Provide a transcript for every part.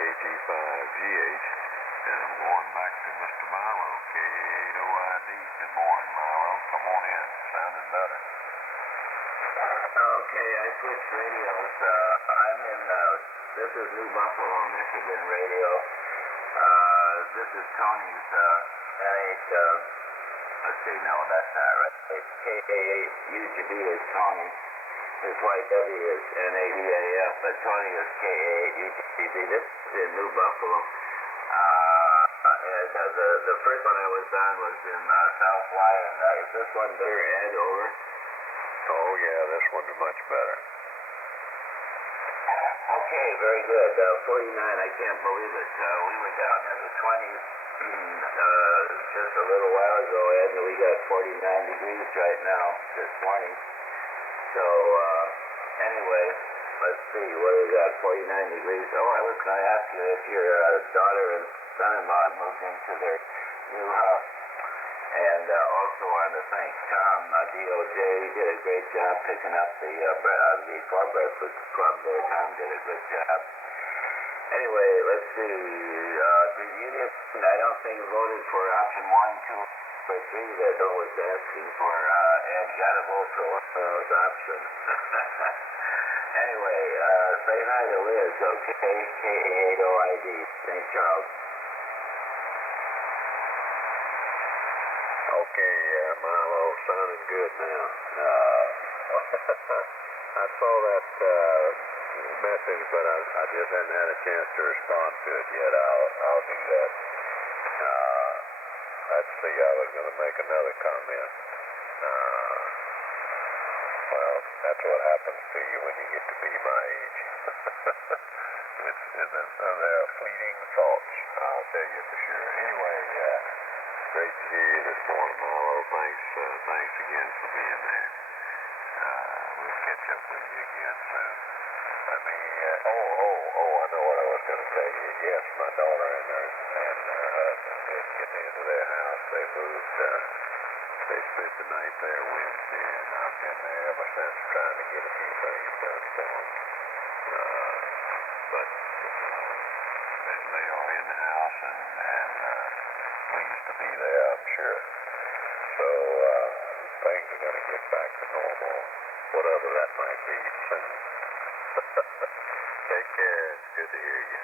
KG5GH, and I'm going back to Mr. Milo, K8OID. Good morning, Milo. Come on in. Sounding better. Okay, I switched radios. I'm in, this is New Buffalo, Michigan radio. This is Tony's, let's see, no, that's not right. It's K8UGB is Tony. His wife Debbie is NADAF, but Tony is K8UGB. This is in New Buffalo. And the first one I was on was in South Lyon. Is this one better, Ed, over? Oh, yeah, this one's much better. Okay, very good. 49, I can't believe it. We were down in the 20s just a little while ago, Ed, and we got 49 degrees right now this morning. So, anyway, let's see, what do we got? 49 degrees. Oh, I was going to ask you if your daughter and son-in-law moved into their new house. And also want to thank Tom, DOJ, did a great job picking up the Core Breakfast Club there. Tom did a good job. Anyway, let's see. I don't think you voted for option 1, 2, or 3 that Bill was asking for. And you got to vote for one of those options. Anyway, say hi to Liz, okay? K8OID, St. Charles. Okay, Milo, sounding good now. I saw that message, but I just hadn't had a chance to respond to it yet. I'll do that. Let's see, I was going to make another comment. Well, that's what happens to you when you get to be my age. They're fleeting thoughts, I'll tell you for sure. Anyway, great to hear you this morning, Milo. Thanks again for being there. We'll catch up with you again soon. Let me, I know what I was going to tell you. Yes, my daughter and her husband did get into their house. They moved, they spent the night there Wednesday, and I've been there ever since trying to get a few things done for them. But they are in the house and pleased to be there, I'm sure. So things are going to get back to normal, whatever that might be soon. Take care. It's good to hear you.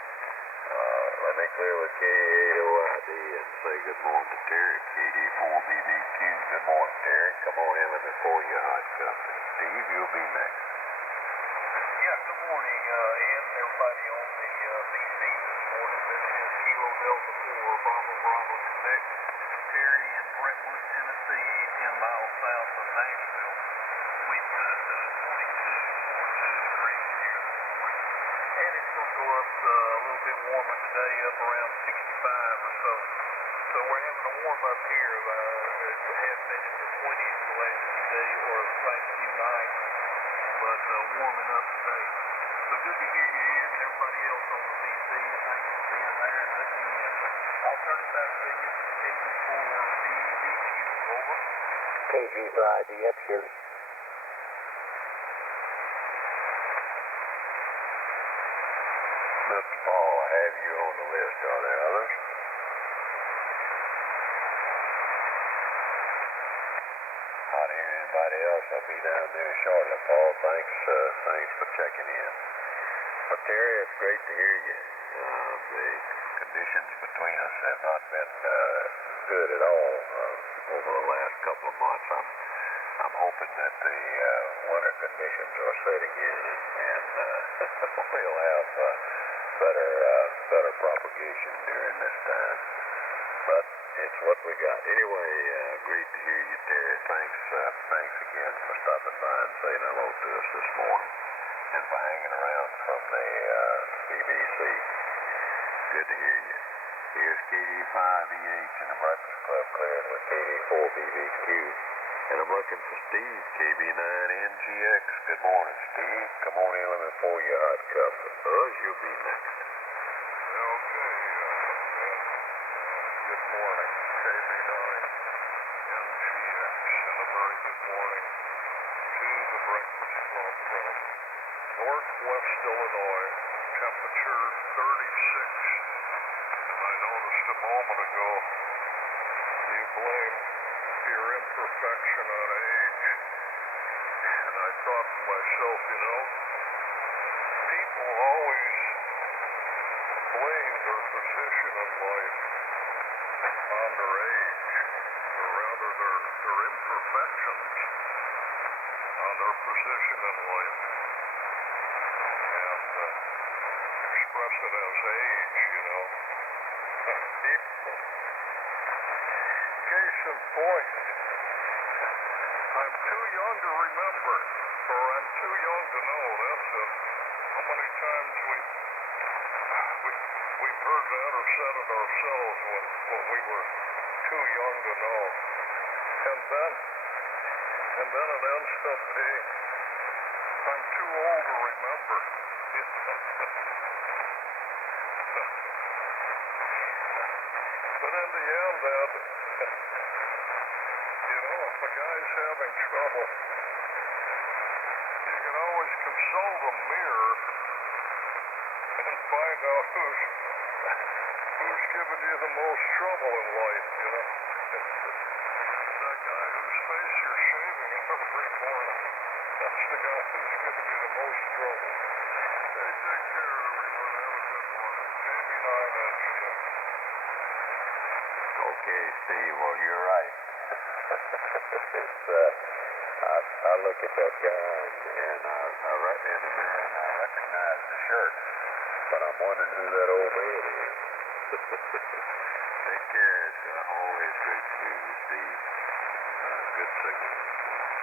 Let me clear with K8OID and say good morning to Terry, KD4BBQ. Good morning, Terry. Come on in and pour your hot cup. Steve, you'll be next. Yeah, good morning, Ed, and everybody on the BC this morning. This is Kilo Delta 4, Bravo Bravo Quebec, Terry in Brentwood, Tennessee, 10 miles south of Nashville. We've got 42 degrees here this morning, and it's going to go up a little bit warmer today, up around 65 or so. So we're having a warm up here. It has been in the 20s the last few days or last few nights, but warming up today. So good to hear you, Ed, and everybody else on the BC. Thanks for being there and listening. And I'll turn it back to you, KG4BBQ. Over. KG5DF here. Mr. Paul, I have you on the list. Are there others? Not hearing anybody else. I'll be down there shortly, Paul. Thanks for checking in. Well, Terry, it's great to hear you. The conditions between us have not been good at all over the last couple of months. I'm hoping that the winter conditions are setting in and we'll have better propagation during this time. But it's what we got. Anyway, great to hear you, Terry. Thanks again for stopping by and saying hello to us this morning and for hanging around from the BBC. Good to hear you. Here's KD5EH in the Breakfast Club clearing with KD4BBQ. And I'm looking for Steve, KB9NGX. Good morning, Steve. Come on in, let me pour you a hot cup. You'll be next. Okay, good morning, KB9NGX, and a very good morning to the Breakfast Club from Northwest Illinois, temperature 36, and I noticed a moment ago you blame your imperfection on age. And I thought to myself, people always blame their position in life on their age, or rather their imperfections on their position in life, and express it as age, Case in point, I'm too young to remember, or I'm too young to know, that's it. How many times we've heard that or said it ourselves when we were too young to know. And then it ends up being, I'm too old to remember. But in the end, Ed, if a guy's having trouble, you can always consult a mirror and find out who's giving you the most trouble in life, That guy whose face you're shaving every morning, that's the guy who's giving you the most trouble. Hey, take care, everyone. Have a good morning. Maybe 9-inch, Okay, Steve, well, you're right. I look at that guy and I right in the mirror and I recognize the shirt, but I'm wondering who that old man is. Take care. It's always great to be with you, Steve. Good signal this morning.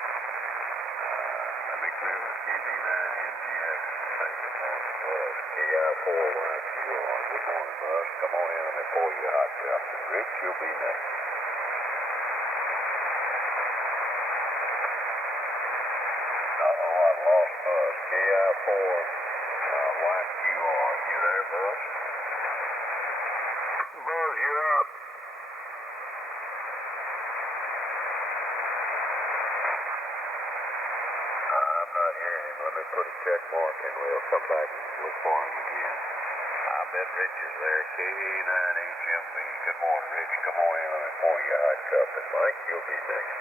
Let me clear with KB9NGX. Thank you, morning, Buzz. KI4YQR. Good morning, Buzz. Come on in and they pour you a hot chocolate. Rich, you'll be next. I lost Buzz. KI4YQR. You there, Buzz? Buzz, you're up. I'm not hearing him. Let me put a check mark and we'll come back and look for him again. I bet Rich is there. K9HMB. Good morning, Rich. Come on in and pour you a hot cup. And Mike, you'll be next.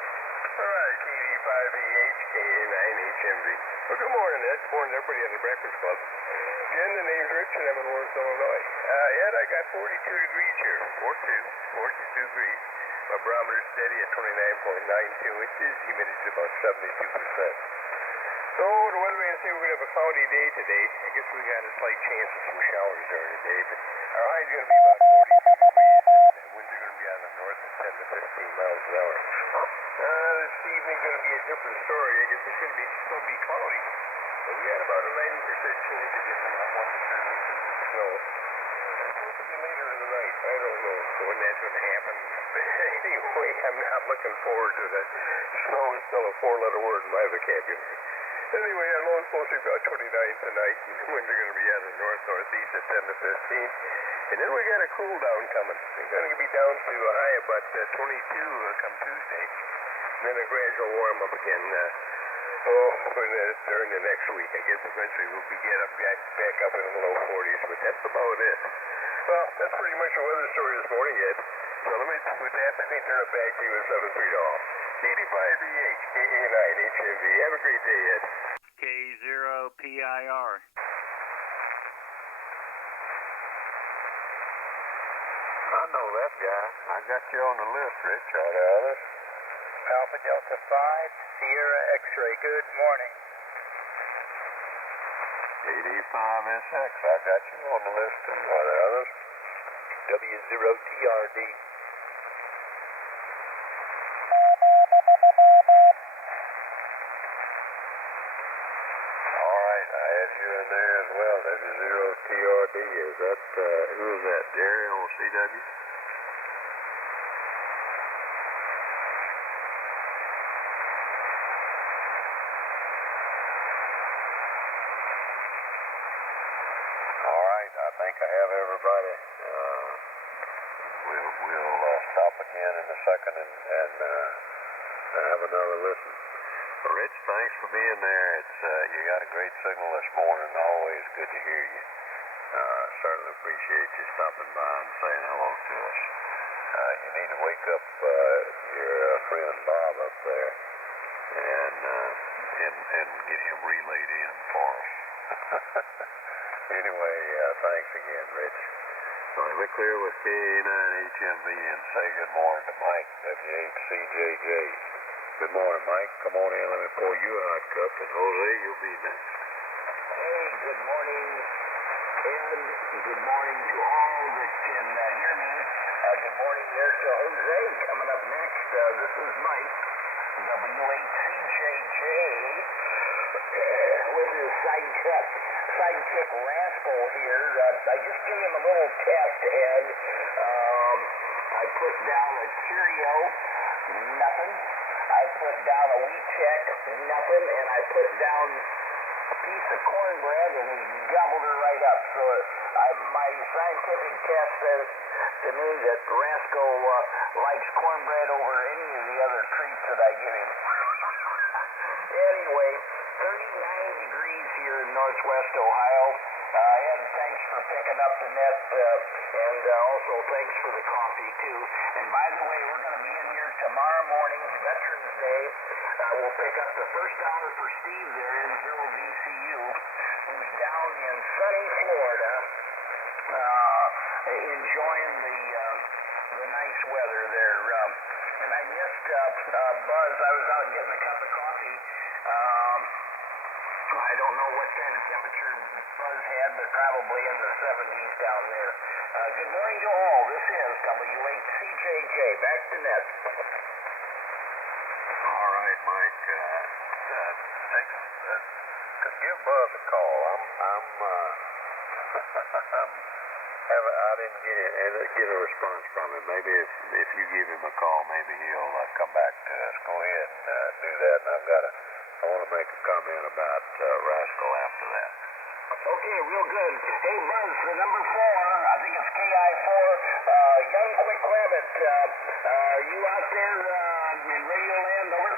All right, KD5EH, KA9HMB. Well, good morning, Ed. Good morning, everybody on the Breakfast Club. Again, the name's Rich, and I'm in Lawrence, Illinois. Ed, I got 42 degrees here. 42 degrees. My barometer's steady at 29.92 inches. Humidity about 72%. So, the weatherman say we're going to have a cloudy day today. I guess we got a slight chance of some showers during the day, but our high's going to be about 42 degrees, and winds are going to be out of the north at 10 to 15 miles an hour. This evening's going to be a different story. I guess it's going to still be cloudy, but we got about a 90% chance of getting about 1 to 2 inches of snow. It's supposed to be later in the night. I don't know when that's going to happen. But anyway, I'm not looking forward to that. Snow is still a 4-letter word in my vocabulary. Anyway, our low is supposed to be about 29 tonight. Winds are going to be out of the north-northeast at 10 to 15. And then we got a cool down coming. It's going to be down to a high about 22 come Tuesday. And then a gradual warm up again during the next week. I guess eventually we'll be back up in the low 40s, but that's about it. Well, that's pretty much the weather story this morning, Ed. So with that, let me turn it back to you at 7-3 all. KD5EH, KA9HMV. Have a great day, Ed. K0PIR. I know that guy. I got you on the list, Rich. Are there others? Alpha Delta 5, Sierra X-ray. Good morning. AD5SX. I got you on the list too. Are there others? W0TRD. All right, I had you in there as well. W0TRD. Is that, who is that? Jerry on CW? All right, I think I have everybody. We'll stop again in a second and have another listen. Rich, thanks for being there. It's you got a great signal this morning. Always good to hear you. Certainly appreciate you stopping by and saying hello to us. You need to wake up your friend Bob up there and get him relayed in for us. Anyway, thanks again, Rich. So let me clear with K9HMV and say good morning to Mike, W8CJJ. Good morning, Mike. Come on in, let me pour you a hot cup, and Jose, you'll be next. Hey, good morning, Ed. Good morning to all that can hear me. Good morning there to Jose. Coming up next, this is Mike, W8CJJ, with his sidekick Rascal here. I just gave him a little test, Ed. I put down a Cheerio, nothing. I put down a wheat check, nothing. And I put down a piece of cornbread, and he gobbled her right up. So my scientific test says to me that Rascal likes cornbread over any of the other treats that I give him. Anyway, 39 degrees here in northwest Ohio. Ed, thanks for picking up the net, and also thanks for the coffee, too. And by the way, we're going to be in here tomorrow morning, Veterans Day. We'll pick up the first hour for Steve there in Hill, VCU, who's down in sunny Florida, enjoying the nice weather there. And I missed Buzz. I was out getting a cup of coffee. I don't know what kind of temperature Buzz had, but probably in the 70s down there. Good morning to all. This is W8CJJ. Back to net. All right, Mike. Give Buzz a call. I didn't get a response from him. Maybe if you give him a call, maybe he'll come back to us. Go ahead and do that. And I want to make a comment about Rascal after that. Okay, real good. Hey, Buzz, the number 4, I think it's KI4, Young Quick Rabbit. Are you out there in Radio Land? Over.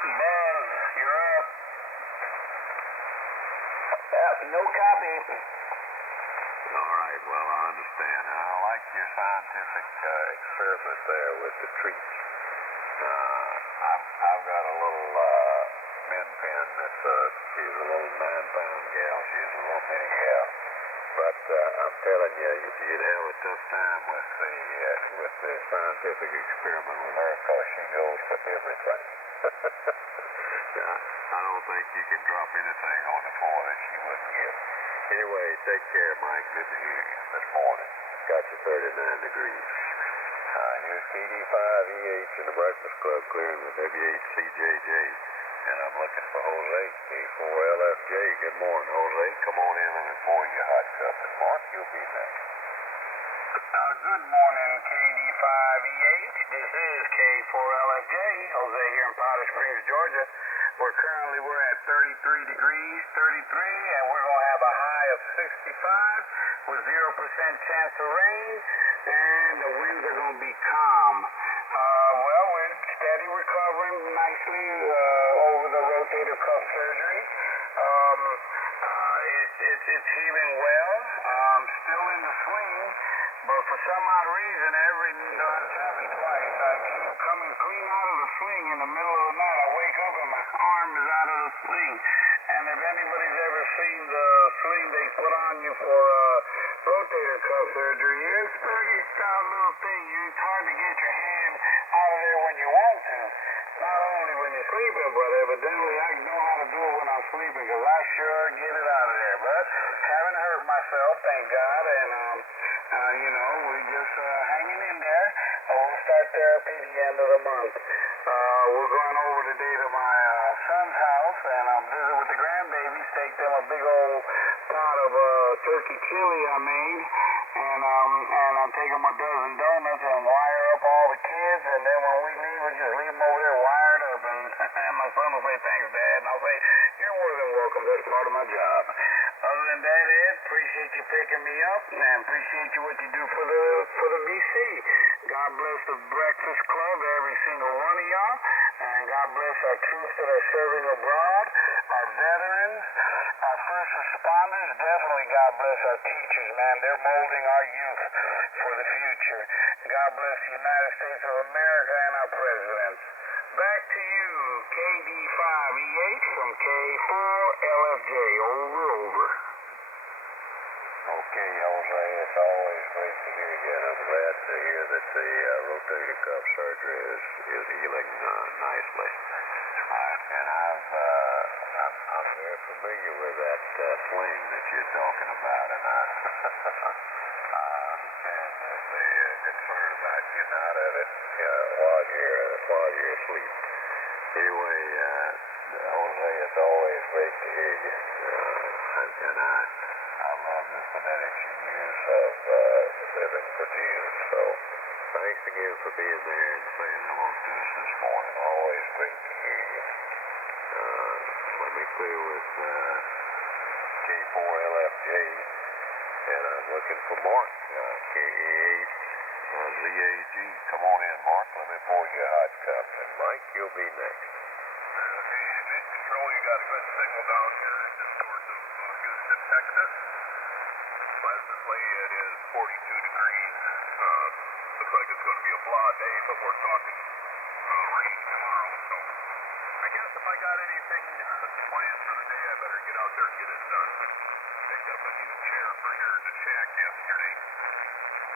Buzz, you're up. No copy. All right, well, I understand. I like your scientific experiment there with the treats. I've got a little min pin she's a little 9-pound gal. She's a little bitty gal. But I'm telling you, you'd have a tough time with the scientific experiment with her because she goes for everything. I don't think you can drop anything on the floor that she wouldn't get. Anyway, take care, Mike. Good to hear you this morning. Got you 39 degrees. Here's KD5EH in the Breakfast Club clearing the W8CJJ. And I'm looking for Jose, K4LFJ. Good morning, Jose. Come on in and pour you a hot cup. And Mark, you'll be next. Good morning, KD5EH. This is K4LFJ. Jose here in Powder Springs, Georgia. We're at 33 degrees, 33, and we're going to have a high of 65 with 0% chance of rain, and the winds are going to be calm. Well, we're steady recovering nicely over the rotator cuff surgery. It's healing well. Still in the swing, but for some odd reason, it's happened twice. I keep coming clean out of the swing in the middle of the night. I wake up and my arm is out of the swing. And if anybody's ever seen the sling they put on you for rotator cuff surgery, it's a pretty stout little thing. It's hard to get your hand out of there when you want to. Not only when you're sleeping, but evidently I know how to do it when I'm sleeping, because I sure get it out of there. But haven't hurt myself, thank God, and we're just hanging in there. We'll start therapy at the end of the month. We're going over today to my son's house, and I'll visit with the grandbabies, take them a big old pot of turkey chili I made, and I'll take them a dozen donuts and wire up all the kids, and then when we leave, we'll just leave them over there wired up, and my son will say, thanks, Dad, and I'll say, you're more than welcome, that's part of my job. Other than that, Ed, appreciate you picking me up, and appreciate you what you do for the BC. God bless the Breakfast Club, every single one of y'all, and God bless our troops that are serving abroad, our veterans, our first responders. Definitely God bless our teachers, man. They're molding our youth for the future. God bless the United States of America and our presidents. Back to you, KD5EH from K4LFJ. Over. Okay, Jose, it's always great to hear you, and I'm glad to hear that the rotator cuff surgery is healing nicely. And I'm very familiar with that sling that you're talking about, and I understand the concern about getting out of it while you're asleep. Anyway, Jose, it's always great to hear you, and I love the phonetics you use of living for Jesus. So thanks again for being there and saying hello to us this morning. Always great to hear you. Let me clear with K4LFJ, and I'm looking for Mark, KA8ZAG. Come on in, Mark. Let me pour you a hot cup. And Mike, you'll be next. Okay, Net Control, you got a good signal down here just north of Houston, Texas. Presently, it is 42 degrees. Looks like it's going to be a blah day, but we're talking rain tomorrow. So I guess if I got anything planned for the day, I better get out there and get it done. Picked up a new chair for here in the shack yesterday,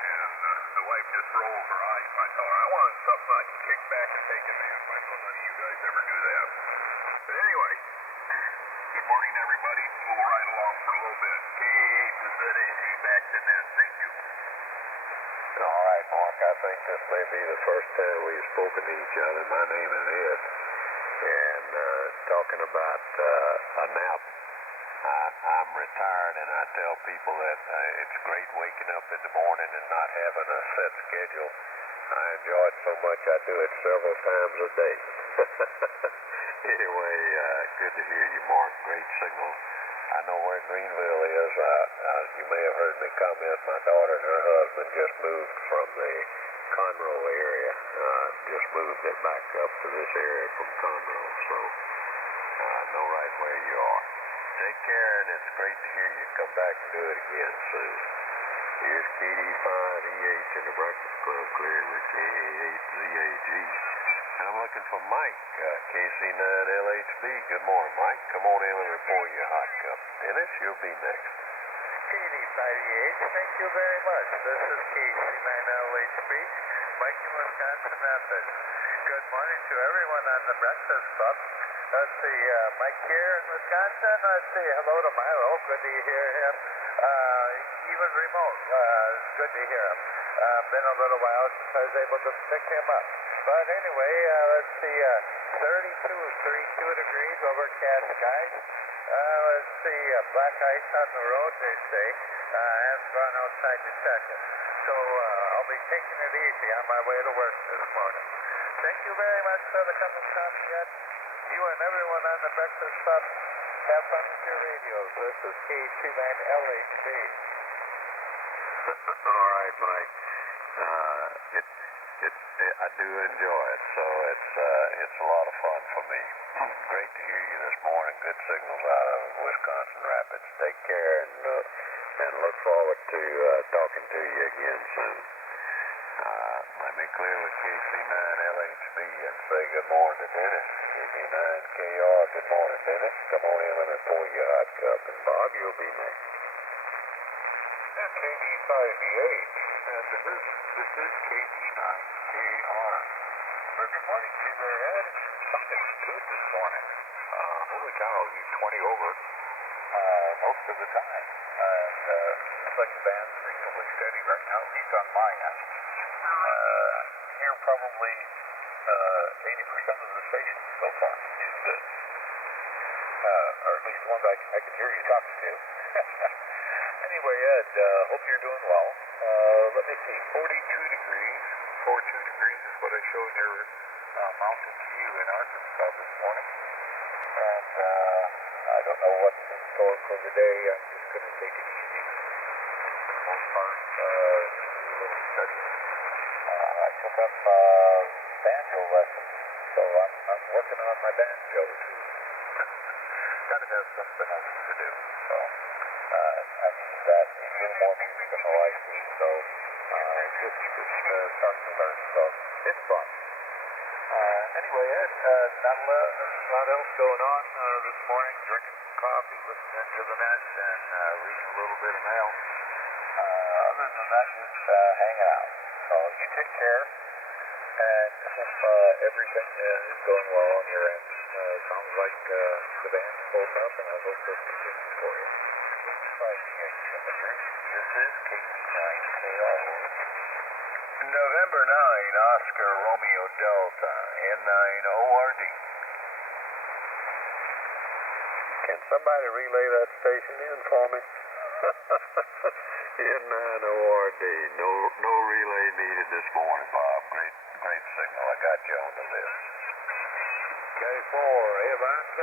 and the wife just rolled her eyes. I tell her I want something I can kick back and take a nap. I know none of you guys ever do that. But anyway, good morning, everybody. We'll ride along for a little bit. KA8 to ZAG, back to net. Thank you. All right, Mark, I think this may be the first time we've spoken to each other. My name is Ed, and talking about a nap, I'm retired, and I tell people that it's great waking up in the morning and not having a set schedule. I enjoy it so much I do it several times a day. Anyway, good to hear you, Mark. Great signal. I know where Greenville is. You may have heard me comment, my daughter and her husband just moved from the Conroe area, just moved it back up to this area from Conroe, so know right where you are. Take care, and it's great to hear you. Come back and do it again soon. Here's KD5EH in the Breakfast Club, clearing with KA8ZAG. And I'm looking for Mike, KC9LHB. Good morning, Mike. Come on in and report your hot cup. Dennis, you'll be next. KD5EH, thank you very much. This is KC9LHB, Mike in Wisconsin Memphis. Good morning to everyone on the Breakfast Club. Let's see, Mike here in Wisconsin. Let's see, hello to Milo. Good to hear him. Even remote, good to hear him. Been a little while since I was able to pick him up. But anyway, let's see, 32 degrees, overcast skies. Let's see, black ice on the road, they say. I haven't gone outside to check it. So I'll be taking it easy on my way to work this morning. Thank you very much for the cup of coffee, Ed. You and everyone on the Breakfast Club, have fun with your radios. This is K29LHD. All right, Mike. I do enjoy it, so it's a lot of fun for me. Great to hear you this morning. Good signals out of Wisconsin Rapids. Take care, and look forward to talking to you again soon. Let me clear with KC9LHB and say good morning to Dennis. KB9KR, good morning, Dennis. Come on in and pour your hot cup. And Bob, you'll be next. And KD5EH, and this is KD9KR. Well, good morning to you there, Ed. Something's good this morning. Holy cow, he's 20 over most of the time. And looks like the band's reasonably steady right now, at least on my end. Here probably 80% of the stations so far, which is good. Or at least the ones I can hear you talking to. Anyway, Ed, hope you're doing well. Let me see, 42 degrees. 42 degrees is what I showed near Mountain View in Arkansas this morning. And I don't know what's in store for the day. I'm just going to take it easy. For the most part, do a little study. I took up banjo lessons, so I'm working on my banjo, too. Gotta have something else to do. So, I need that, a little more music in my life, so, just starting to learn, so it's fun. Anyway, Ed, not a lot else going on this morning, drinking some coffee, listening to the net, and reading a little bit of mail. Other than that, just hanging out. So you take care, and hope everything is going well on your end. Sounds like the band's pulled up, and I hope this continues for you. This is KC9KR. November 9, Oscar Romeo Delta, N9ORD. Can somebody relay that station in for me? N9ORD. No relay needed this morning, Bob. Great signal. I got you on the list. K4, Avon K.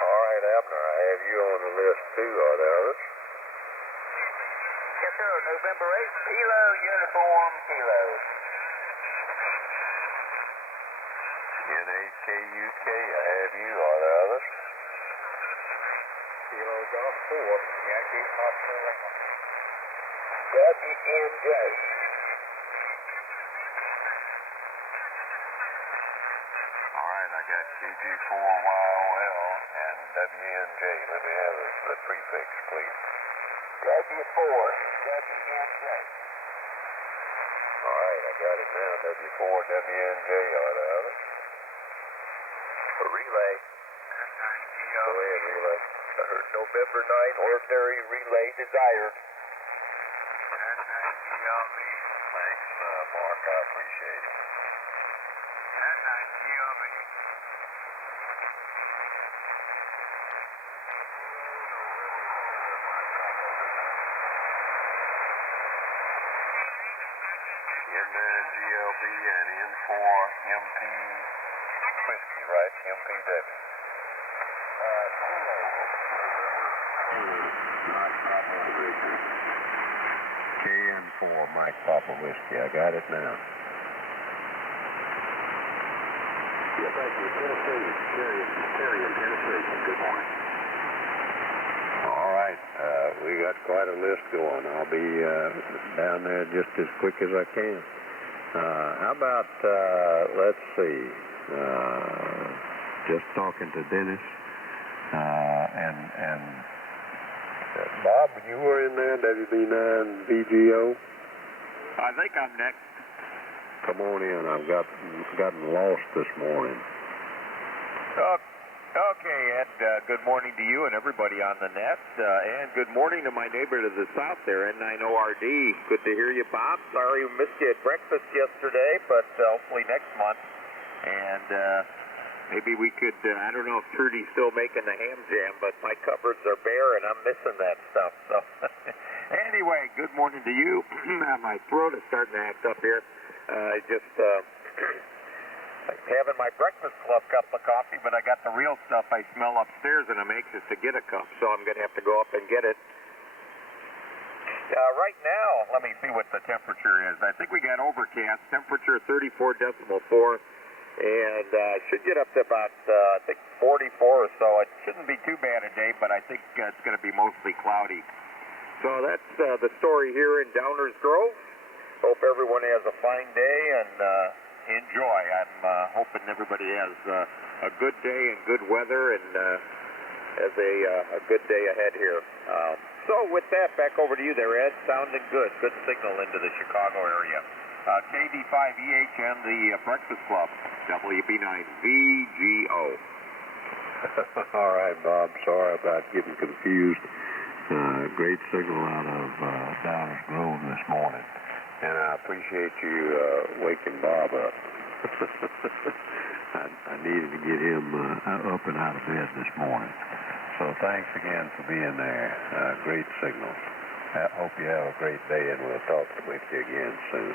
All right, Abner, I have you on the list too. Are there others? Yes, sir. November 8, Kilo Uniform Kilo. N8KUK, I have you. Are there others? Kilo Golf 4, Yankee Oscar Lima. WNJ. All right, I got KG4YOL and WNJ. Let me have the prefix, please. W4, WNJ. All right, I got it now. W4WNJ. Are there others? A relay. Go ahead, relay. I heard November 9, ordinary relay desired. N9GLV. Thanks, Mark. I appreciate it. N9GLV. N9GLB and N4MP Whiskey, right? MPW. KN4 Mike Papa Whiskey. I got it now. Yes, thank you. Terry in Tennessee. Good morning. All right. We got quite a list going. I'll be down there just as quick as I can. How about, let's see, just talking to Dennis, and Bob, you were in there, WB9VGO? I think I'm next. Come on in. I've gotten lost this morning. Okay, Ed, good morning to you and everybody on the net, and good morning to my neighbor to the south there, N9ORD. Good to hear you, Bob. Sorry we missed you at breakfast yesterday, but hopefully next month. And maybe we could, I don't know if Trudy's still making the ham jam, but my cupboards are bare and I'm missing that stuff. So anyway, good morning to you. My throat is starting to act up here. Having my breakfast club cup of coffee, but I got the real stuff I smell upstairs, and I'm anxious to get a cup, so I'm going to have to go up and get it. Right now, let me see what the temperature is. I think we got overcast, temperature 34.4, and should get up to about, I think, 44 or so. It shouldn't be too bad a day, but I think it's going to be mostly cloudy. So that's the story here in Downers Grove. Hope everyone has a fine day, and enjoy. I'm hoping everybody has a good day and good weather, and has a good day ahead here. So with that, back over to you there, Ed. Sounding good. Good signal into the Chicago area. KD5EH and the Breakfast Club, WB9VGO. All right, Bob. Sorry about getting confused. Great signal out of Downers Grove this morning. And I appreciate you waking Bob up. I needed to get him up and out of bed this morning. So thanks again for being there. Great signal. I hope you have a great day, and we'll talk with you again soon.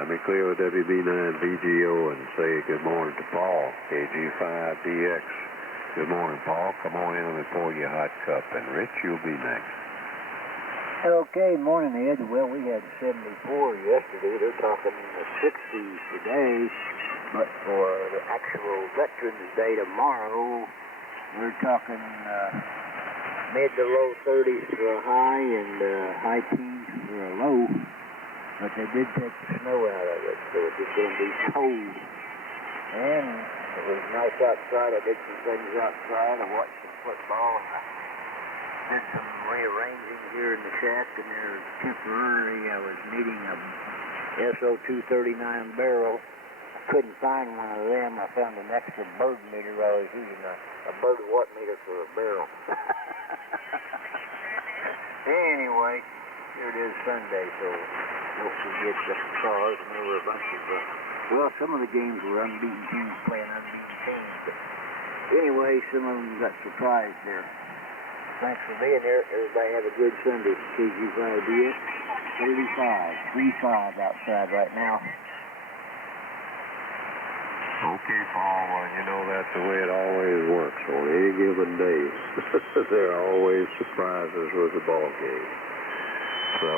Let me clear with WB9VGO and say good morning to Paul, KG5DX. Good morning, Paul. Come on in and pour you a hot cup. And Rich, you'll be next. Okay, morning, Ed. Well, we had 74 yesterday. They're talking the 60s today, but for the actual Veterans Day tomorrow, we're talking mid to low 30s for a high and high teens for a low. But they did take the snow out of it, so it's just going to be cold. And it was nice outside. I did some things outside. I watched some football. Did some rearranging here in the shack, and there temporarily I was needing a SO239 barrel. I couldn't find one of them. I found an extra bird meter. I was using a bird watt meter for a barrel. Anyway, here it is Sunday, so don't forget the stars, and there were a bunch of, well, some of the games were unbeaten teams playing unbeaten teams, but anyway, some of them got surprised there. Thanks for being here. Everybody have a good Sunday. KG5DS 35 outside right now. Okay, Paul, you know that's the way it always works on any given day. There are always surprises with the ball game. So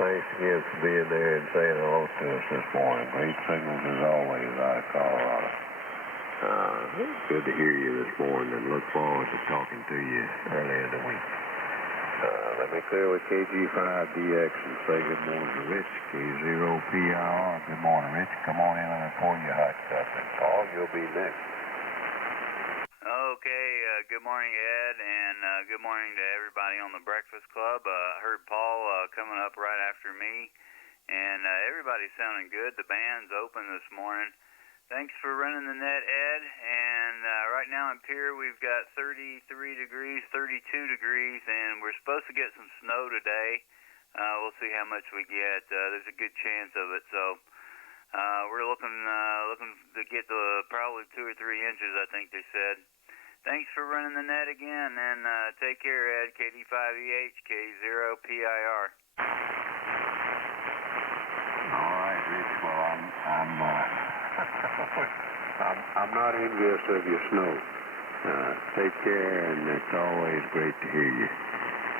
thanks again for being there and saying hello to us this morning. Great signals as always out of Colorado. Good to hear you this morning and look forward to talking to you early in the week. Let me clear with KG5DX and say good morning to Rich, K0PIR. Good morning, Rich. Come on in and pour your hot cup. And Paul, you'll be next. Okay, good morning, Ed, and good morning to everybody on the Breakfast Club. Heard Paul coming up right after me, and everybody's sounding good. The band's open this morning. Thanks for running the net, Ed, and right now in Pierre we've got 33 degrees, 32 degrees, and we're supposed to get some snow today. We'll see how much we get. There's a good chance of it, so we're looking to get probably 2 or 3 inches, I think they said. Thanks for running the net again, and take care, Ed. KD5EH, K0PIR. All right, Rich. Well, I'm not envious of your snow. Take care, and it's always great to hear you.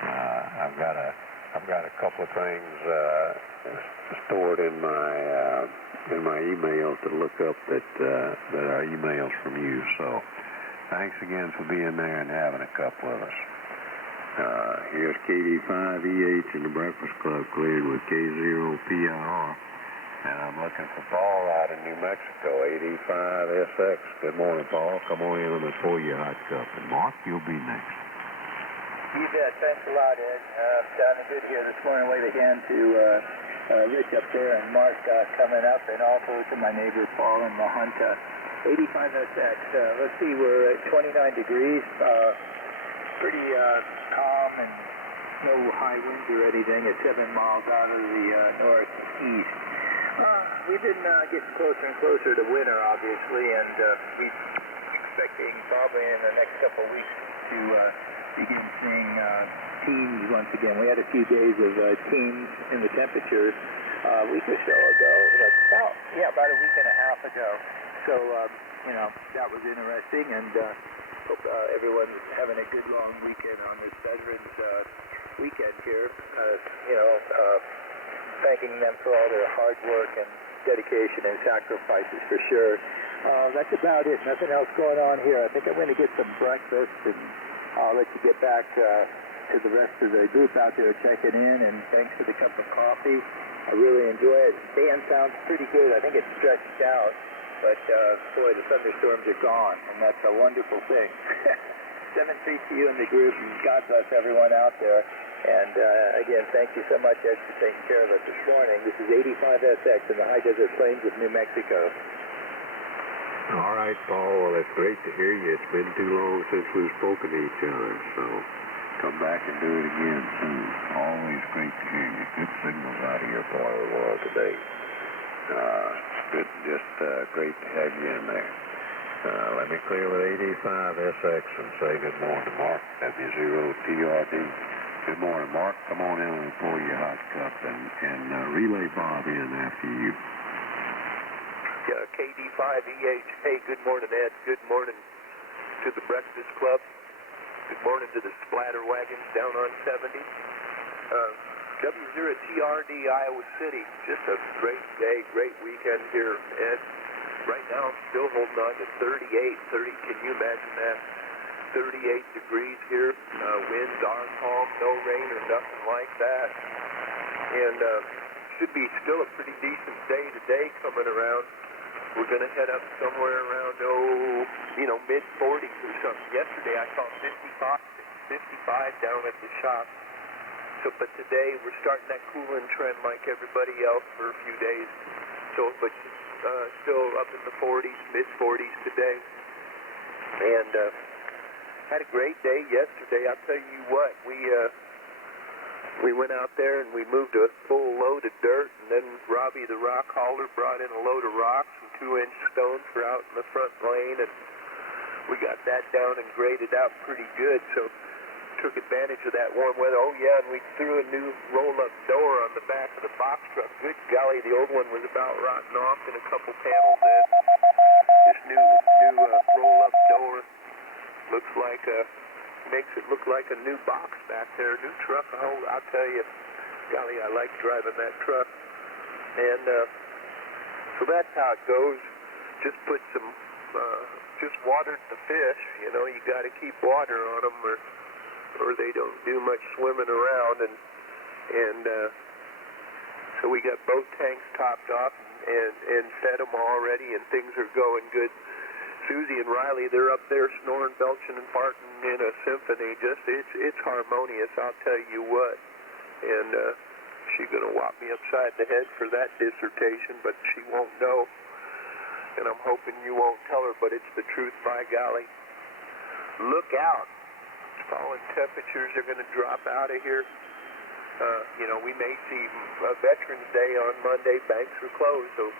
I've got a couple of things stored in my email to look up that are emails from you. So thanks again for being there and having a cup with us. Here's KD5EH in the Breakfast Club cleared with K0PIR. And I'm looking for Paul out in New Mexico, 85SX. Good morning, Paul. Come on in and pour your hot cup. And Mark, you'll be next. You bet. Thanks a lot, Ed. Sounding good here this morning. Wave a hand to Rich up there and Mark coming up, and also to my neighbor Paul and Mahanta. 85SX. Let's see, we're at 29 degrees. Pretty calm and no high winds or anything. It's 7 miles out of the northeast. We've been getting closer and closer to winter, obviously, and we're expecting probably in the next couple of weeks to begin seeing teens once again. We had a few days of teens in the temperatures a week or so ago, about a week and a half ago. So, that was interesting, and hope everyone's having a good long weekend on this Veterans weekend here. Thanking them for all their hard work and dedication and sacrifices for sure. That's about it. Nothing else going on here. I think I'm going to get some breakfast, and I'll let you get back to the rest of the group out there checking in, and thanks for the cup of coffee. I really enjoy it. The band sounds pretty good. I think it's stretched out, but boy, the thunderstorms are gone, and that's a wonderful thing. 7-3 to you and the group, and God bless everyone out there. And again, thank you so much, Ed, for taking care of us this morning. This is 85SX in the high desert plains of New Mexico. All right, Paul. Well, it's great to hear you. It's been too long since we've spoken to each other, so come back and do it again soon. Always great to hear you. Good signals out of your part of the world today. Good, just great to have you in there. Let me clear with 85SX and say good morning to Mark, W0TRD. Good morning, Mark. Come on in and pour your hot cup and relay Bob in after you. KD5EH. Hey, good morning, Ed. Good morning to the Breakfast Club. Good morning to the splatter wagons down on 70. W0TRD, Iowa City. Just a great day, great weekend here, Ed. Right now I'm still holding on to 38, can you imagine that? 38 degrees here, winds are calm, no rain or nothing like that. And should be still a pretty decent day today coming around. We're going to head up somewhere around, mid-40s or something. Yesterday I saw 55 down at the shop. So, but today we're starting that cooling trend like everybody else for a few days. So, but still up in the 40s, mid-40s today. And had a great day yesterday. I'll tell you what, we went out there and we moved a full load of dirt, and then Robbie the rock hauler brought in a load of rocks and 2-inch stones for out in the front lane, and we got that down and graded out pretty good, so took advantage of that warm weather. Oh yeah, and we threw a new roll-up door on the back of the box truck. Good golly, the old one was about rotten off and a couple panels in. This new roll-up door looks like makes it look like a new box back there, new truck. Oh, I'll tell you, golly, I like driving that truck. And so that's how it goes. Just put some, just watered the fish. You know, you got to keep water on them, or they don't do much swimming around. And so we got both tanks topped off and fed them already, and things are going good. Susie and Riley, they're up there snoring, belching, and farting in a symphony. Just it's harmonious, I'll tell you what. And she's going to whop me upside the head for that dissertation, but she won't know. And I'm hoping you won't tell her, but it's the truth, by golly. Look out. Falling temperatures are going to drop out of here. We may see Veterans Day on Monday. Banks are closed, so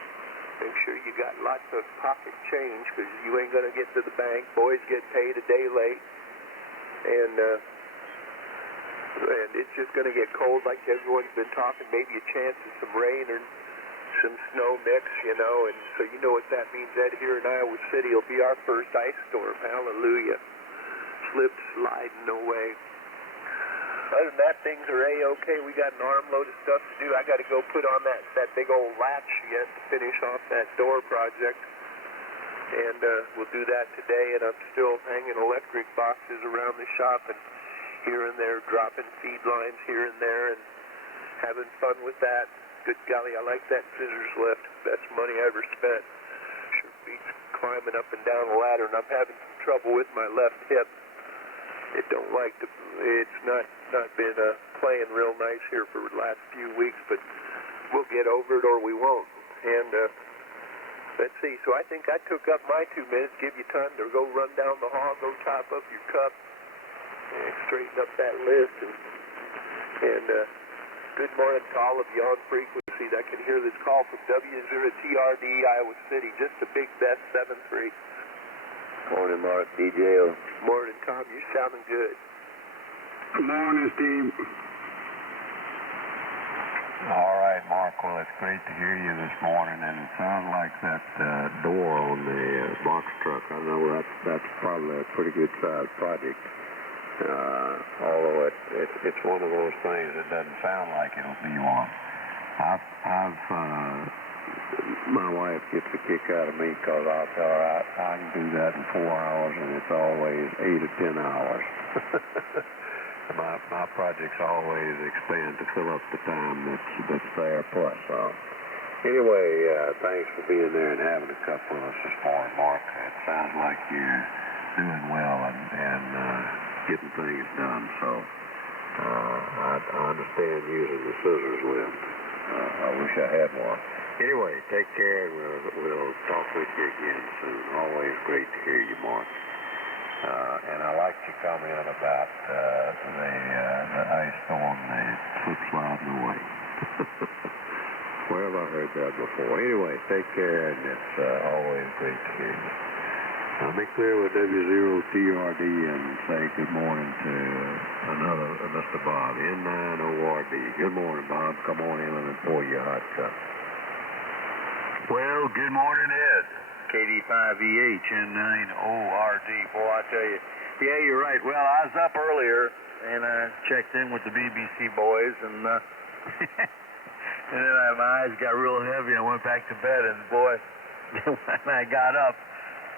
make sure you got lots of pocket change, because you ain't going to get to the bank. Boys get paid a day late. And it's just going to get cold like everyone's been talking. Maybe a chance of some rain or some snow mix, and so you know what that means. Ed, here in Iowa City will be our first ice storm. Hallelujah. Slip sliding away. Other than that, things are A-okay. We got an armload of stuff to do. I got to go put on that big old latch yet to finish off that door project. And we'll do that today. And I'm still hanging electric boxes around the shop and here and there, dropping feed lines here and there, and having fun with that. Good golly, I like that scissors lift. Best money I ever spent. Sure beats climbing up and down a ladder, and I'm having some trouble with my left hip. It don't like to. It's not been playing real nice here for the last few weeks, but we'll get over it or we won't. And let's see. So I think I took up my 2 minutes. Give you time to go run down the hall, go top up your cup, and straighten up that list. And good morning to all of you on frequency that can hear this call from W0TRD, Iowa City. Just a big best 7-3. Morning, Mark. DJO. Morning, Tom. You sounding good. Good morning, Steve. All right, Mark. Well, it's great to hear you this morning, and it sounds like that door on the box truck. I know that's probably a pretty good sized project. Although it's one of those things that doesn't sound like it'll be one. My wife gets a kick out of me because I'll tell her I can do that in 4 hours, and it's always 8 or 10 hours. My projects always expand to fill up the time that's there plus. Anyway, thanks for being there and having a cup with us this morning, Mark. It sounds like you're doing well and getting things done. So I understand using the scissors lift. I wish I had one. Anyway, take care, and we'll talk with you again soon. Always great to hear you, Mark. And I like your comment about the ice storm, the slip sliding away. Well, I heard that before. Anyway, take care, and it's always great to hear you. I'll be clear with W0TRD and say good morning to another Mr. Bob, N9ORD. Good morning, Bob. Come on in and pour you a hot cup. Well, good morning, Ed. KD5EH, N9ORD. Boy, I tell you, yeah, you're right. Well, I was up earlier, and I checked in with the BBC boys, and And then my eyes got real heavy. I went back to bed, and boy, when I got up,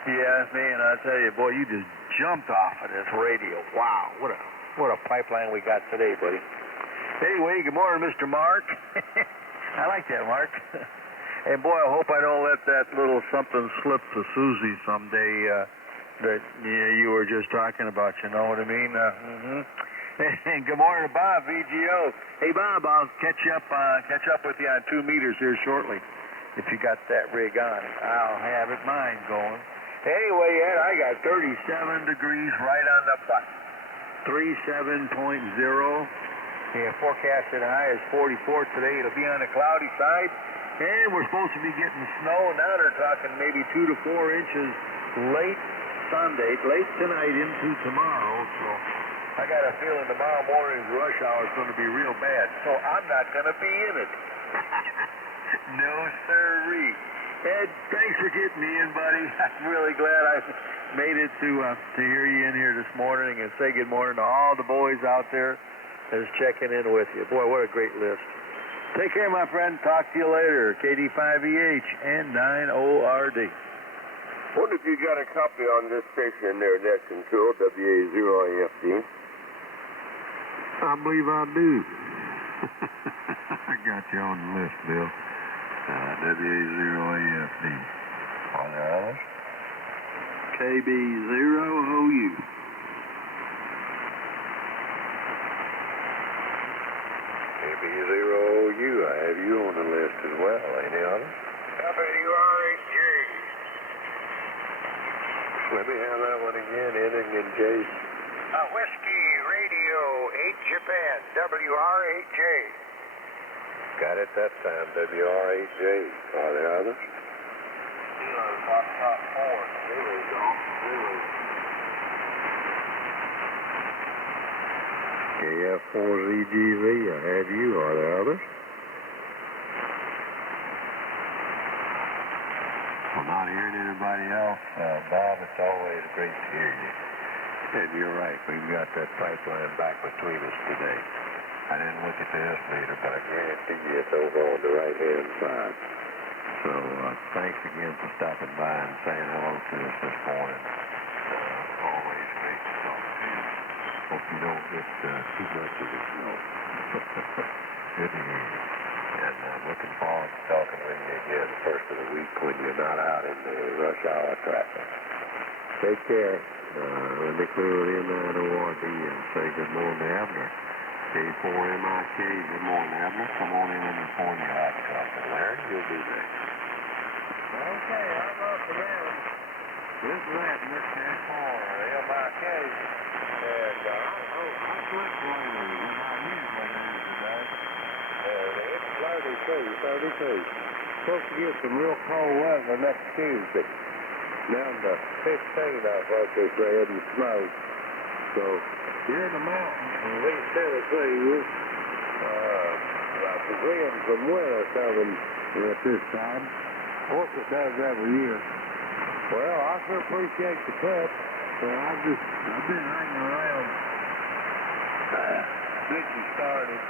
he asked me, and I tell you, boy, you just jumped off of this radio. Wow, what a pipeline we got today, buddy. Anyway, good morning, Mr. Mark. I like that, Mark. And boy, I hope I don't let that little something slip to Susie someday that you were just talking about. You know what I mean? And good morning to Bob, VGO. Hey, Bob, I'll catch up with you on 2 meters here shortly. If you got that rig on, I'll have it mine going. Anyway, Ed, I got 37 degrees right on the button. 37.0. Yeah, forecasted high is 44 today. It'll be on the cloudy side. And we're supposed to be getting snow. Now they're talking maybe 2 to 4 inches late Sunday, late tonight into tomorrow. So I got a feeling tomorrow morning's rush hour is going to be real bad. So I'm not going to be in it. No, sirree. Ed, thanks for getting me in, buddy. I'm really glad I made it to hear you in here this morning and say good morning to all the boys out there that's checking in with you. Boy, what a great list. Take care, my friend. Talk to you later. KD5EH and 9ORD. Wonder if you got a copy on this station there, net control, WA0AFD. I believe I do. I got you on the list, Bill. WA0AFD. Are there others? KB0OU. KB0OU. I have you on the list as well. Any others? WRHG. Let me have that one again, ending in J. Whiskey Radio 8 Japan, WRHJ. Got it that time, WRHJ. Are there others? Top 4. Zeros on. Zeros. KF4ZGV. I have you. Are there others? Well, not hearing anybody else, Bob, it's always great to hear you. And you're right, we've got that pipeline back between us today. I didn't look at the estimator, but I guarantee you it's over on the right-hand side. So thanks again for stopping by and saying hello to us this morning. Always great to talk to you. Hope you don't get too much of the snow. Good to hear you. And I'm looking forward to talking with you again the first of the week when you're not out in the rush hour traffic. Take care. Let me clear it in NORD and say good morning to Abner. K4MIK, good morning, Abner. Come on in the California hot cup. And Larry, you'll be next. Okay, I'm up and down. This is Abner, K4MIK. And I slept later than I usually do today. It's 32. Supposed to get some real cold weather next Tuesday. Down to 15, I thought they said, and snow. So, here in the mountains in East Tennessee, I presume some winter coming at this time. Of course, it does every year. Well, I sure appreciate the cup. So I've been hanging around since you started.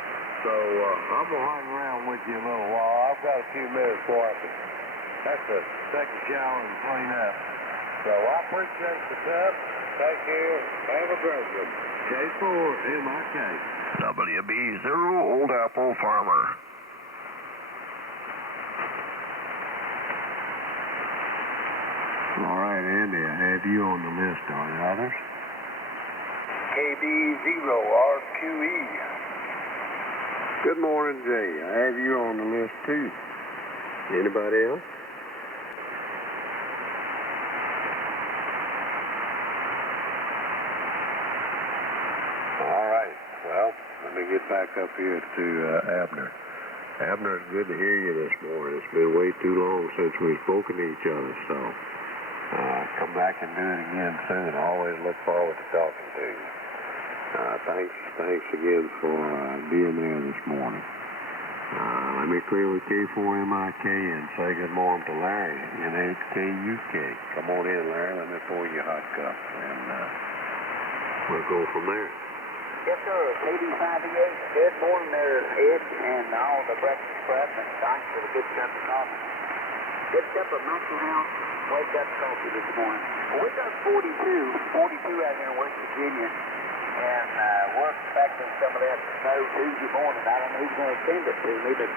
So I'm going to hang around with you a little while. I've got a few minutes before I can have to take a shower and clean up. So I appreciate the cup. Thank you. Have a great one. K4MIK. WB0 Old Apple Farmer. All right, Andy, I have you on the list. Are there others? KB0RQE. Good morning, Jay. I have you on the list, too. Anybody else? All right. Well, let me get back up here to Abner. Abner, it's good to hear you this morning. It's been way too long since we've spoken to each other, so come back and do it again soon. I always look forward to talking to you. Thanks again for being there this morning. Let me clear with K4MIK and say good morning to Larry in HKUK. Come on in, Larry. Let me pour you a hot cup, and we'll go from there. Yes, sir. It's 85E8. Good morning there, Ed, and all the breakfast club, and thanks for the good cup of coffee. Good cup of Mountain House wake-up coffee this morning. Well, we got 42 out here in West Virginia, and we're expecting some of that snow Tuesday morning. I don't know who's going to send it to me, but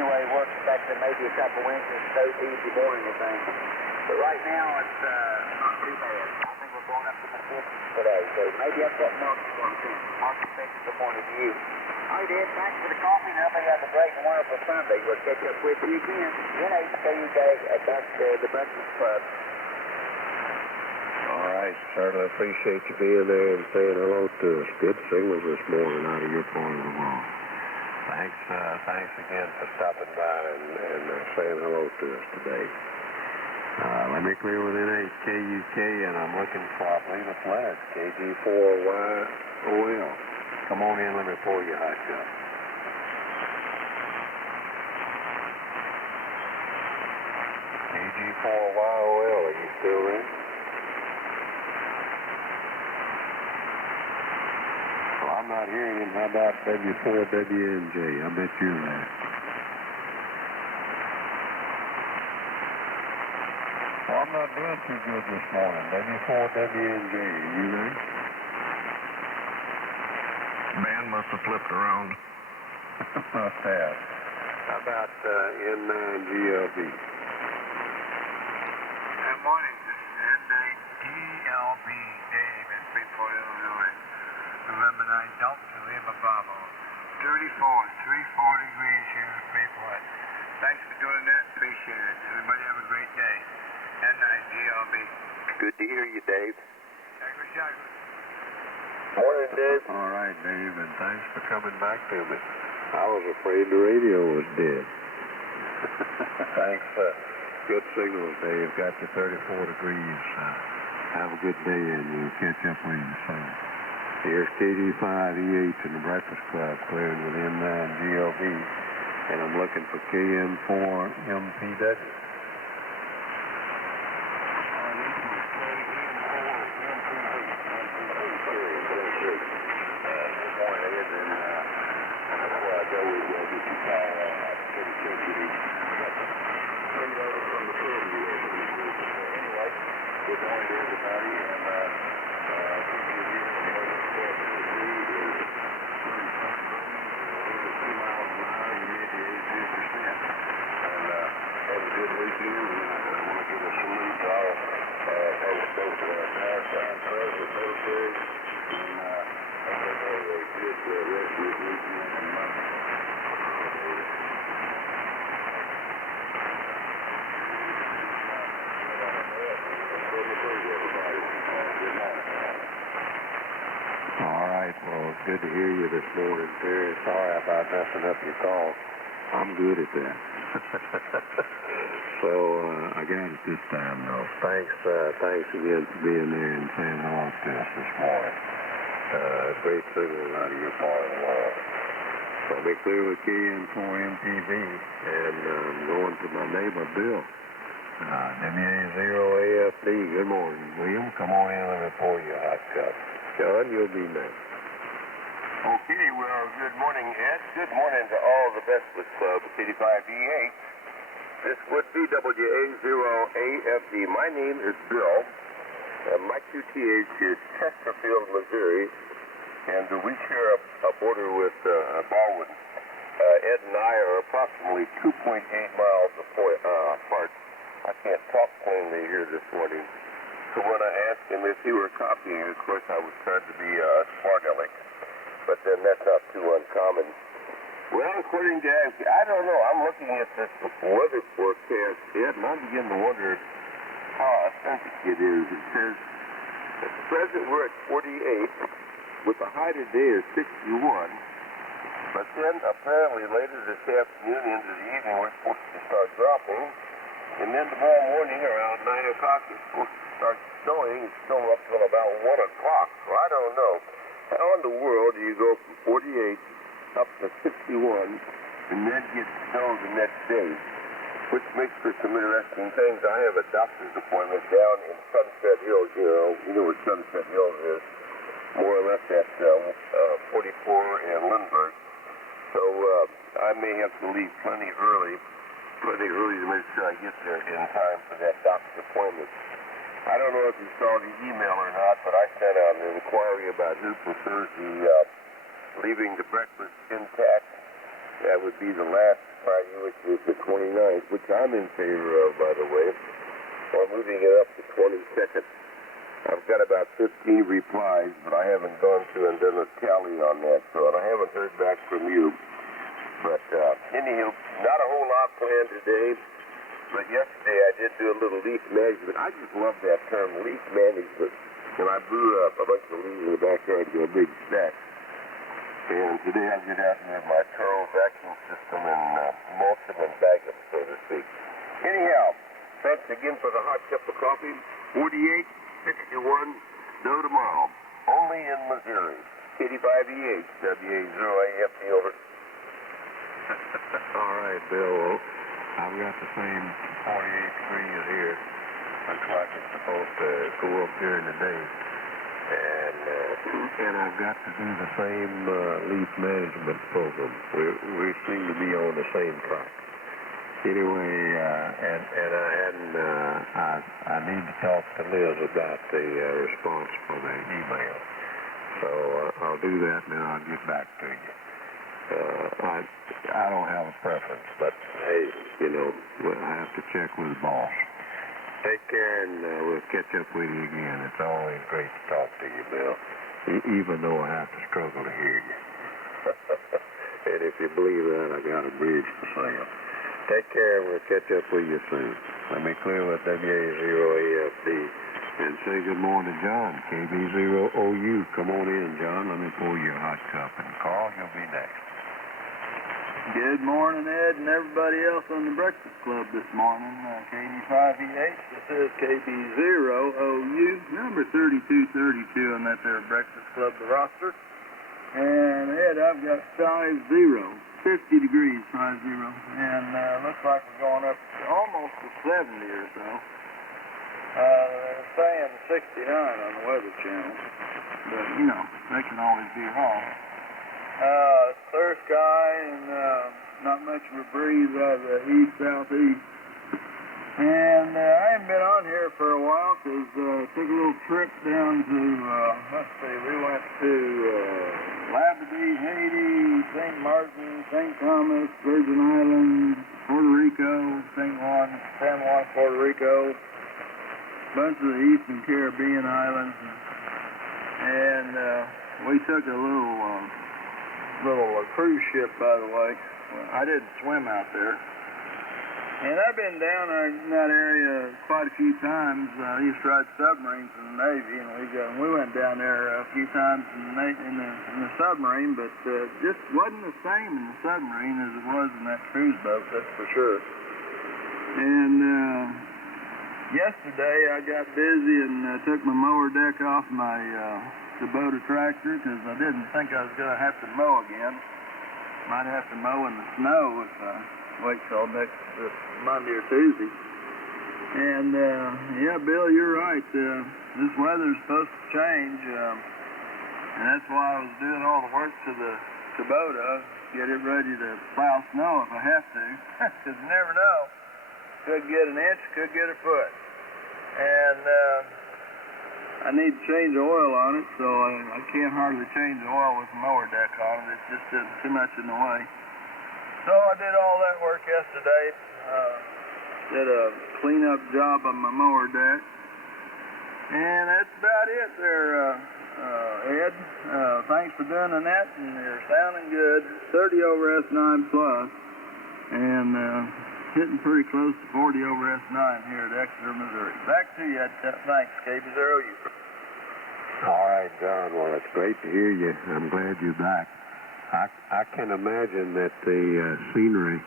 anyway, we're expecting maybe a couple inches of snow Tuesday morning, I think. But right now, it's not too bad. I think we're going up to the 50s today, so maybe that's what Mark's going to send. Mark, thanks for the morning to you. All right, Ed, thanks for the coffee, and I hope you have a great and wonderful Sunday. We'll catch up with you again. NHKUK at the Breakfast Club. All right, certainly appreciate you being there and saying hello to us. Good signals this morning out of your part of the world. Thanks again for stopping by and saying hello to us today. Let me clear with NHKUK, and I'm looking for, I believe it's last, KG4YOL. Come on in, let me pour you a hot cup. KG4YOL, are you still there? Well, I'm not hearing him. How about W4WNJ? I bet you're there. Well, I'm not doing too good this morning. W4WNJ, are you there? Man must have flipped around. Must have. How about N9GLB? Good morning. This is N9GLB, Dave in Freeport, Illinois. November 9, Delta, Lima Bravo. 34 degrees here in Freeport. Thanks for doing that. Appreciate it. Everybody have a great day. N9GLB. Good to hear you, Dave. Jagger. Morning, Dave. All right, Dave, and thanks for coming back to me. I was afraid the radio was dead. Thanks. Good signals, Dave. Got you 34 degrees. Have a good day, and we'll catch up with you soon. Here's KD5E8 in the Breakfast Club, clearing with N9GLB, and I'm looking for KN4MPW. Good morning to everybody, and have a good weekend. I want to give a salute to all folks both Maritime Press, the military, and have a good rest of the weekend. All right, well, it's good to hear you this morning, Terry. Sorry about messing up your call. I'm good at that. So, I got it this time, though. Thanks again for being there and saying hello to us this morning. Great signal out of your part of the world. So, I'll be clear with KN4MTV, and I'm going to my neighbor, Bill. WA0AFD. Good morning, William. Come on in, let me pour you a hot cup. John, you'll be next. Okay, well, good morning, Ed. Good morning to all the Breakfast Club, 85E8. This would be WA0AFD. My name is Bill. My QTH is Chesterfield, Missouri, and we share a border with Baldwin. Ed and I are approximately 2.8 miles apart. I can't talk plainly here this morning. So when I asked him if he were copying, of course I was trying to be smart aleck. But then that's not too uncommon. Well, according to I don't know. I'm looking at this weather forecast, Ed, and I'm beginning to wonder how authentic it is. It says at present we're at 48, with the high today is 61. But then apparently later this afternoon into the evening we're supposed to start dropping. And then tomorrow morning around 9 o'clock it's supposed to start snowing. It's snow up till about 1 o'clock. So I don't know. How in the world do you go from 48 up to 61 and then get snow the next day? Which makes for some interesting things. I have a doctor's appointment down in Sunset Hills. You know where Sunset Hills is. More or less at and Lindbergh. So I may have to leave plenty early to make sure I get there in time for that doctor's appointment. I don't know if you saw the email or not, but I sent out an inquiry about who prefers leaving the breakfast intact. That would be the last Friday, which is the 29th, which I'm in favor of, by the way. So I'm moving it up to 22nd. I've got about 15 replies, but I haven't gone through and done a tally on that, so I haven't heard back from you. But anyhow, not a whole lot planned today. But yesterday I did do a little leaf management. I just love that term, leaf management. And I blew up a bunch of leaves in the backyard to a big stack. And today I get out here with my Turo vacuum system and mulch them and bag them, so to speak. Anyhow, thanks again for the hot cup of coffee. 4861, no tomorrow. Only in Missouri. 85EH, WA0AFD, over. All right, Bill. I've got the same 48 degrees here. Looks like it's supposed to go up during the day. And I've got to do the same leaf management program. We seem to be on the same track. Anyway, I need to talk to Liz about the response for the email. So I'll do that and then I'll get back to you. I don't have a preference, but hey, I have to check with the boss. Take care, and we'll catch up with you again. It's always great to talk to you, Bill, even though I have to struggle to hear you. And if you believe that, I got a bridge for sale. Take care, and we'll catch up with you soon. Let me clear with WA0AFD and say good morning to John, KB0OU. Come on in, John. Let me pour you a hot cup. And Carl, you'll be next. Good morning, Ed, and everybody else on the Breakfast Club this morning. KD5EH, this is KB0OU, number 3232 on that there Breakfast Club, the roster. And, Ed, I've got 50 degrees, 50, and looks like we're going up almost to 70 or so. They're saying 69 on the Weather Channel, but, they can always be wrong. Clear sky and not much of a breeze out of the east-southeast. And I haven't been on here for a while because took a little trip down to, we went to Labadee, Haiti, St. Martin, St. Thomas, Virgin Islands, Puerto Rico, San Juan, Puerto Rico, a bunch of the Eastern Caribbean islands. And we took a little cruise ship, by the way. I didn't swim out there. And I've been down in that area quite a few times. I used to ride submarines in the Navy, and we went down there a few times in the submarine, but just wasn't the same in the submarine as it was in that cruise boat, that's for sure. And yesterday I got busy and took my mower deck off my Kubota tractor because I didn't think I was going to have to mow again. Might have to mow in the snow if I wait till next Monday or Tuesday. And yeah, Bill, you're right. This weather's supposed to change, and that's why I was doing all the work to the Kubota, get it ready to plow snow if I have to, because you never know. Could get an inch, could get a foot. And I need to change the oil on it, so I can't hardly change the oil with the mower deck on it. It's just too much in the way. So I did all that work yesterday. Did a cleanup job on my mower deck. And that's about it there, Ed. Thanks for doing the net, and you're sounding good. 30 over S9 plus, and hitting pretty close to 40 over S9 here at Exeter, Missouri. Back to you. Thanks, KB0U. All right, John. Well, it's great to hear you. I'm glad you're back. I can imagine that the scenery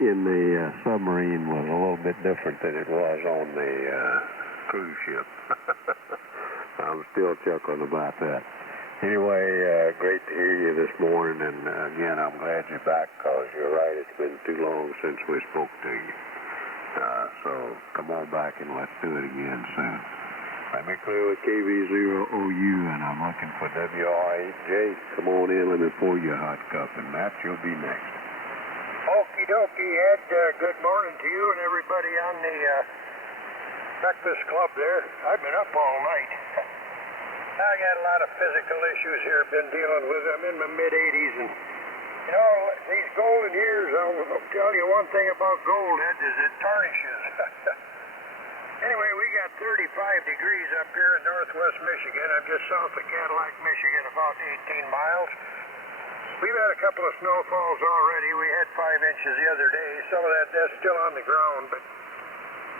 in the submarine was a little bit different than it was on the cruise ship. I'm still chuckling about that. Anyway, great to hear you this morning, and again, I'm glad you're back because you're right, it's been too long since we spoke to you. So come on back and let's do it again soon. Let me clear with KB0OU, and I'm looking for WR8J. Come on in, let me pour you a hot cup, and Matt, you'll be next. Okie dokie, Ed. Good morning to you and everybody on the breakfast club there. I've been up all night. I got a lot of physical issues here I've been dealing with. I'm in my mid-80s, and you know, these golden years, I'll tell you one thing about gold, Ed, is it tarnishes. Anyway, we got 35 degrees up here in northwest Michigan. I'm just south of Cadillac, Michigan, about 18 miles. We've had a couple of snowfalls already. We had 5 inches the other day. Some of that's still on the ground, but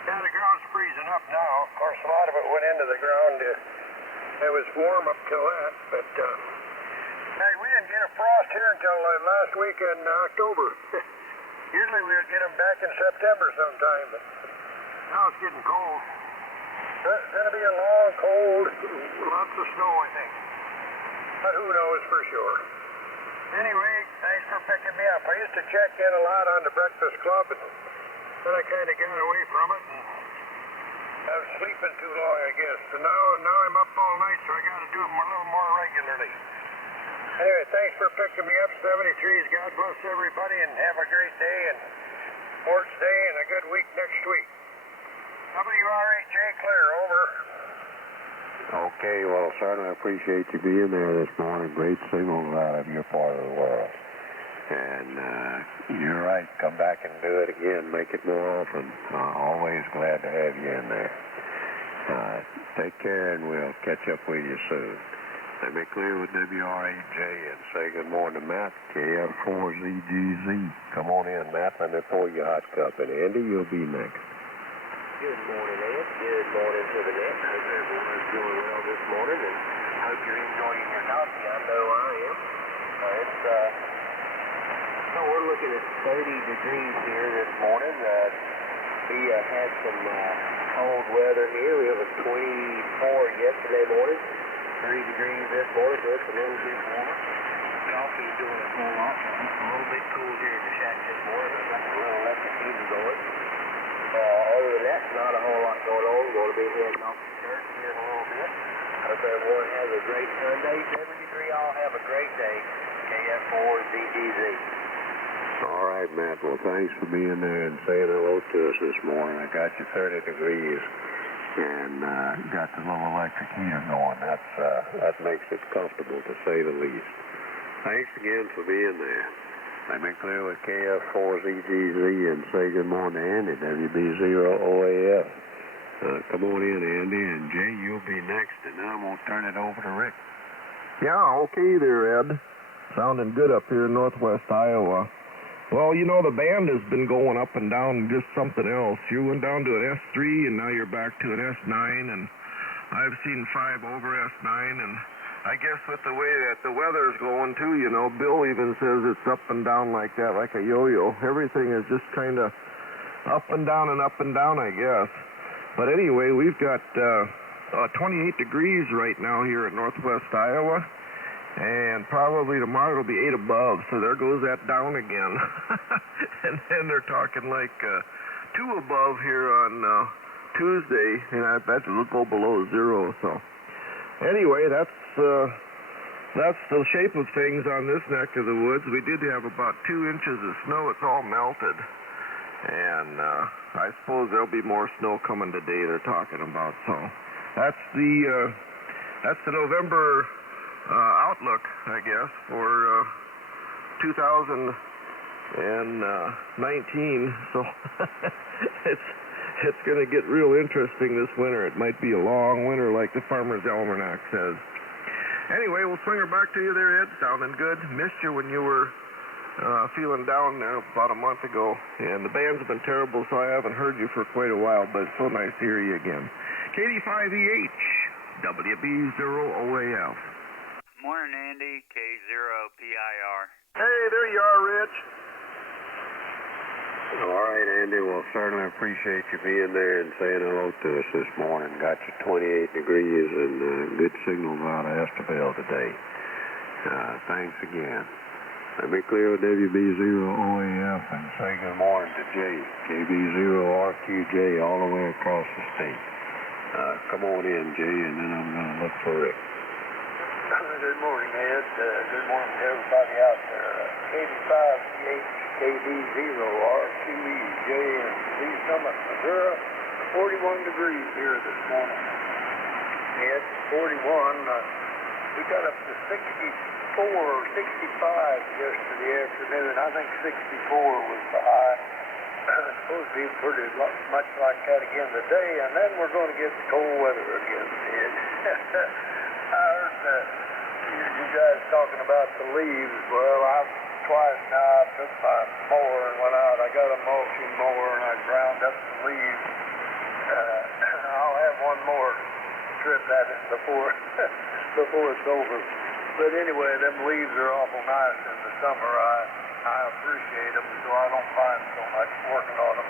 yeah, the ground's freezing up now. Of course, a lot of it went into the ground. It was warm up till that, but hey, we didn't get a frost here until last week in October. Usually we would get them back in September sometime, but now it's getting cold. It's going to be a long, cold, lots of snow, I think. But who knows for sure. Anyway, thanks for picking me up. I used to check in a lot on the Breakfast Club, and then I kind of got away from it, and I was sleeping too long, I guess. So now I'm up all night, so I got to do them a little more regularly. Anyway, thanks for picking me up, 73s. God bless everybody, and have a great day, and sports day, and a good week next week. WR8J clear, over. Okay, well, certainly appreciate you being there this morning. Great signals out of your part of the world. And you're right, come back and do it again. Make it more often. Always glad to have you in there. Take care, and we'll catch up with you soon. Let me clear with WR8J and say good morning to Matt, KF4ZGZ. Come on in, Matt. Let me pour you a hot cup. And Andy, you'll be next. Good morning, Ed. Good morning to the net. Hope everyone's doing well this morning, and hope you're enjoying your coffee. I know I am. So we're looking at 30 degrees here this morning. We had some cold weather here. It was 24 yesterday morning, 30 degrees this morning, so it's a little bit warmer. Coffee's doing a whole lot. A little bit cool here in the shack this morning. I've got a little electric heater going. Other than that, not a whole lot going on. Going to be heading off to church here in a little bit. Hope everyone has a great Sunday. 73, all have a great day. KF4ZGZ. All right, Matt. Well, thanks for being there and saying hello to us this morning. I got you 30 degrees and got the little electric heater going. That makes it comfortable, to say the least. Thanks again for being there. Let me clear with KF4ZGZ and say good morning to Andy, WB0OAF. Come on in, Andy, and Jay, you'll be next, and then I'm going to turn it over to Rick. Yeah, okay there, Ed. Sounding good up here in northwest Iowa. Well, you know, the band has been going up and down just something else. You went down to an S3, and now you're back to an S9, and I've seen 5 over S9, and I guess with the way that the weather's going, too, you know, Bill even says it's up and down like that, like a yo-yo. Everything is just kind of up and down, I guess. But anyway, we've got 28 degrees right now here at northwest Iowa, and probably tomorrow it'll be 8 above, so there goes that down again. And then they're talking like 2 above here on Tuesday, and I bet it'll go below 0, so... Anyway, that's the shape of things on this neck of the woods. We did have about 2 inches of snow. It's all melted. And I suppose there'll be more snow coming today they're talking about. So that's the November outlook, I guess, for 2019. So it's going to get real interesting this winter. It might be a long winter like the Farmer's Almanac says. Anyway, we'll swing her back to you there, Ed. Sounding good. Missed you when you were feeling down there about a month ago. And the band's been terrible, so I haven't heard you for quite a while, but it's so nice to hear you again. KD5EH, WB0OAF. Morning, Andy. K0PIR. Hey, there you are, Rich. All right, Andy. Well, certainly appreciate you being there and saying hello to us this morning. Got you 28 degrees and good signals out of Estherville today. Thanks again. Let me clear with WB0OAF and say good morning to Jay, KB0RQJ, all the way across the state. Come on in, Jay, and then I'm going to look for Rick. Good morning, Ed. Good morning to everybody out there. 85KD0RQE, Jay in Lee Summit, Missouri. 41 degrees here this morning. Ed, 41. We got up to 64 or 65 yesterday afternoon. I think 64 was the high. It's supposed to be pretty much like that again today, and then we're going to get cold weather again, Ed. I heard you guys talking about the leaves. Well, twice now I took my mower and went out. I got a mulching mower and I ground up the leaves. I'll have one more trip at it before it's over. But anyway, them leaves are awful nice in the summer. I appreciate them, so I don't mind so much working on them.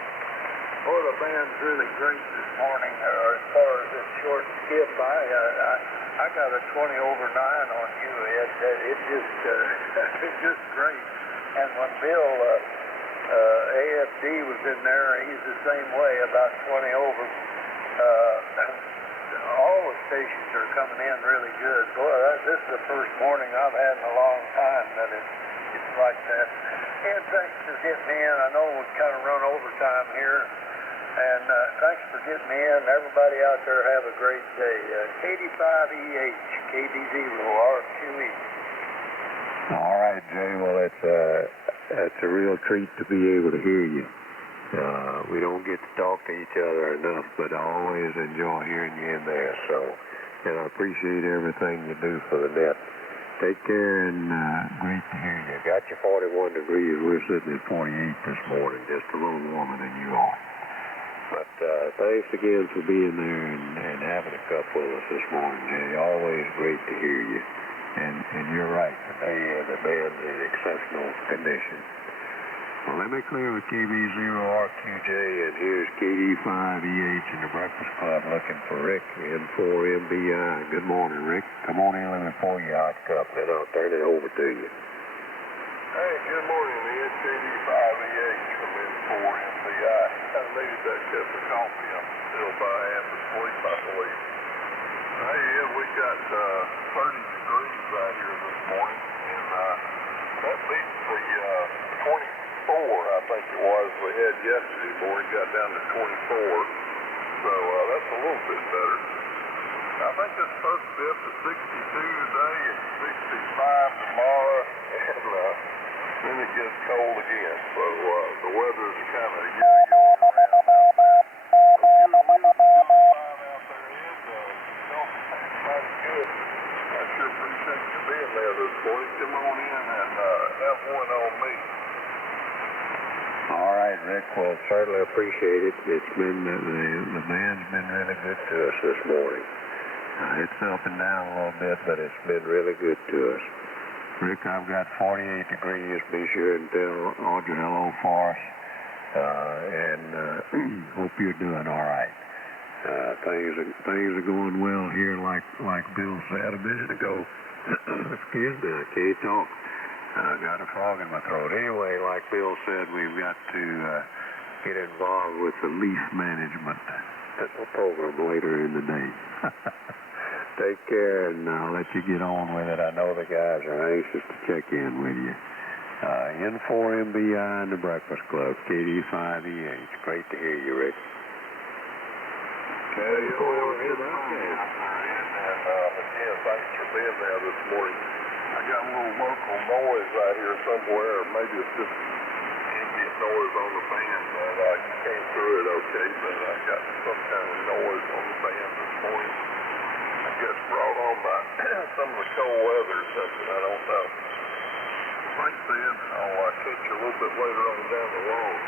Oh, the band's really great this morning. As far as this short skip, I got a 20 over 9 on you, Ed. It's just great. And when Bill AFD was in there, he's the same way, about 20 over. All the stations are coming in really good. Boy, this is the first morning I've had in a long time that it's like that. And thanks for getting me in. I know we've kind of run overtime here. And thanks for getting me in. Everybody out there have a great day. KD5EH, KD0RQE. All right, Jay. Well, it's a real treat to be able to hear you. We don't get to talk to each other enough, but I always enjoy hearing you in there. And I appreciate everything you do for the net. Take care, and great to hear you. Got you 41 degrees. We're sitting at 48 this morning, just a little warmer than you are. But thanks again for being there and having a cup with us this morning, Jay. Always great to hear you. And you're right. The band's in exceptional condition. Well, let me clear with KB0RQJ, and here's KD5EH in the Breakfast Club looking for Rick in 4MBI. Good morning, Rick. Come on in, let me pour you a hot cup, then I'll turn it over to you. Hey, good morning, Ed. KD5EH from N4MBI. I needed that cup of coffee. I'm still by half asleep, I believe. Hey, Ed, we got 30 degrees out here this morning, and that beats the 24, I think it was, we had yesterday morning. Got down to 24, so that's a little bit better. I think it's supposed to be up to 62 today and 65 tomorrow, and then it gets cold again. So the weather's kind of yo-yoing around out there. But you and Liz are doing fine out there, Ed. Everybody's good. I sure appreciate you being there this morning. Come on in and have one on me. All right, Rick. Well, certainly appreciate it. It's been the band's been really good to us this morning. It's up and down a little bit, but it's been really good to us. Rick, I've got 48 degrees. Be sure and tell Audrey hello for us. And hope you're doing all right. Things are going well here, like Bill said a minute ago. Excuse me, I can't talk. I got a frog in my throat. Anyway, like Bill said, we've got to get involved with the leaf management program later in the day. Take care, and I'll let you get on with it. I know the guys are anxious to check in with you. N4MBI in the Breakfast Club, KD5EH. Great to hear you, Rick. Okay, well, good morning out there, Ed, and again, thanks for being there this morning. I got a little local noise out here somewhere, or maybe it's just ambient noise on the band, but you came through it okay, but I got some kind of noise on the band this morning. I guess brought on by some of the cold weather or something, I don't know. Thanks, Ed. I'll catch you a little bit later on down the road.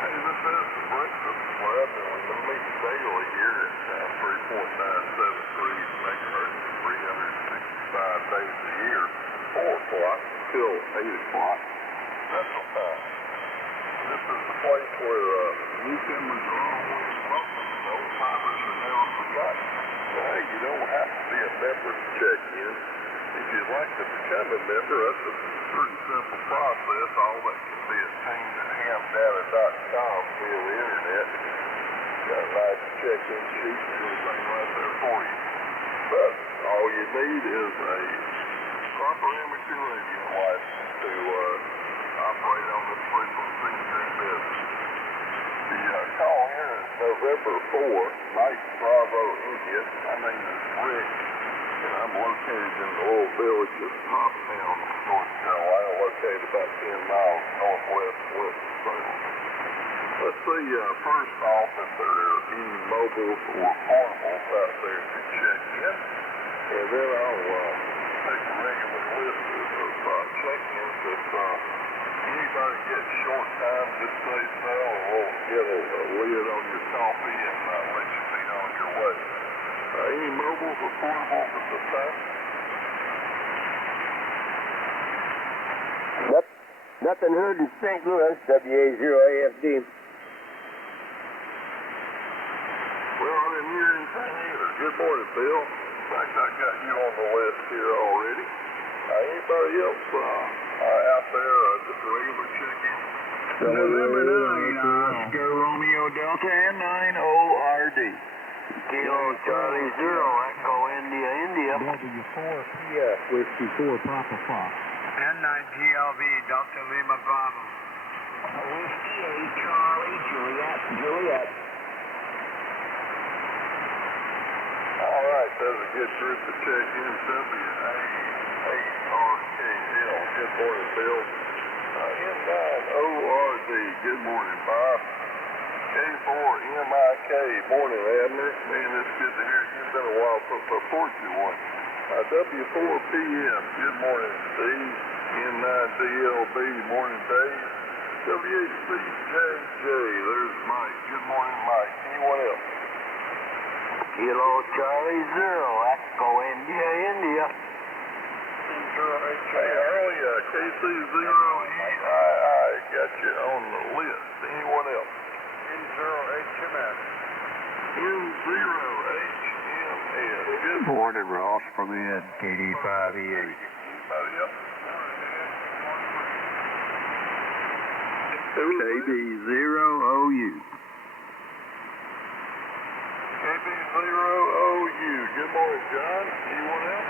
Hey, this is the Breakfast Club, and we meet daily here at 3.973 megahertz, 365 days a year, 4 o'clock till 8 o'clock. Central Time. This is the place where newcomers are always welcome, and old timers are never forgotten. Hey, you don't have to be a member to check in. If you'd like to become a member, that's a pretty simple process. All that can be attained at hamdata.com via the internet. Got a nice check-in sheet and everything like But all you need is a proper amateur radio license to operate on this frequency during business. The call here is November 4, Mike Bravo India. My name is Rick, and I'm located in the little village of Poptown, North Carolina, located about 10 miles northwest of Winston-Salem. Let's see, first off, if there are any mobiles or portables out there to check in, and then I'll take a regular list of check-ins. If anybody gets short time, just say so, and we'll get a lid on your coffee and let you be on your way. Any mobiles or portables at this time? Nothing heard in St. Louis, WA0AFD. Well, I didn't hear anything either. Good morning, Bill. In fact, I got you on the list here already. Anybody else out there just a regular check-in? November 9, Oscar Romeo Delta and 9 ORD. Kilo Charlie 0, Echo India, India. W4PF, Whiskey 4, Papa Fox. N9 GLV, Delta Lima Bravo. Whiskey 8, Charlie, Juliet. All right, that's a good group to check in. WA8RKL. Good morning, Bill. N9ORD. Good morning, Bob. K4MIK. Morning, Abner. Man, it's good to hear you. It's been a while since I poured you one. W4PM. Good morning, Steve. N9DLB. Morning, Dave. W8CJJ. There's Mike. Good morning, Mike. Anyone else? Kilo Charlie 0, Echo India, India. Hey, Early, KC0EII got you on the list. Anyone else? N0HMS. N0HMS. Good Morning, Ross from Ed, KD5EH. Anybody else? KB0OU. KB0OU. Good morning, John. Anyone else?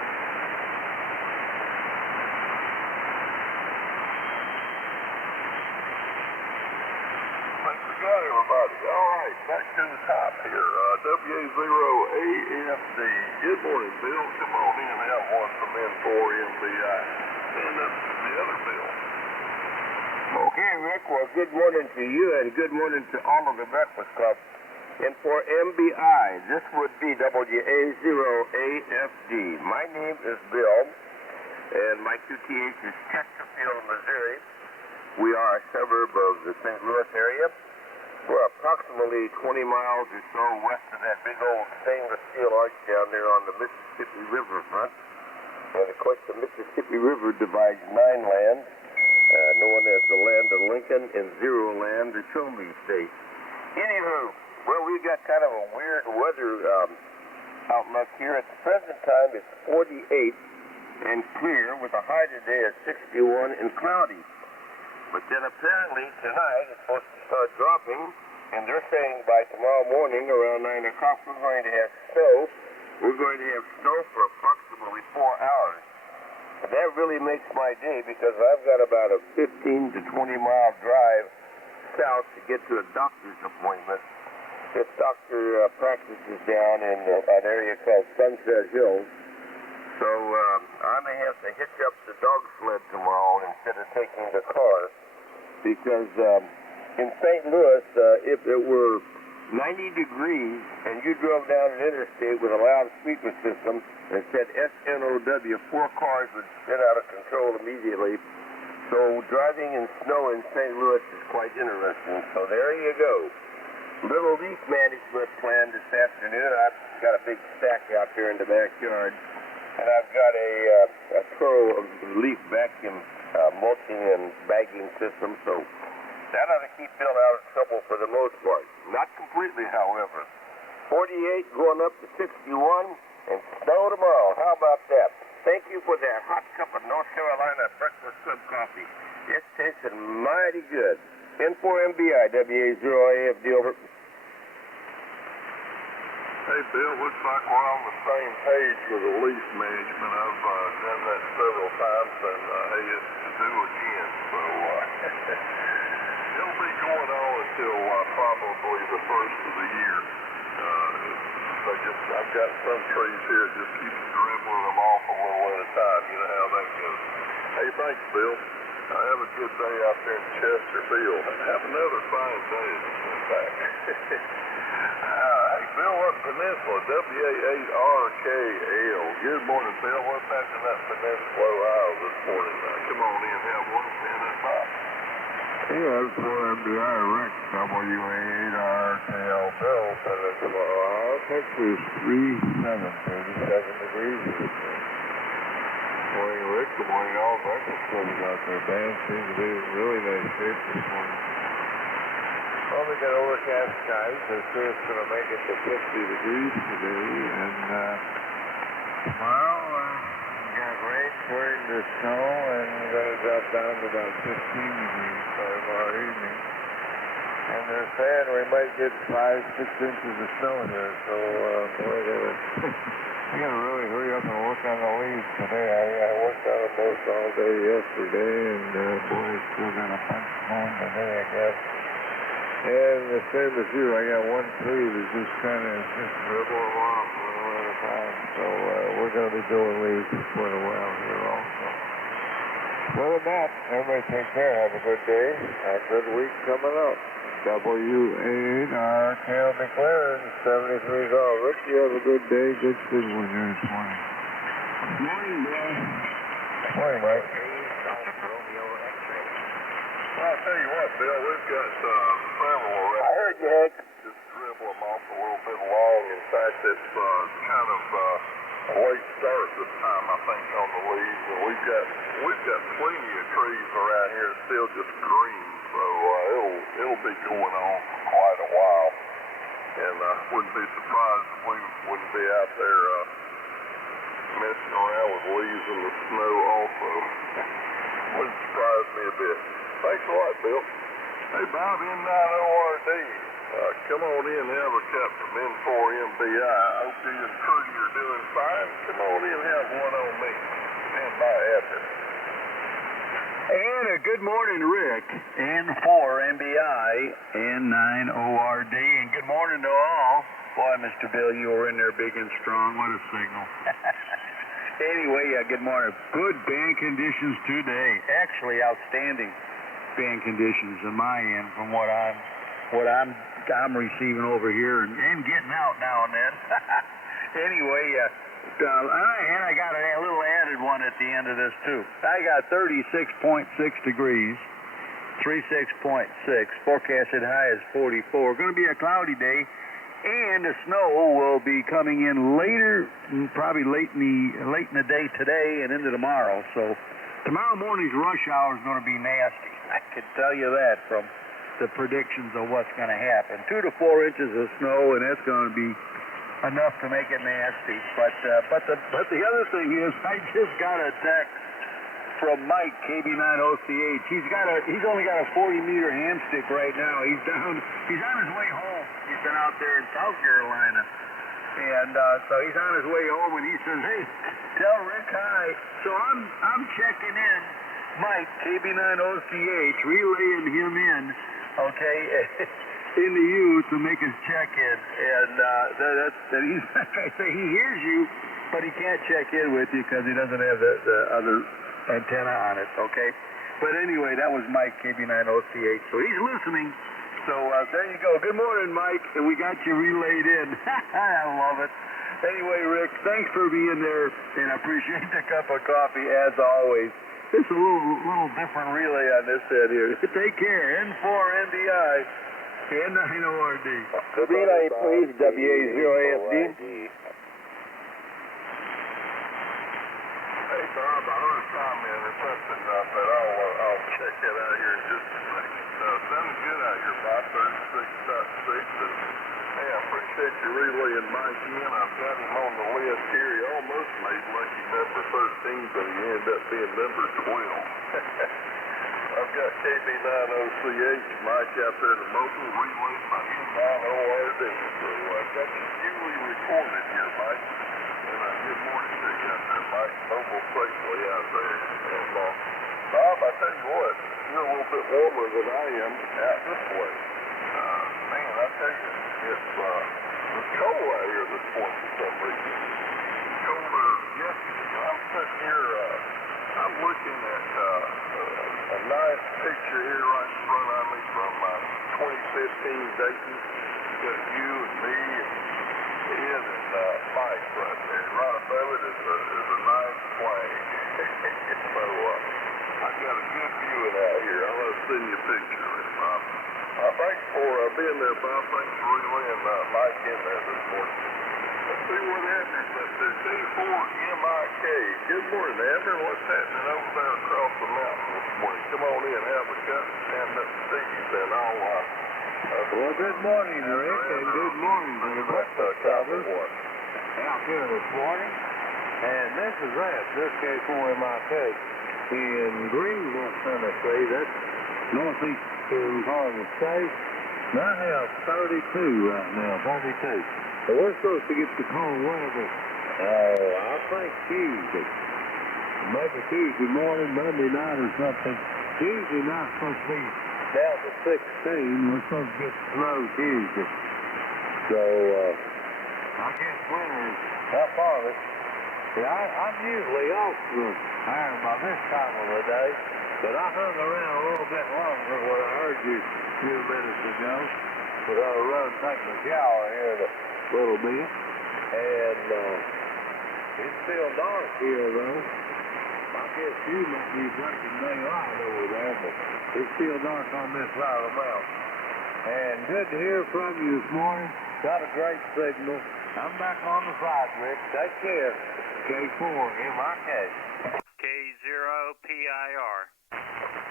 I think we got everybody. All right, back to the top here. WA0AFD. Good morning, Bill. Come on in. Have one from N4MBI. Stand up to the other Bill. Okay, Rick, well, good morning to you, and good morning to all of the Breakfast Club. And for MBI, this would be WA0AFD. My name is Bill, and my QTH is Chesterfield, Missouri. We are a suburb of the St. Louis area. We're approximately 20 miles or so west of that big old stainless steel arch down there on the Mississippi River front. And, of course, the Mississippi River divides 9 lands, known as the land of Lincoln and Zero Land, the Show Me State. Anywho, well, we got kind of a weird weather outlook here. At the present time, it's 48 and clear with a high today of 61 and cloudy. But then apparently tonight it's supposed to start dropping, and they're saying by tomorrow morning around 9 o'clock we're going to have snow. We're going to have snow for approximately 4 hours. And that really makes my day because I've got about a 15 to 20 mile drive south to get to a doctor's appointment. This doctor practices down in an area called Sunset Hills. So I may have to hitch up the dog sled tomorrow instead of taking the car. Because in St. Louis, if it were 90 degrees and you drove down an interstate with a loudspeaker system and said SNOW, 4 cars would spin out of control immediately. So driving in snow in St. Louis is quite interesting. So there you go. Little leaf management plan this afternoon. I've got a big stack out there in the backyard. And I've got a thorough leaf vacuum mulching and bagging system. So that ought to keep Bill out of trouble for the most part. Not completely, however. 48 going up to 61 and snow tomorrow. How about that? Thank you for that hot cup of North Carolina Breakfast Club coffee. It's tasting mighty good. N4MBI, WA0AFD over. Hey, Bill, looks like we're on the same page with the lease management. I've done that several times, and hey, it's to do again. So it'll be going on until probably the first of the year. I've got some trees here that just keep dribbling them off a little at a time. You know how that goes. Hey, thanks, Bill. Have a good day out there in Chesterfield. Have another fine day as you come back. Hey, Bill, what peninsula? W-A-8-R-K-L. Good morning, Bill. What's happening at Peninsula, Ohio this morning? Come on in, have one minute, Bob. Yeah, it's 4MDI Rick, W-A-8-R-K-L Bill, Peninsula, Ohio. Texas 37 degrees this morning. Morning, Rick. Good morning, all breakfast clubs out there. Band seems to be in really nice shape this morning. Well, we got overcast skies. They say it's going to make it to 50 degrees today. And tomorrow, we got rain turning to snow, and we're going to drop down to about 15 degrees by tomorrow evening. And they're saying we might get 5-6 inches of snow here, so I got to really hurry up and work on the leaves today. I worked on them most all day yesterday, and boy, I still got a bunch going today, I guess. And the same as you, I got one tree that's just kind of dribbling off a little at a time. So we're going to be doing leaves for quite a while here also. Other than that, everybody take care. Have a good day. A good week coming up. W-A-R-K-L McLaren, 73 call. Rick, you have a good day. Good signal here this morning. Morning, Bill. Morning, Mike. Well, I'll tell you what, Bill, we've got several around. I heard you, Hank. Just dribble them off a little bit long. In fact, it's kind of a late start this time, I think, on the leaves. And we've got plenty of trees around here still just green. So it'll be going on for quite a while. And wouldn't be surprised if we wouldn't be out there messing around with leaves in the snow also. Wouldn't surprise me a bit. Thanks a lot, Bill. Hey, Bob, N9ORD. Come on in and have a cup from N4MBI. OP and Trudy are doing fine. Come on in and have one on me. Stand by after. And a good morning, Rick. N4MBI, N9ORD, and good morning to all. Boy, Mr. Bill, you were in there big and strong. What a signal. Anyway, good morning. Good band conditions today. Actually, outstanding band conditions on my end from what I'm receiving over here and getting out now and then. Anyway, and I got a little added one at the end of this too. I got 36.6 degrees, 36.6. Forecasted high is 44. Going to be a cloudy day, and the snow will be coming in later, probably late in the day today and into tomorrow. So tomorrow morning's rush hour is going to be nasty. I can tell you that from the predictions of what's going to happen. 2 to 4 inches of snow, and that's going to be enough to make it nasty. But the other thing is, I just got a text from Mike, KB9OCH. He's only got a 40-meter hand stick right now. He's on his way home. He's been out there in South Carolina. And so he's on his way home, and he says, hey, tell Rick hi. So I'm checking in Mike, KB9OCH, relaying him in, okay, into you to make his check-in. And he's, like I say, he hears you, but he can't check in with you because he doesn't have the other antenna on it, okay? But anyway, that was Mike, KB9OCH. So he's listening. So there you go. Good morning, Mike. And we got you relayed in. I love it. Anyway, Rick, thanks for being there, and I appreciate the cup of coffee as always. It's a little different relay on this end here. Take care. N4MBI, N9ORD. Relay, please. WA0AFD. Hey, Bob, I heard a comment or something, but I'll check that out here in just a second. Sounded good out here, Bob, 36.6, and hey, I appreciate you relaying Mike in. I've got him on the list here. He almost made lucky number 13, but he ended up being number 12. I've got KB90CH, Mike out there in the mobile relay, my N9ORD. So I've got you duly recorded here, Mike. And good morning to you out there, Mike. Mobile safely out there. And Bob, I tell you what, you're a little bit warmer than I am out this way. Man, I tell you, it's cold out here this point for some reason. Colder yesterday. I'm sitting here, I'm looking at a nice picture here right in front of me from 2015 Dayton. Got you and me and Ed and Mike right there. Right above it is a nice flag. So I got a good view of that here. I'm going to send you a picture of it, Bob. Thanks for being there, Bob. Thanks for relaying Mike in there this morning. Let's see what happens at the D4MIK. Good morning, Amber. What's happening over there across the mountain this morning? Come on in, have a cup, stand up, Steve, and I'll... well, good morning, Rick, and good morning to the breakfast clubbers out here this morning. And this is that, this K4MIK in Greenville, Tennessee. That's northeastern part of the state. And I have 32 right now, 32. So we're supposed to get the cold weather, I think Tuesday. Maybe Tuesday morning, Monday night or something. Tuesday night's supposed to be down to 16. We're supposed to get snow Tuesday. So, I guess winter is up on us. See, I'm usually off the iron by this time of the day, but I hung around a little bit longer when I heard you a few minutes ago. But I was running, taking a shower here in a little bit. And it's still dark here, though. I guess you might be breaking daylight over there, but it's still dark on this side of the mountain. And good to hear from you this morning. Got a great signal. I'm back on the side, Rick. Take care. K4MIK. K0PIR.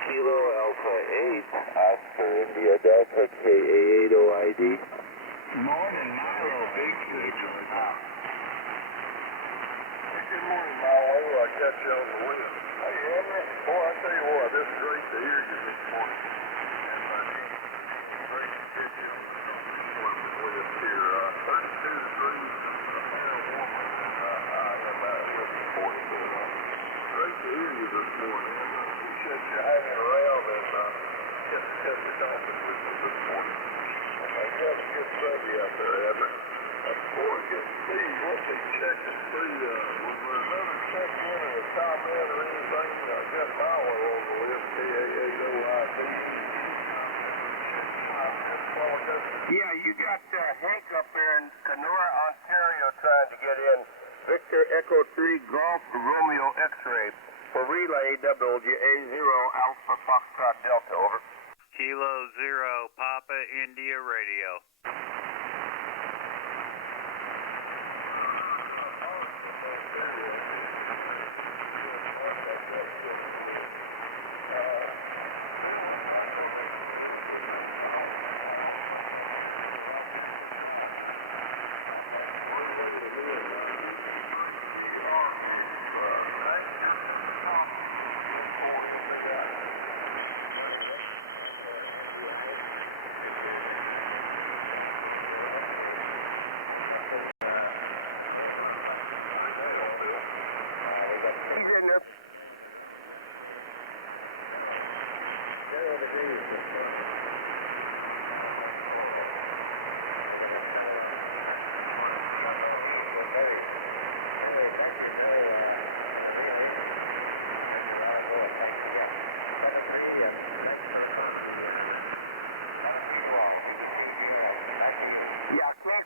Kilo Alpha 8, Oscar India Delta KA8OID. Morning, Milo. Big signal. Good morning, Milo. I got you on the list. Hey, Amber. Boy, I tell you what, it's great to hear you this morning. And great to get you on the list here. 32 degrees, a little warmer than I am looking for you. Great to hear you this morning. Appreciate you hanging around and getting talking with me this morning. I got a good Sunday out there, Amber. Before I get Steve, let me check and see, was there another check-in or a comment or anything? I got Milo on the list, KA8OID. Yeah, you got Hank up there in Kenora, Ontario, trying to get in. Victor Echo 3 Golf Romeo X-ray for relay WA0 Alpha Foxtrot Delta, over. Kilo 0 Papa India Radio.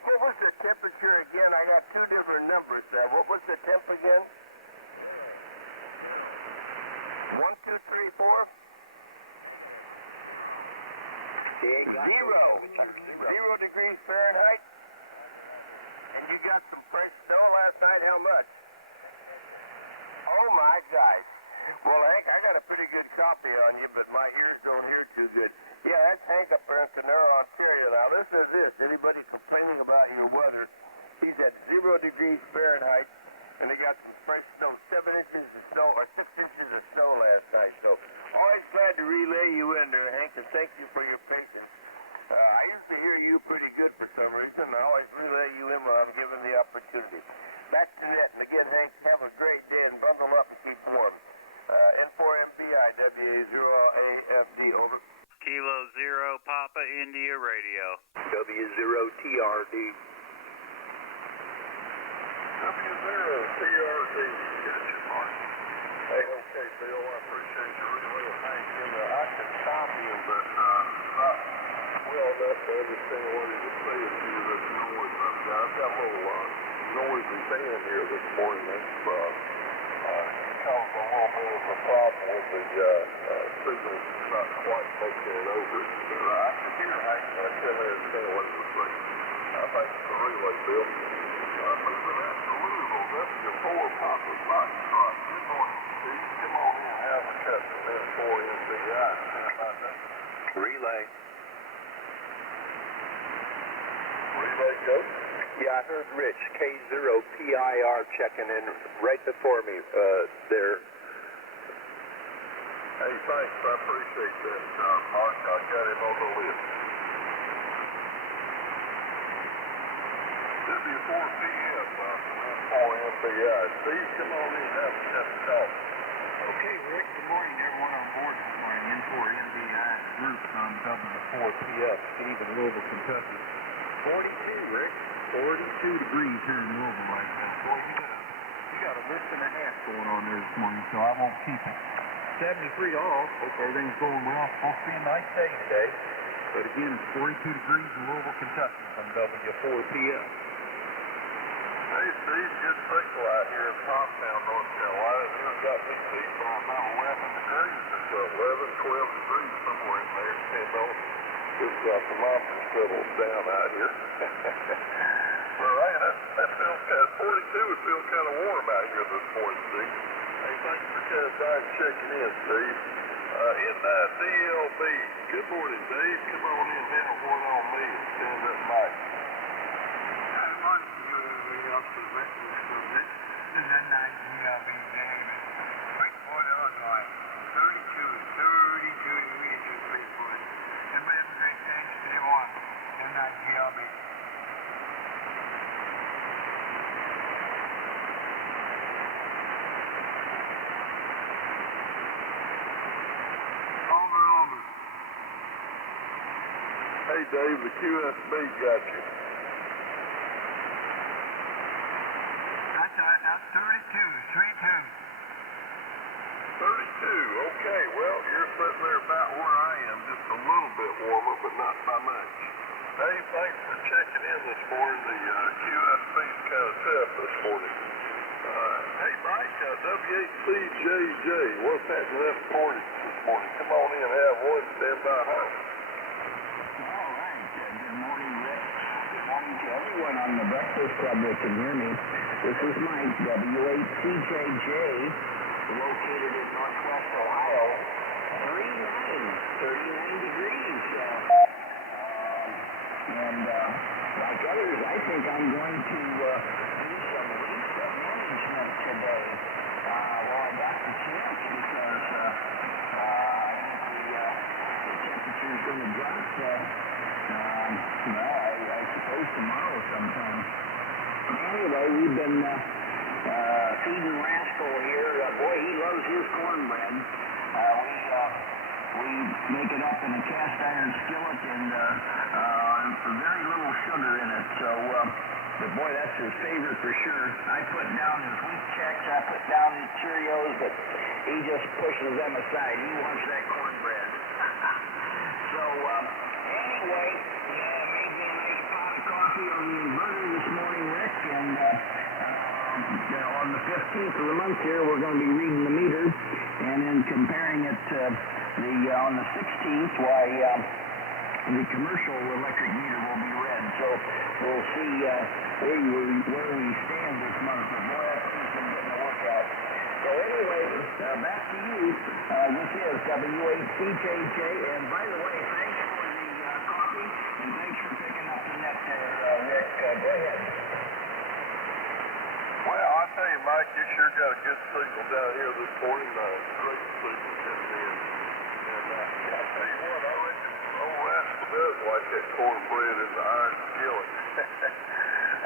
What was the temperature again? I got two different numbers there. What was the temp again? 1, 2, 3, 4? Zero degrees Fahrenheit. And you got some fresh snow last night. How much? Oh my gosh. Well, Hank, I got a pretty good copy on you, but my ears don't hear too good. Yeah, that's Hank up there in Kenora, Ontario. Now, listen to this. Anybody complaining about your weather, he's at 0 degrees Fahrenheit, and they got some fresh snow, 7 inches of snow, or 6 inches of snow last night. So always glad to relay you in there, Hank, and thank you for your patience. I used to hear you pretty good for some reason. I always relay you in when I'm given the opportunity. Back to that, and again, Hank, have a great day and bundle up and keep warm. N4MPI, W0AFD, over. Kilo 0, Papa India Radio. W0TRD. W0TRD. Gotcha, Mark. Hey, okay, Bill, I appreciate your relay. Thank you. I can copy him, but not well enough to understand what he was saying to you this noise I've got. I've got a little noisy fan here this morning. That's caused a little bit of a problem with the signal not quite making it over. I could hear Hank, but I couldn't understand what he was saying. Thanks for the relay, Bill. Moving out to Louisville, W4 Papa Foxtrot. Good morning, Steve. Come on in, have a cut from N4MPI. How about that? Relay. Relay, go. Yeah, I heard Rich, K0PIR checking in right before me there. Hey, thanks. I appreciate that, Mark. I got him on the list. W4PM from N4MPI. Steve, come on in. Have a cup of coffee. Okay, Rick. Good morning to everyone on board this morning. N4MPI group on W4PF, Steve in Louisville, Kentucky. 42, Rick. 42 degrees here in Louisville right now. Boy, you got a lift and a half going on there this morning, so I won't keep it. 73 all. Hope everything's going well. Supposed to be a nice day today. But again, it's 42 degrees in Louisville, Kentucky from W4PF. Hey, Steve, good signal out here in Thompson, North Carolina. It's got me beat by about 11 degrees or so. 11, 12 degrees somewhere in there. Depends on this thermometer settles down out here. Well, hey, that feels kind of, 42 would feel kind of warm out here this morning, Steve. Hey, thanks for coming by and checking in, Steve. N9DLB, good morning, Dave. Come on in, have one on me and stand up, Mike. Good morning to you, everybody else who's listening to this. This is N9DLB, Dave, in Freeport, Illinois. 32 degrees in Freeport. Everybody have a great day. Stay warm. N9DLB. Hey, Dave, the QSB got you. That's 32, 32. 32, okay. Well, you're sitting there about where I am, just a little bit warmer, but not by much. Dave, thanks for checking in this morning. The QSB's kind of tough this morning. Hey, Mike, W8CJJ, what's happening to that portage this morning? Come on in, have one, stand by home. All right. Good morning, Rick. Good morning to everyone on the Breakfast Club that can hear me. This is Mike, W8CJJ, located in Northwest Ohio. 39 degrees. And like others, I think I'm going to do some leaf management today. Well, I got the chance because I think the temperature's going to drop. Well, I suppose tomorrow sometime. Anyway, we've been feeding Rascal here. Boy, he loves his cornbread. We make it up in a cast iron skillet and very little sugar in it. So, but boy, that's his favorite for sure. I put down his wheat checks, I put down his Cheerios, but he just pushes them aside. He wants that cornbread. So, anyway, made me a nice pot of coffee on the inverter this morning, Rick, and on the 15th of the month here, we're going to be reading the meter, and then comparing it to on the 16th, why the commercial electric meter will be read. So we'll see where we stand this month. But boy, that thing's been getting a workout. So anyway, back to you. This is W8CJJ, and by the way, thanks for the coffee, and thanks for picking up the net there, Rick. Go ahead. Well, I'll tell you, Mike, Mike, you sure got a good signal down here this morning. Great signal coming in. And I'll tell you what, I reckon old Rascal does like that cornbread in the iron skillet.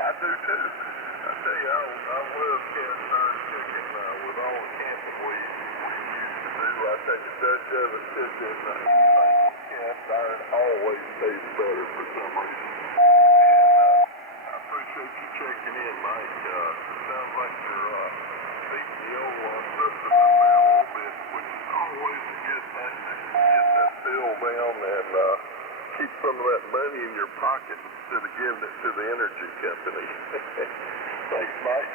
I do too. I tell you, I love cast iron cooking with all the camping we used to do. I take a Dutch oven cooking. Anything with cast iron always tastes better for some reason. And I appreciate you checking in, Mike. Sounds like you're beating the old one system up there a little bit, which is always a good thing to get that bill down and keep some of that money in your pocket instead of giving it to the energy company. Thanks, Mike.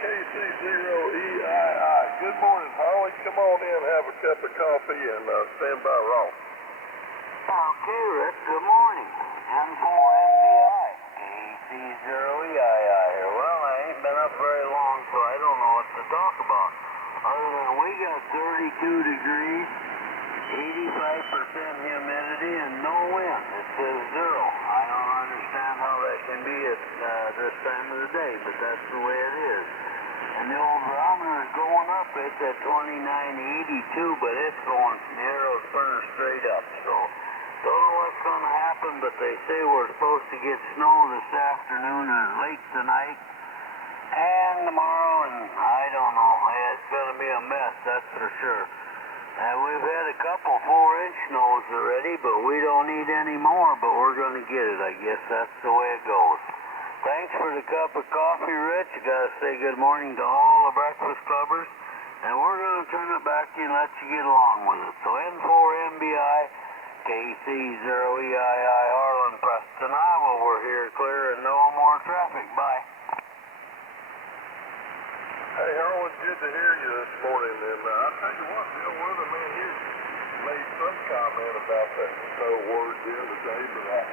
KC0EII. Good morning, Holly. Come on in, have a cup of coffee, and stand by Ross. Okay, Rick. Good morning. N4NBI. KC0EII here. Well, I ain't been up very long, so I don't know what to talk about. Other than we got 32 degrees, 85% humidity, and no wind. It says zero. I don't understand how that can be at this time of the day, but that's the way it is. And the old barometer is going up. It's at 2982, but it's going, the arrow's burning straight up. So, don't know what's going to happen, but they say we're supposed to get snow this afternoon and late tonight and tomorrow, and I don't know. It's going to be a mess, that's for sure. And we've had a couple 4-inch snows already, but we don't need any more, but we're going to get it. I guess that's the way it goes. Thanks for the cup of coffee, Rich. You got to say good morning to all the breakfast clubbers, and we're going to turn it back to you and let you get along with it. So N4MBI, KC0EII, Harlan, Preston, Iowa, we're here clear and no more traffic. Bye. Hey, Harlan, good to hear you this morning. And I'll tell you what, Bill Weatherman here made some comment about that snow word the other day, but I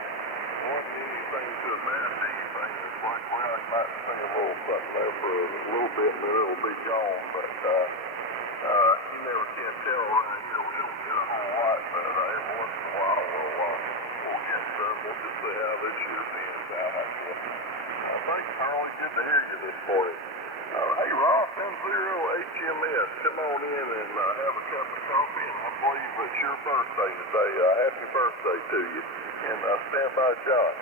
wasn't anything to amount to anything. It's like, well, I might see a little something there for a little bit, and then it'll be gone. But you never can tell around here. We don't get a whole lot, but every once in a while we'll get some. We'll just see how this year pans out, I guess. Thanks, Harlan. Good to hear you this morning. Hey, Ross, N0HMS, come on in and have a cup of coffee, and I believe it's your birthday today. Happy birthday to you. And stand by John.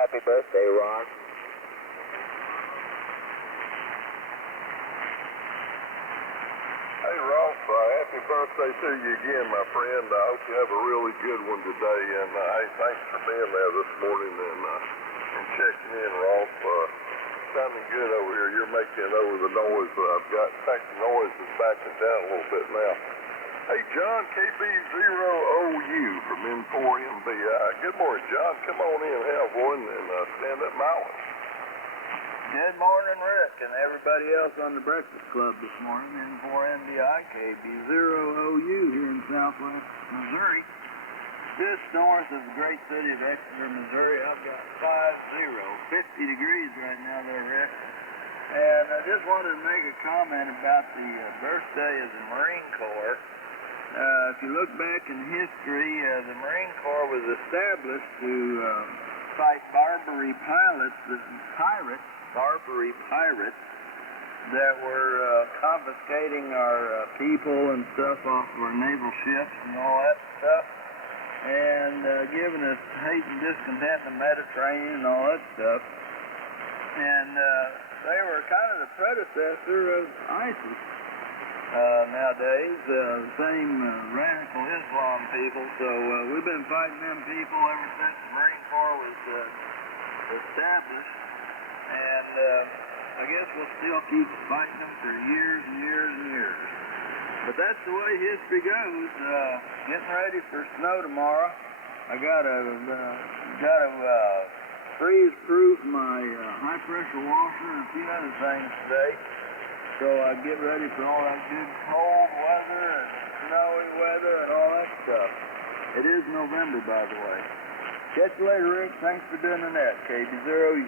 Happy birthday, Ron. Hey, Ross, happy birthday to you again, my friend. I hope you have a really good one today. And hey, thanks for being there this morning and checking in, Ross. Sounding good over here. You're making over the noise that I've got. In fact, the noise is backing down a little bit now. Hey, John, KB0OU from N4MBI. Good morning, John. Come on in, have one, and stand up mile. Good morning, Rick, and everybody else on the Breakfast Club this morning. N4MBI, KB0OU here in southwest Missouri. Just north of the great city of Exeter, Missouri. I've got 50 degrees right now there, Rick. And I just wanted to make a comment about the birthday of the Marine Corps. If you look back in history, the Marine Corps was established to fight Barbary pirates that were confiscating our people and stuff off of our naval ships and all that stuff, and giving us hate and discontent in the Mediterranean and all that stuff. And they were kind of the predecessor of ISIS nowadays, the same radical Islam people. So we've been fighting them people ever since the Marine Corps was established, and I guess we'll still keep fighting them for years and years and years. But that's the way history goes. Getting ready for snow tomorrow. I gotta freeze-proof my high-pressure washer and a few other things today, so I get ready for all that good cold weather and snowy weather and all that stuff. It is November, by the way. Catch you later, Rick. Thanks for doing the net, KB0U.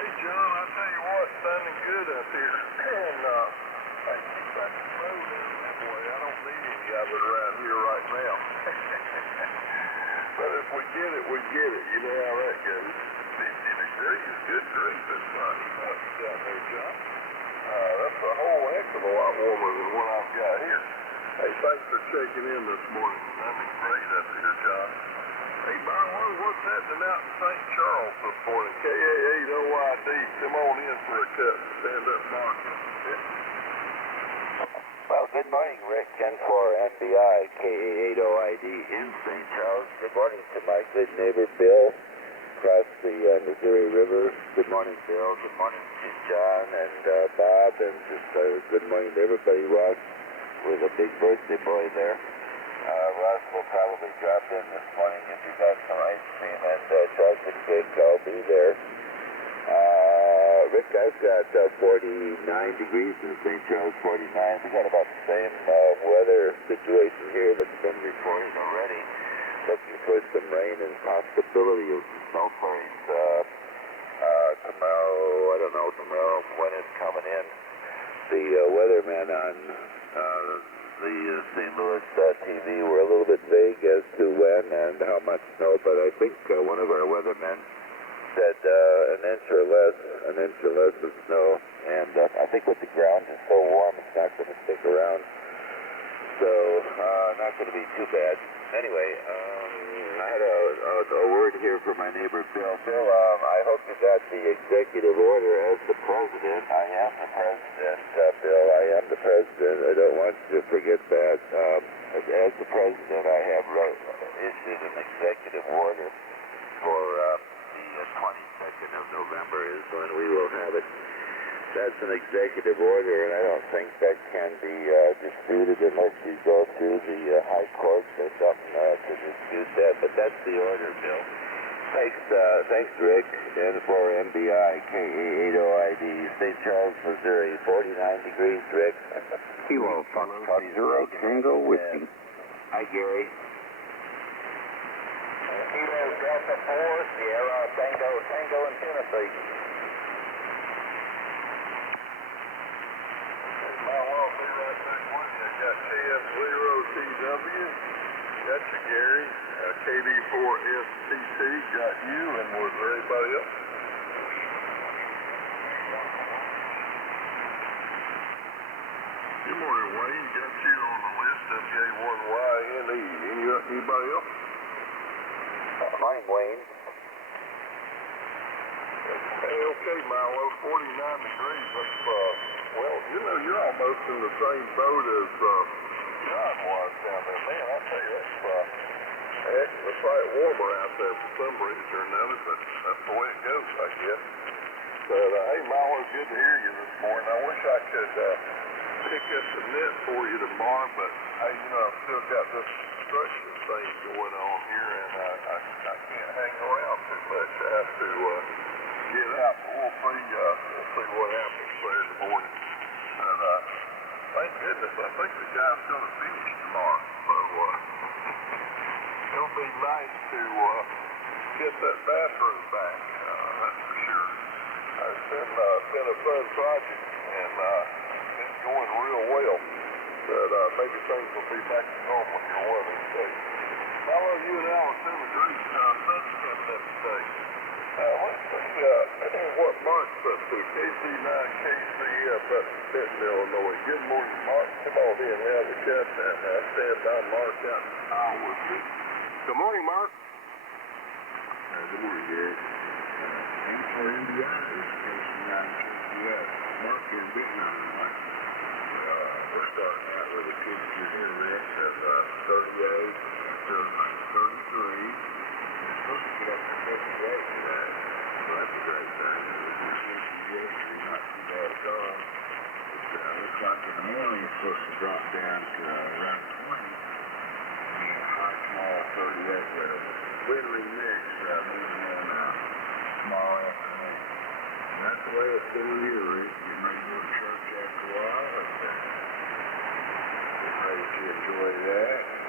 Hey, John, I tell you what, sounding good up here. And I keep that snow down that way. I don't need any of it around here right now. But if we get it, we get it. You know how that goes. 50 degrees, good grief, it's not down there, John. That's a whole heck of a lot warmer than what I've got here. Hey, thanks for checking in this morning. I'm great up here, John. Hey, Marlon, what's happening out in St. Charles this morning? KA8OID, come on in for a cut. Stand up, Mark. Well, good morning, Rick. 10-4 MBI, KA8OID in St. Charles. Good morning to my good neighbor, Bill, across the Missouri River. Good morning, Bill. Good morning to John and Bob, and just good morning to everybody. Ross was a big birthday boy there. Ross will probably drop in this morning if you got some ice cream and chocolate cake. I'll be there. Rick, I've got 49 degrees in St. Charles, 49. We got about the same weather situation here that's been reported already. Looking for some rain and possibility of some snow flurries tomorrow. I don't know tomorrow when it's coming in. The weathermen on the St. Louis TV were a little bit vague as to when and how much snow, but I think one of our weathermen said an inch or less of snow, and I think with the ground is so warm it's not going to stick around, so not going to be too bad. Anyway, I had a word here for my neighbor Bill. Bill, I hope you got the executive order as the president. I am the president, Bill. I am the president. I don't want you to forget that. As the president, I have issued an executive order for the 22nd of November is when we will have it. That's an executive order, and I don't think that can be disputed unless you go through the high court or something to dispute that. But that's the order, Bill. Thanks, Rick. N4 MBI, KA8OID, St. Charles, Missouri, 49 degrees, Rick. Kilo, Foxtrot 0, Tango, Whiskey. Hi, Gary. Kilo, Delta 4, Sierra, Tango in Tennessee. I'll be right back with you. I got KF0TW, got you, Gary. KD4STT, got you, and was there anybody else? Good morning, Wayne. Got you on the list, WA1YNE. Anybody else? Morning, Wayne. Okay, Milo, 49 degrees. That's, well, you know, you're almost in the same boat as John was down there. Man, I tell you, it's a sight warmer out there for some reason or another, but that's the way it goes, I guess. But, hey, Milo, good to hear you this morning. I wish I could pick up the net for you tomorrow, but, hey, you know, I've still got this construction thing going on here, and I can't hang around too much. I have to get out. We'll see what happens there in the morning. And thank goodness, I think the guy's going to finish tomorrow. So it'll be nice to get that bathroom back, that's for sure. It's been a fun project, and been going real well. But maybe things will be back to normal here one of these days. Hello, you and Allison agree. Sunny coming up today. Let's see what Mark's up to. KC9KCF up in Benton, Illinois. Good morning, Mark. Come on in, have a cup, and stand by Mark out in Iowa. Good morning, Mark. Good morning, Gary. N4MBI is KC9KCF. Mark in Benton, Illinois. We're starting out with a temperature here, Rick, of 38, and feels like 33. It's supposed to get up to 58 today, so that's a great thing. It's yesterday, not too bad at all. It looks like in the morning it's supposed to drop down to around 20, and high, small, 38 with a wintry mix moving in small afternoon. And that's the way it's doing here, Rick. Getting ready to go to church after a while, and ready to enjoy that, and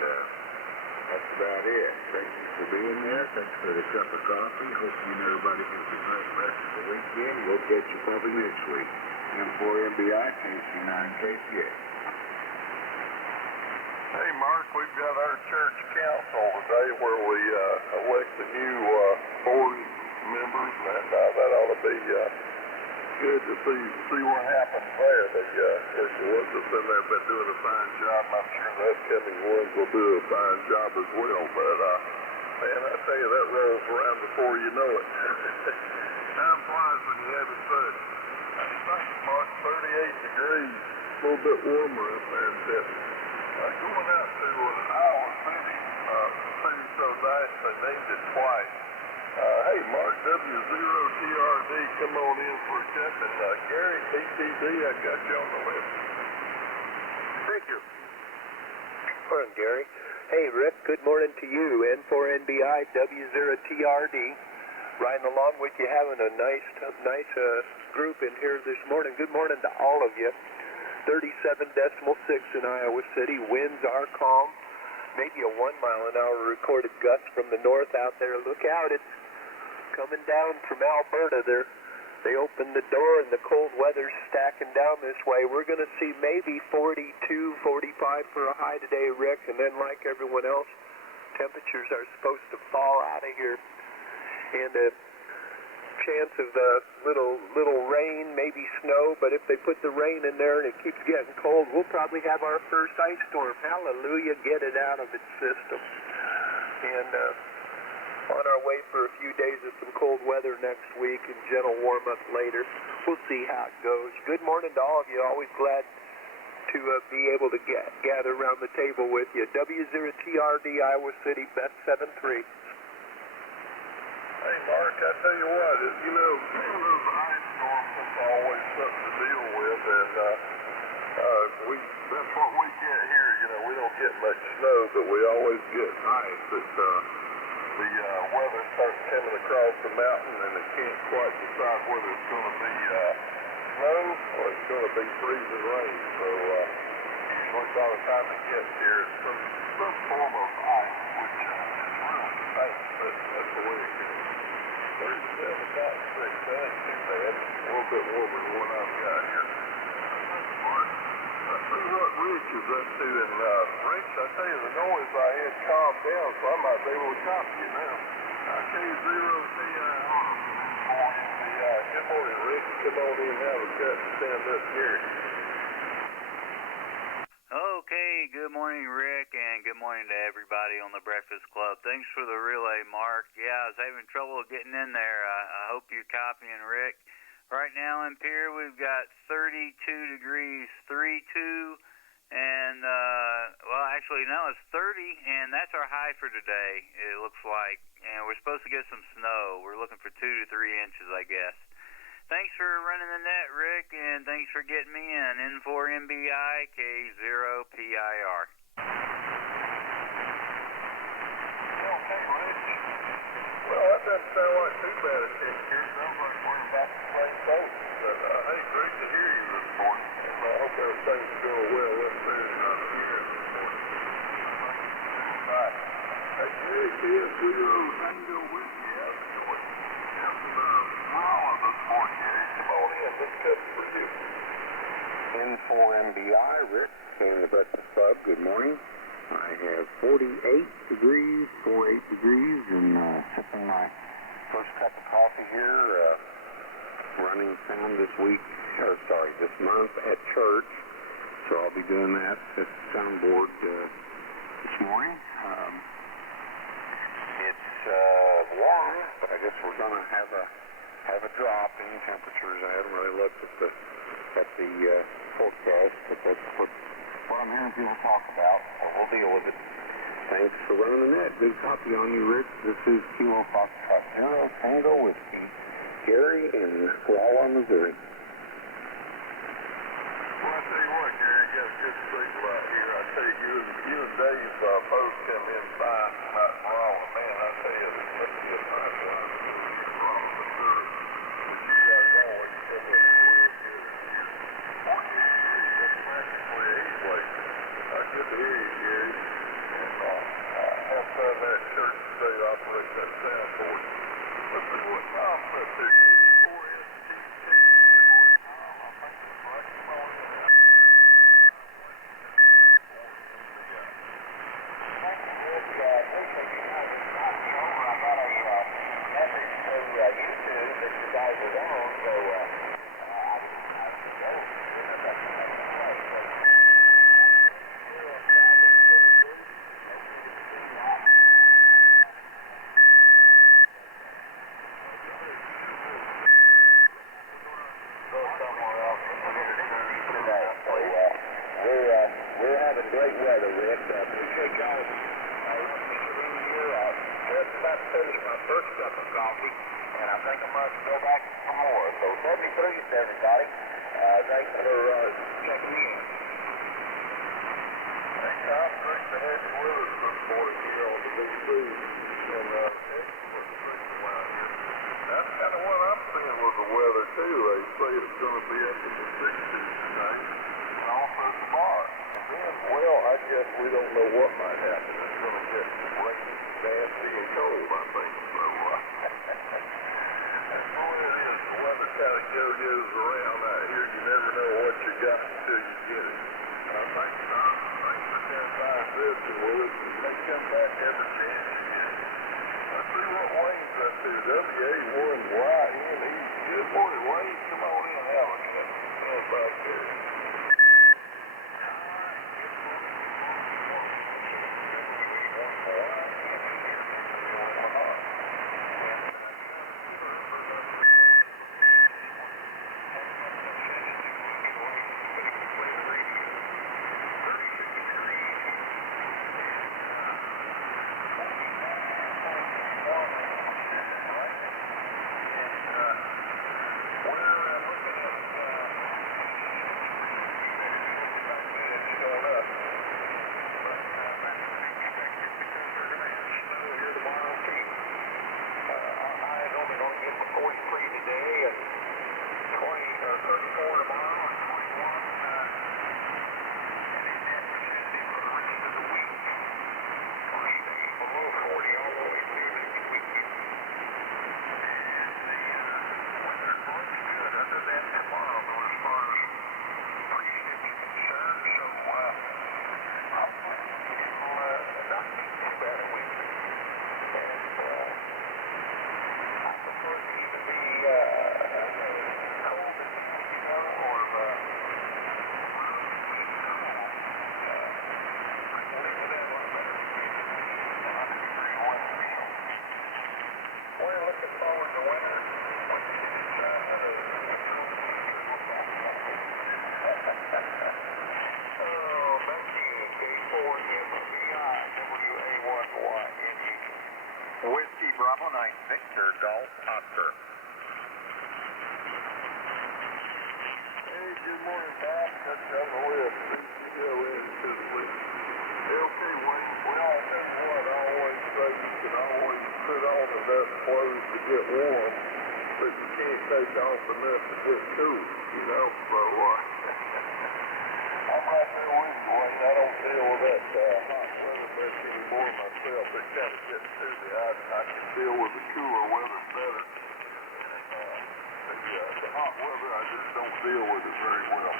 that's about it. Thank you for being there. Thanks for the cup of coffee. Hope you and everybody has a great rest of the weekend. We'll catch you probably next week. M4MBI, KC9KCF. Hey, Mark, we've got our church council today where we elect the new board members, and that ought to be good to see what happens there. Of course, the ones that's been there have been doing a fine job. I'm sure the upcoming ones will do a fine job as well. But, man, I tell you, that rolls around before you know it. Time flies when you're having fun. Mark, 38 degrees, a little bit warmer up there in Benton. Going out to Iowa City, city's so nice they named it twice. Hey, Mark, W0TRD, come on in for a cup. And Gary, BTD, I got you on the list. Thank you. Morning, Gary. Hey, Rick, good morning to you. N4NBI, W0TRD. Riding along with you, having a nice group in here this morning. Good morning to all of you. 37.6 in Iowa City. Winds are calm. Maybe a 1 mile an hour recorded gust from the north out there. Look out, it's coming down from Alberta. They opened the door and the cold weather's stacking down this way. We're going to see maybe 42, 45 for a high today, Rick, and then like everyone else, temperatures are supposed to fall out of here. And a chance of little rain, maybe snow, but if they put the rain in there and it keeps getting cold, we'll probably have our first ice storm. Hallelujah, get it out of its system. And on our way for a few days of some cold weather next week and gentle warm-up later. We'll see how it goes. Good morning to all of you. Always glad to be able to gather around the table with you. W0TRD, Iowa City, best 7-3. Hey, Mark, I tell you what, those ice storms is always something to deal with, and that's what we get here. We don't get much snow, but we always get ice. The weather starts coming across the mountain, and it can't quite decide whether it's going to be snow or it's going to be freezing rain. So usually by the time it gets here, it's some form of ice, which is really faint, but that's the way it goes. 37.6, that ain't too bad. A little bit warmer than what I've got here. Let's see what Rich is up to. And Rich, I tell you, the noise I had calmed down, so I might be able to copy you now. K0TIR. Good morning, Rich. Come on in now. We've got to stand up here. Okay, good morning, Rick, and good morning to everybody on the Breakfast Club. Thanks for the relay, Mark. Yeah, I was having trouble getting in there. I hope you're copying, Rick. Right now in Pierre, we've got 32 degrees, 32, and, actually, no, it's 30, and that's our high for today, it looks like. And we're supposed to get some snow. We're looking for 2 to 3 inches, I guess. Thanks for running the net, Rick, and thanks for getting me in. N4MBI, K0PIR. Okay, Rich. Well, that doesn't sound like too bad a kick here. Sounds like we're about the same boat. But, hey, great to hear you this morning. And I hope everything's going well up there here this morning. Right. Hey, KS0 Tango with you. N4MBI, Rick, in the Breakfast Club. Good morning. I have 48 degrees, 48 degrees, and sipping my first cup of coffee here, running sound this month at church. So I'll be doing that at the soundboard this morning. It's warm, but I guess we're going to have a drop in temperatures. I haven't really looked at the forecast, but that's what I'm hearing people talk about, so we'll deal with it. Thanks for running the net. Good copy on you, Rick. This is Kilo Foxtrot Zero Tango Whiskey. Gary in Wawa, Missouri. Well, I tell you what, Gary, you got a good signal out here. I tell you, you and Dave both come in fine not wrong. Man, I tell you, this must be a nice line from Missouri. You got going, you come in real good. That's practically a place. Good to hear you, Gary. And have fun there at church today to operate that sound for you. Let's see what Tom put there. We're having great weather, Rick. Appreciate y'all being here. Just about to finish my first cup of coffee, and I think I must go back for more. So 73 to everybody. Thanks for checking in. Hey, Tom, great to have you with us this morning here on the BC. And excellent signal out here. That's kind of what I'm seeing with the weather, too. They say it's going to be up in the 60s tonight. And also tomorrow. Well, I guess we don't know what might happen. It's going to get rainy, nasty, and cold, I think. So, that's the way it is. The weather kind of yo-yos around out here. You never know what you got until you get it. Thanks for coming by and visiting with us. You may come back every chance you get. Let's see what Wayne's up to. WA1YNE. Good morning, Wayne. Come on in, Alex. Stand back there. Whiskey Bravo 9 Victor Golf Oscar. Hey, good morning, Bob. That's on the way up CCO into the week. Okay, Wayne, well, that's what I always say. You can always put on enough clothes to get warm, but you can't take off enough to get cool, you know? So, I'm right there with you, Wayne. I don't deal with that hot weather much anymore myself. It kind of gets to me. I can deal with the cooler weather better. The hot weather, I just don't deal with it very well.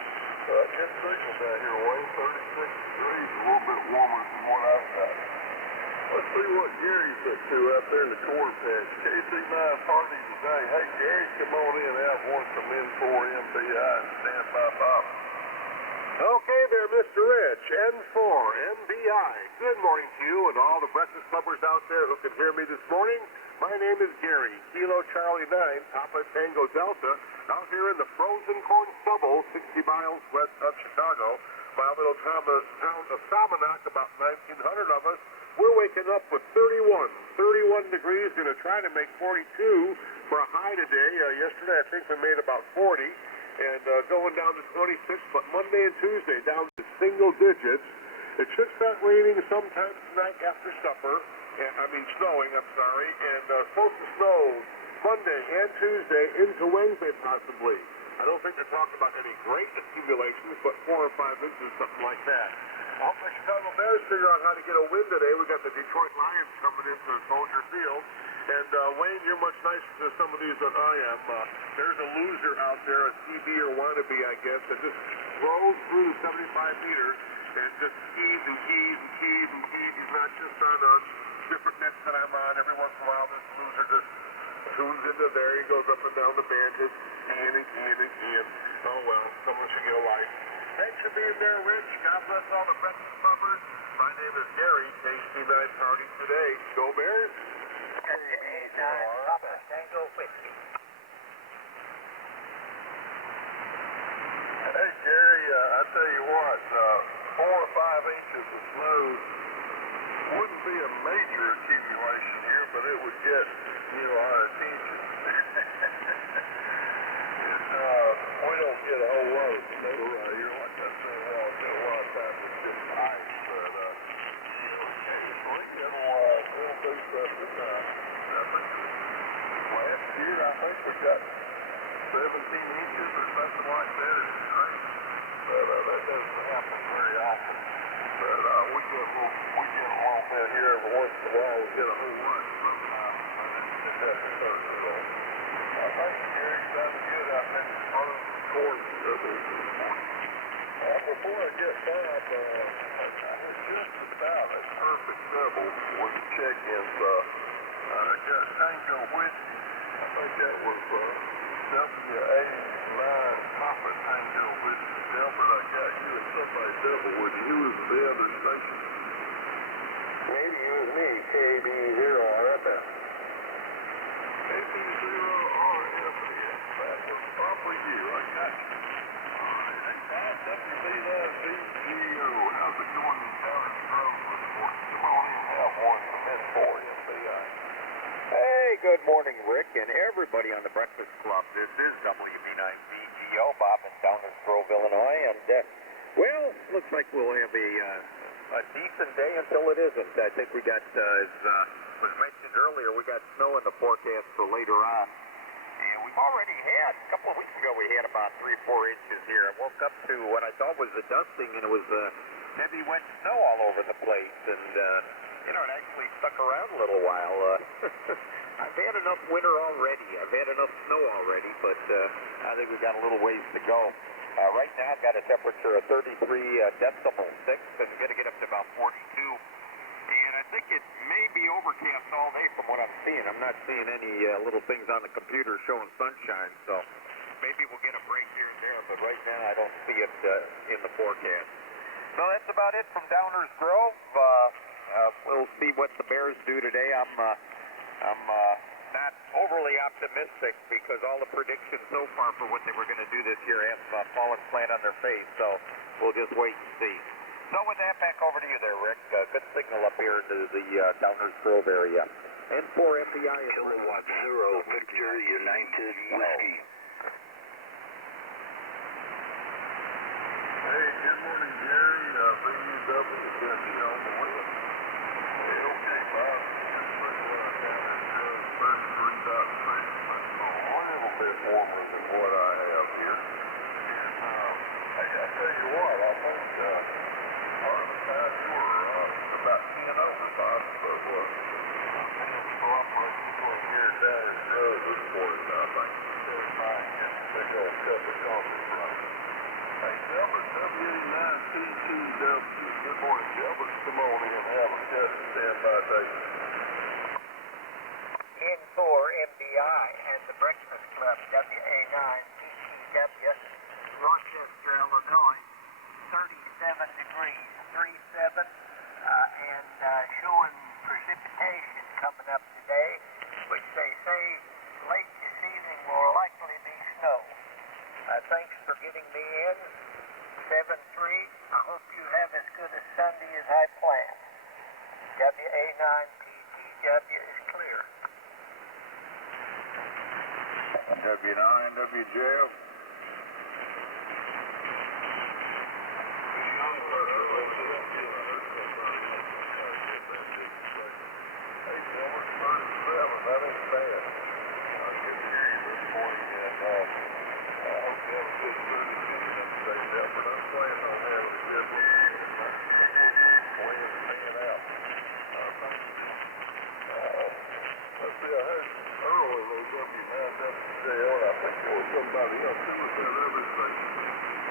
Get signal down here, Wayne, 36 degrees, a little bit warmer than what I've got. Let's see what Gary's up to out there in the corn patch. KC-930 today. Hey, Gary, come on in. Have one from N4 MBI and stand by Bob. Okay there, Mr. Rich, N4 MBI. Good morning to you and all the breakfast clubbers out there who can hear me this morning. My name is Gary, Kilo Charlie 9, Papa Tango Delta, out here in the frozen corn stubble, 60 miles west of Chicago. My little town of Salmonac, about 1,900 of us. We're waking up with 31 degrees, going to try to make 42 for a high today. Yesterday, I think we made about 40, and going down to 26, but Monday and Tuesday down to single digits. It should start raining sometime tonight after supper. Snowing, and supposed to snow Monday and Tuesday into Wednesday possibly. I don't think they're talking about any great accumulations, but 4 or 5 inches, something like that. I hope the Chicago Bears figure out how to get a win today. We got the Detroit Lions coming into Soldier Field. And Wayne, you're much nicer to some of these than I am. There's a loser out there, a CB or wannabe, I guess, that just throws through the 75 meters and just keys and keys and keys and keys. He's not just on different nets that I'm on. Every once in a while, this loser just tunes into there. He goes up and down the band, just keying and keying and keying. Oh, well, someone should get a life. Thanks for being there, Rich. God bless all the breakfast clubbers. My name is Gary, KC-930 today. Go Bears. Papa Tango Whiskey. Hey, Gary, I tell you what, 4 or 5 inches of snow wouldn't be a major accumulation here, but it would get, our attention. We don't get a whole lot of snow right here like I said a while ago. A lot of times it's just ice, but, occasionally it'll do something. Last year, I think we got 17 inches or something like that. It's crazy. But that doesn't happen very often. But we get a little bit here every once in a while. We get a whole lot sometimes. But it doesn't hurt at all. I think Gary's done good out there in front of the corn stubble. Before I get Bob, I was just about a perfect double with the check-ins. I got Tango Whiskey. I think that was WA9 Papa Tango Whiskey. Delbert, I got you and somebody double with you. Who was the other station? Maybe it was me, KB0RFM. KB0RFM. That was probably you. I got you. Alright, hey, Bob, WB9BGO. How's it going in Downers Grove this morning? Come on in and have one from N4 MBI. Hey, good morning, Rick, and everybody on the Breakfast Club. This is WB9BGO, Bob in Downers Grove, Illinois, and, looks like we'll have a decent day until it isn't. I think we got, as was mentioned earlier, we got snow in the forecast for later on. And we've already had, a couple of weeks ago, we had about 3 or 4 inches here. I woke up to what I thought was a dusting, and it was heavy wet snow all over the place, and, it actually stuck around a little while. I've had enough winter already. I've had enough snow already, but I think we've got a little ways to go. Right now, I've got a temperature of 33 decimal 6, and going to get up to about 42. And I think it may be overcast all day from what I'm seeing. I'm not seeing any little things on the computer showing sunshine, so maybe we'll get a break here and there, but right now I don't see it in the forecast. So that's about it from Downers Grove. We'll see what the Bears do today. I'm not overly optimistic because all the predictions so far for what they were going to do this year have fallen flat on their face, so we'll just wait and see. So with that, back over to you there, Rick. Good signal up here into the Downers Grove area. N4 MBI is Kilowatt 0 Victor United Whiskey. Hey, good morning, Gary. VUW Whiskey on the way. Okay, Bob. Just pretty well down at 33.6. That's a little bit warmer than what I have here. And I tell you what, I think part of the time you were about 10 over, Bob. So it's cooperating between here and Downers Grove this morning. I think you said it might get a big old cup of coffee from it. Hey, Delbert, W9P2W. Good morning, Delbert. Come on in and have a cut and stand by table. N4MBI and the Breakfast Club, WA9PTW, Rochester, Illinois, 37 degrees, 37, and showing precipitation coming up today, which they say late this evening will likely be snow. Thanks for getting me in. 7-3. I hope you have as good a Sunday as I planned. WA9PTW is clear. W9WJF. Hey, Delbert, 37. That ain't bad. Good to hear you this morning, and I hope you have a good food and weekend today, Delbert. I'm planning on having a good one. Way to pan out. Let's see, I heard earlier those W9WJL, and I think there was somebody else who was at every station.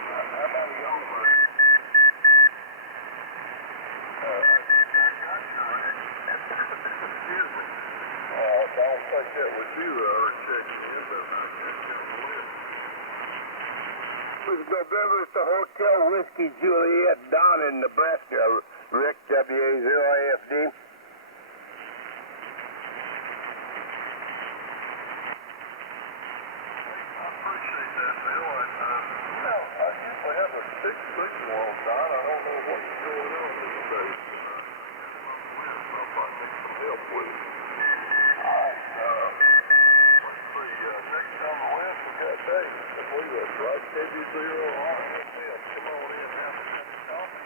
How about the old man? Excuse me. I don't think that was you checking in, but I guess you're in. With November to Hotel Whiskey Juliet down in Nebraska, Rick, WA0AFD. I appreciate that, Bill. I usually have a 6-signal on time. I don't know what's going on these days. I might need some help with it. All right. Let's see. Next on the list, we got Dave. I believe that's right. KB0RFM. Come on in. Have a cup of coffee.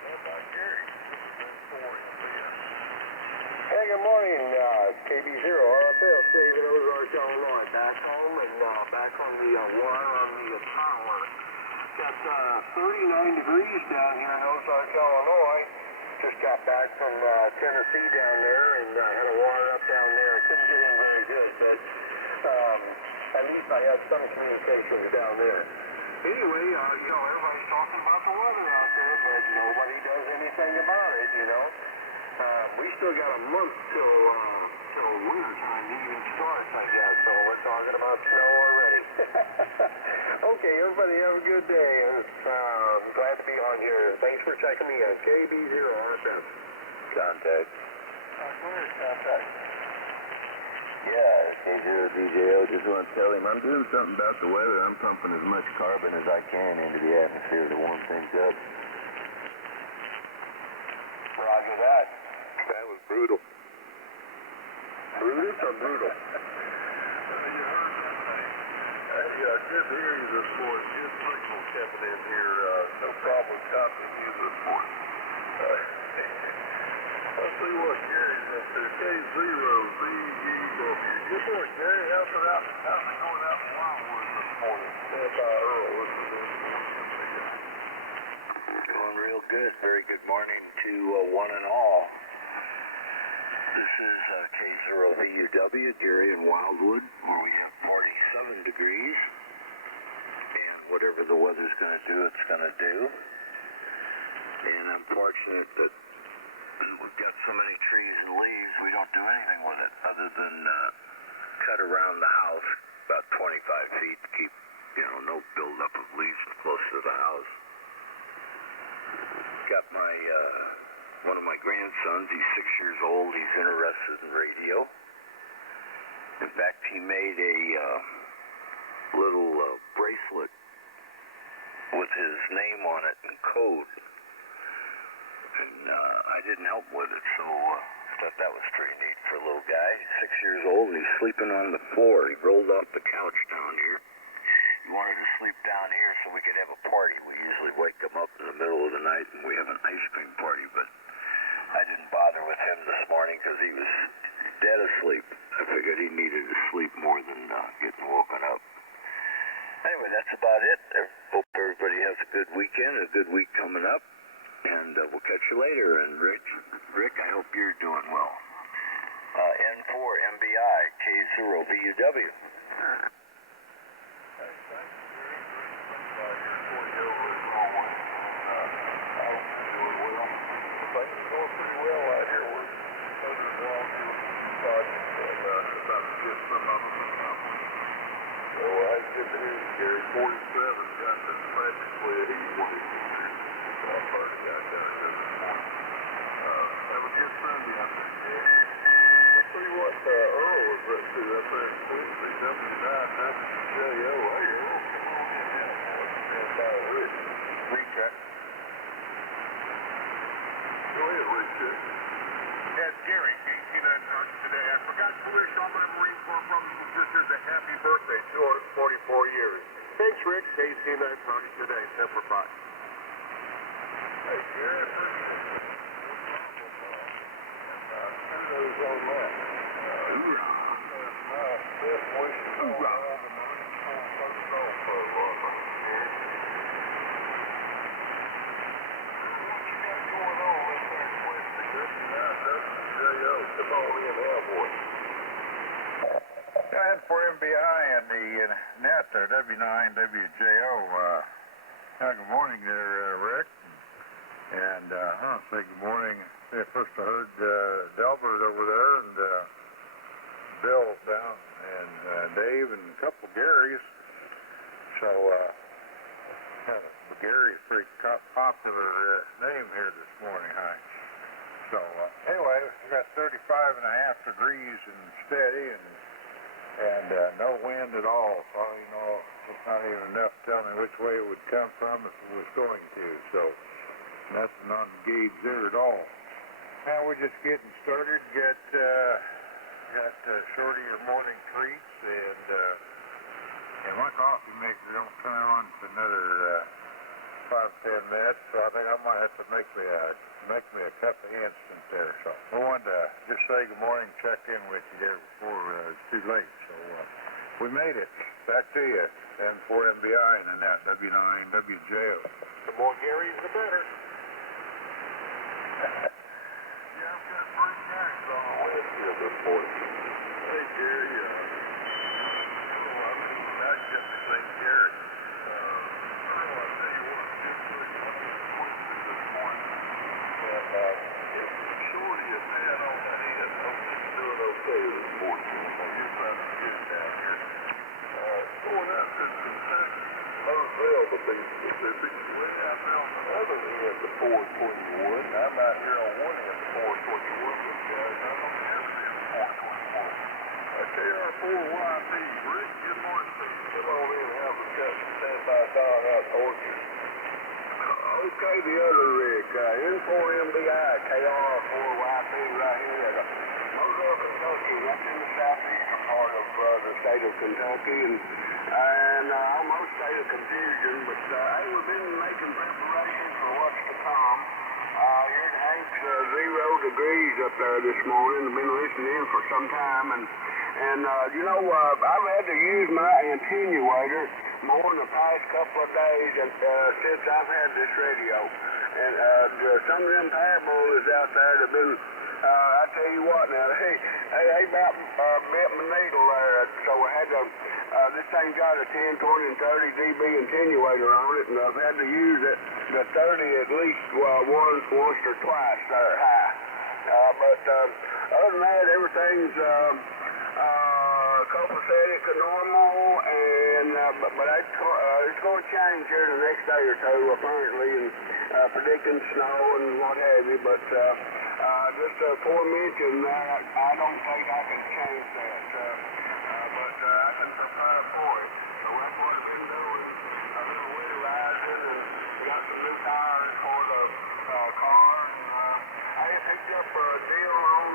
Stand by Gary. N4MBS. Hey, good morning, KB0RFL, Stephen, Ozark, Illinois. Back home and back on the wire on the power. Got 39 degrees down here in Ozark, Illinois. Just got back from Tennessee down there and had a wire up down there. Couldn't get in very good, but at least I had some communications down there. Anyway, everybody's talking about the weather out there, but nobody does anything about it, We still got a month till winter time even starts, I guess, so we're talking about snow already. Okay, everybody have a good day, and glad to be on here. Thanks for checking me in. KB0RFM. Contact. Contact. Yeah, K0DJO, just want to tell him I'm doing something about the weather. I'm pumping as much carbon as I can into the atmosphere to warm things up. Roger that. That was brutal. Brutus or brutal? Hey, good to hear you this morning. Good signal coming in here. No problem copying you this morning. Let's see what Gary's up to. K0VEW. Good morning, Gary. How's it going out in Wildwood this morning? Stand by Earl. Going real good. Very good morning to one and all. This is K0VUW, Gary in Wildwood, where we have 47 degrees. And whatever the weather's going to do, it's going to do. And I'm fortunate that we've got so many trees and leaves, we don't do anything with it other than cut around the house about 25 feet to keep, no buildup of leaves close to the house. Got my, one of my grandsons, he's 6 years old, he's interested in radio. In fact, he made a little bracelet with his name on it in code. And I didn't help with it, so thought that was pretty neat for a little guy. He's 6 years old, and he's sleeping on the floor. He rolled off the couch down here. He wanted to sleep down here so we could have a party. We usually wake him up in the middle of the night, and we have an ice cream party, but I didn't bother with him this morning because he was dead asleep. I figured he needed to sleep more than getting woken up. Anyway, that's about it. I hope everybody has a good weekend, a good week coming up. And we'll catch you later. And Rick, I hope you're doing well. N4MBI, K0VUW. Hey, thanks, Gary. here's Gary 47, got this practically at 81 degrees. I've already got down here this morning. Have a good Sunday out there, Gary. Let's see what Earl was up to up there in Quincy, WJ0. Hey, Earl, come on in here. Stand by Rick. Recheck. Go ahead, Rick. Yes, Gary, KC-930 today. I forgot to wish all my Marine Corps brothers and sisters a happy birthday, 244 years. Thanks, Rick. KC-930 today, Semper Fi. Hey, Gary, kudos on that. Best wishes on all the Marine Corps folks also, Gary. What you got going on up there in Quincy? WJ0, come on in, Cowboy. Go ahead for MBI and the net there, W9WJO. Good morning there, Rick. And I'll say good morning. First I heard Delbert over there and Bill down and Dave and a couple of Garys. So Gary's a pretty popular name here this morning, huh? So anyway, we got 35.5 degrees and steady and no wind at all. So you know, it's not even enough to tell me which way it would come from if it was going to. So nothing on the gauge there at all. Now we're just getting started. Got Shorty your morning treats and my coffee maker don't turn on for another 5-10 minutes. So I think I might have to make me a cup of instant there. So we wanted to just say good morning, check in with you there before it's too late. So we made it. Back to you. And for MBI and that W9WJO. The more Garys, the better. Yeah, I've got 3 Garys on the list here this morning. Hey, Gary, not just the same Gary. Earl, I'll tell you what, just put one of the Quincy this morning. And Shorty is dead on that end. Hope he's doing okay this morning. He's about to get down here. Going out to Kentucky, Moselle to be specific. Way out there on the other end of 421. I'm out here on one end of 421 with guys. I'm on the other end of 421. KR4YP, Rick, good morning to you. Come on in and have a cup and stand by Don out towards you. Okay, the other Rick, N4MBI, KR4YP right here at Moselle, Kentucky. That's in the southeastern part of the state of Kentucky, and almost state of confusion, but hey, we've been making preparations for what's to come. Here it hangs 0 degrees up there this morning. I've been listening in for some time, and you know, I've had to use my attenuator more in the past couple of days since I've had this radio. And some of them parables out there have been, I tell you what now, they about bent my needle there. So I had to, this thing got a 10, 20, and 30 dB attenuator on it, and I've had to use it, the 30 at least once or twice there high. But other than that, everything's copacetic to normal, and but it's going to change here in the next day or two, apparently, and predicting snow and what have you. But just for mention that, I don't think I can change that, but I can prepare for it. So that's what I've been doing, a little winterizing, and got some new tires for the car. I picked up a deal on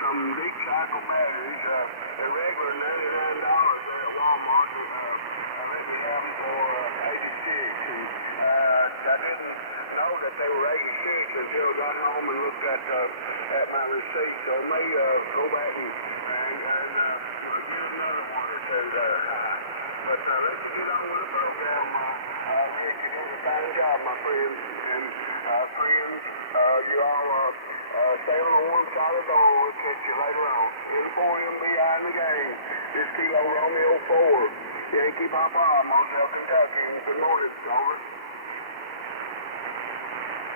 some big cycle batteries. They're regular $99 there at Walmart. I let me have them for 86. And I didn't know that they were 86 until I got home and looked at my receipt. So I may go back and get another one or two there. But let's get on with the program. Rick, you did a fine job, my friends. And friends, you all stay on the warm side of the door. We'll catch you later on. N4MBI in the game. This Kilo Romeo 4. Yankee Papa, Moselle, Kentucky. Good morning. Over.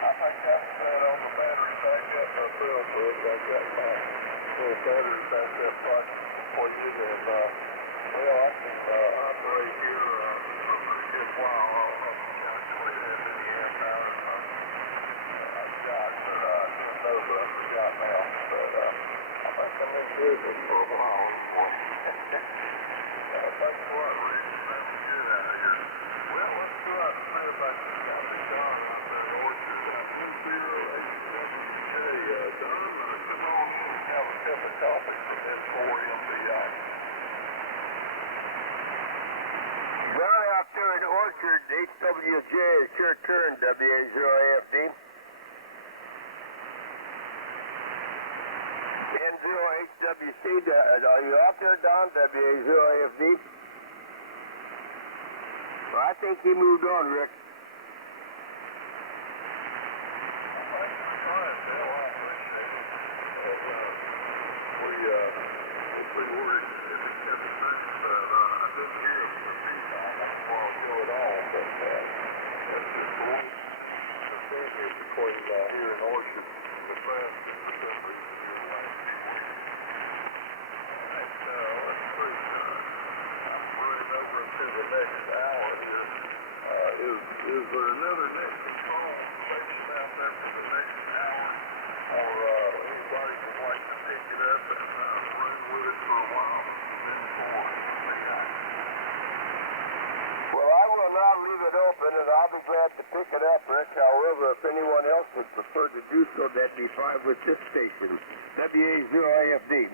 I think that's on the battery backup. I got my little battery backup for you. And, well, I can operate here HWJ is your turn, WA0AFD. N0HWC, are you out there, Don, WA0AFD? Well, I think he moved on, Rick. Is there another net control station out there for the next hour, or anybody would like to pick it up and run with it for a while? Well, I will now leave it open, and I'll be glad to pick it up, Rick. However, if anyone else would prefer to do so, that'd be fine with this station, WA0AFD.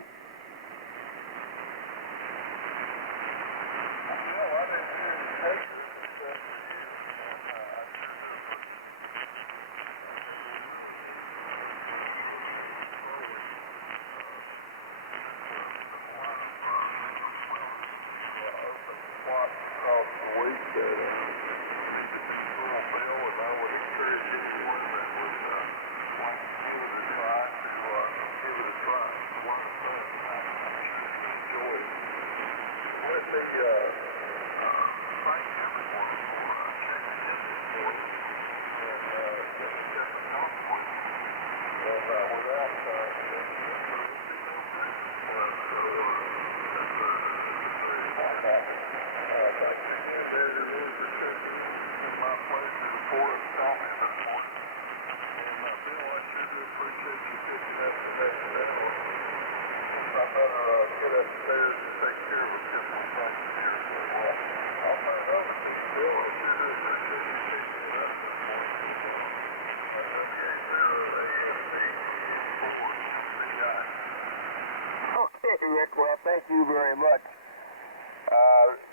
Rick, well, thank you very much.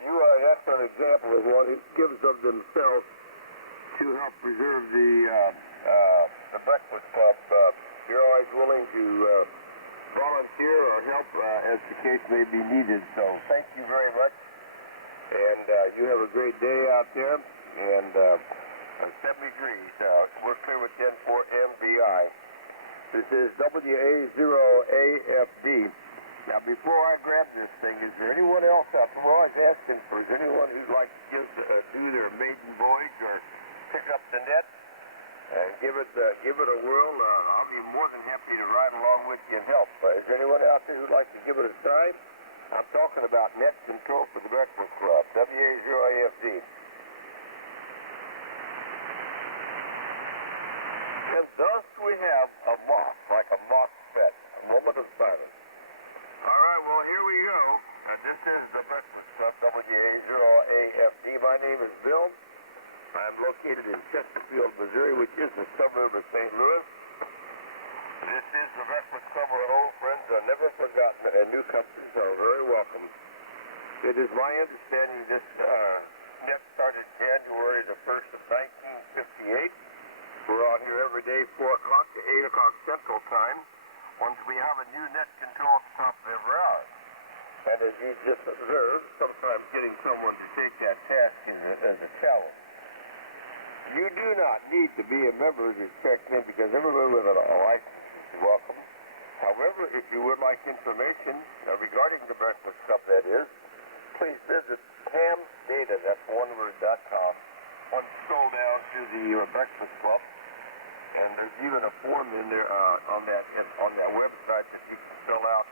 You are an excellent example of what it gives of themselves to help preserve the Breakfast Club. You're always willing to volunteer or help as the case may be needed. So thank you very much. And you have a great day out there. And 7 degrees. We're clear with 10-4 MBI. This is WA0AFD. Now, before I grab this thing, is there anyone else out there? We're always asking for, is anyone who'd like to do their maiden voyage or pick up the net and give it a whirl? I'll be more than happy to ride along with you and help. Is there anyone out there who'd like to give it a try? I'm talking about net control for the Breakfast Club, WA0AFD. And thus we have a moth, like a moth fet, a moment of silence. All right, well, here we go. This is the Breakfast Club, WA0AFD. My name is Bill. I'm located in Chesterfield, Missouri, which is a suburb of St. Louis. This is the Breakfast Club where old friends are never forgotten and newcomers are very welcome. It is my understanding this net started January the 1st of 1958. We're on here every day, 4 o'clock to 8 o'clock Central Time. Once we have a new net control stop every hour. And as you just observed, sometimes getting someone to take that task is a challenge. You do not need to be a member of this section because everyone with a license is welcome. However, if you would like information regarding the Breakfast Club, that is, please visit hamdata, that's oneword.com. Once you scroll down to the Breakfast Club, and there's even a form in there on that website that you can fill out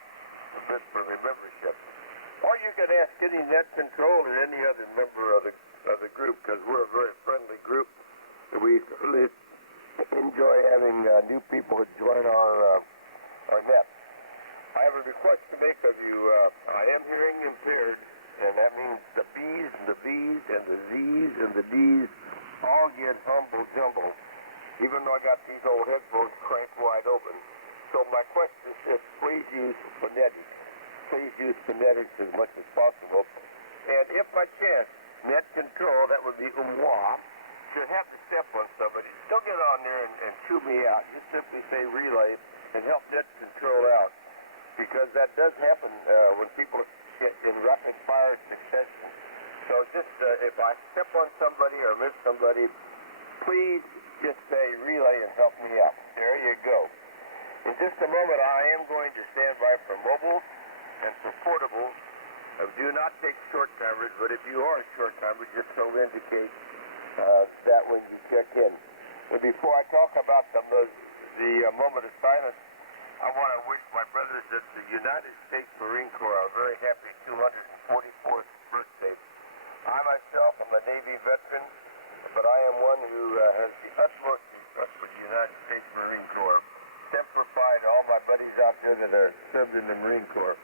for the membership. Or you can ask any net control or any other member of the group, because we're a very friendly group. We really enjoy having new people join our net. I have a request to make of you. I am hearing impaired, and that means the B's and the V's and the Z's and the D's all get humble-jumble. Even though I got these old headphones cranked wide open. So my question is, please use phonetics. Please use phonetics as much as possible. And if by chance net control, that would be umwa, should have to step on somebody, don't get on there and chew me out. You simply say relay and help net control out. Because that does happen when people get in rapid fire succession. So just if I step on somebody or miss somebody, please just say relay and help me out. There you go. In just a moment, I am going to stand by for mobiles and for portables. Do not take short timers, but if you are a short timer, just so indicate that when you check in. And before I talk about the moment of silence, I want to wish my brothers at the United States Marine Corps a very happy 244th birthday. I myself am a Navy veteran, but I am one who has the utmost respect for the United States Marine Corps. Semper Fi to all my buddies out there that are served in the Marine Corps.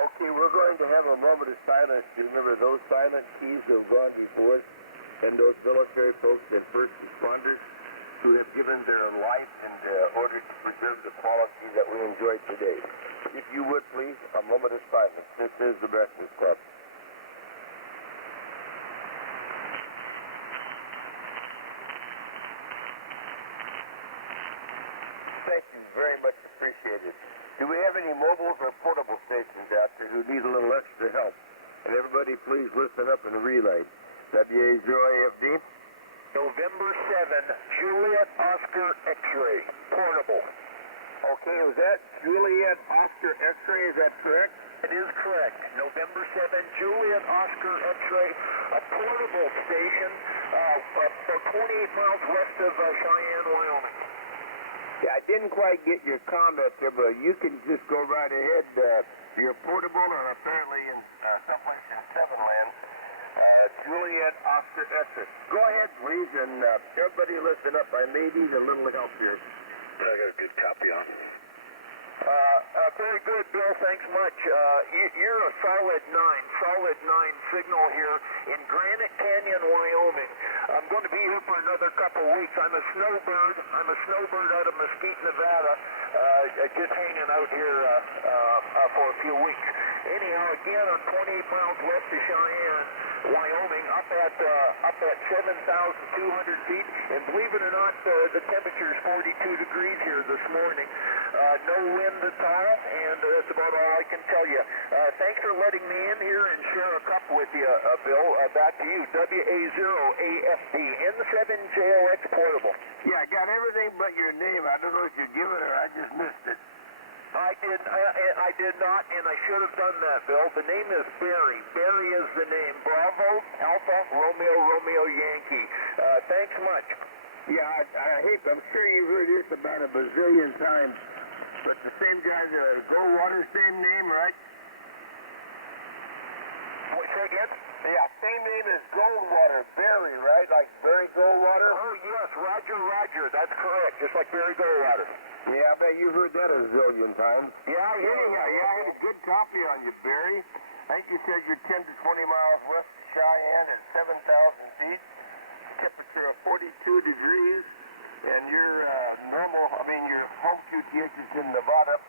Okay, we're going to have a moment of silence to remember those silent keys who have gone before us and those military folks and first responders who have given their life in order to preserve the quality that we enjoy today. If you would, please, a moment of silence. This is the Breakfast Club. Thank you very much appreciated. Do we have any mobiles or portable stations out there who need a little extra help? And everybody please listen up and relay. WA0AFD. November 7, Juliet Oscar X-ray, portable. Okay, was that Juliet Oscar X-ray, is that correct? It is correct. November 7, Juliet Oscar X-ray, a portable station for 28 miles west of Cheyenne, Wyoming. Yeah, I didn't quite get your comment there, but you can just go right ahead. You're portable and apparently in someplace in Seven Land. Juliet Oscar X-ray. Go ahead, please, and everybody listen up. I may need a little help here. I got a good copy on. Very good, Bill. Thanks much. You're a solid 9 signal here in Granite Canyon, Wyoming. I'm going to be here for another couple weeks. I'm a snowbird out of Mesquite, Nevada, just hanging out here for a few weeks. Anyhow, again, I'm 28 miles west of Cheyenne, Wyoming, up at 7,200 feet, and believe it or not, the temperature is 42 degrees here this morning. No wind at all, and that's about all I can tell you. Thanks for letting me in here and share a cup with you, Bill. Back to you, WA0AFD, N7JOX portable. Yeah, I got everything but your name. I don't know if you're giving it or I just missed it. I did not, and I should have done that, Bill. The name is Barry. Barry is the name. Bravo, Alpha, Romeo, Yankee. Thanks much. Yeah, I'm sure you've heard this about a bazillion times, but the same guy, Goldwater, same name, right? Wait, say again? Yeah, same name as Goldwater, Barry, right? Like Barry Goldwater? Oh, yes, Roger. That's correct, just like Barry Goldwater. Yeah, I bet you've heard that a zillion times. Yeah, I have a good copy on you, Barry. I think you said you're 10 to 20 miles west of Cheyenne at 7,000 feet, temperature of 42 degrees, and your your home QTH is in Nevada,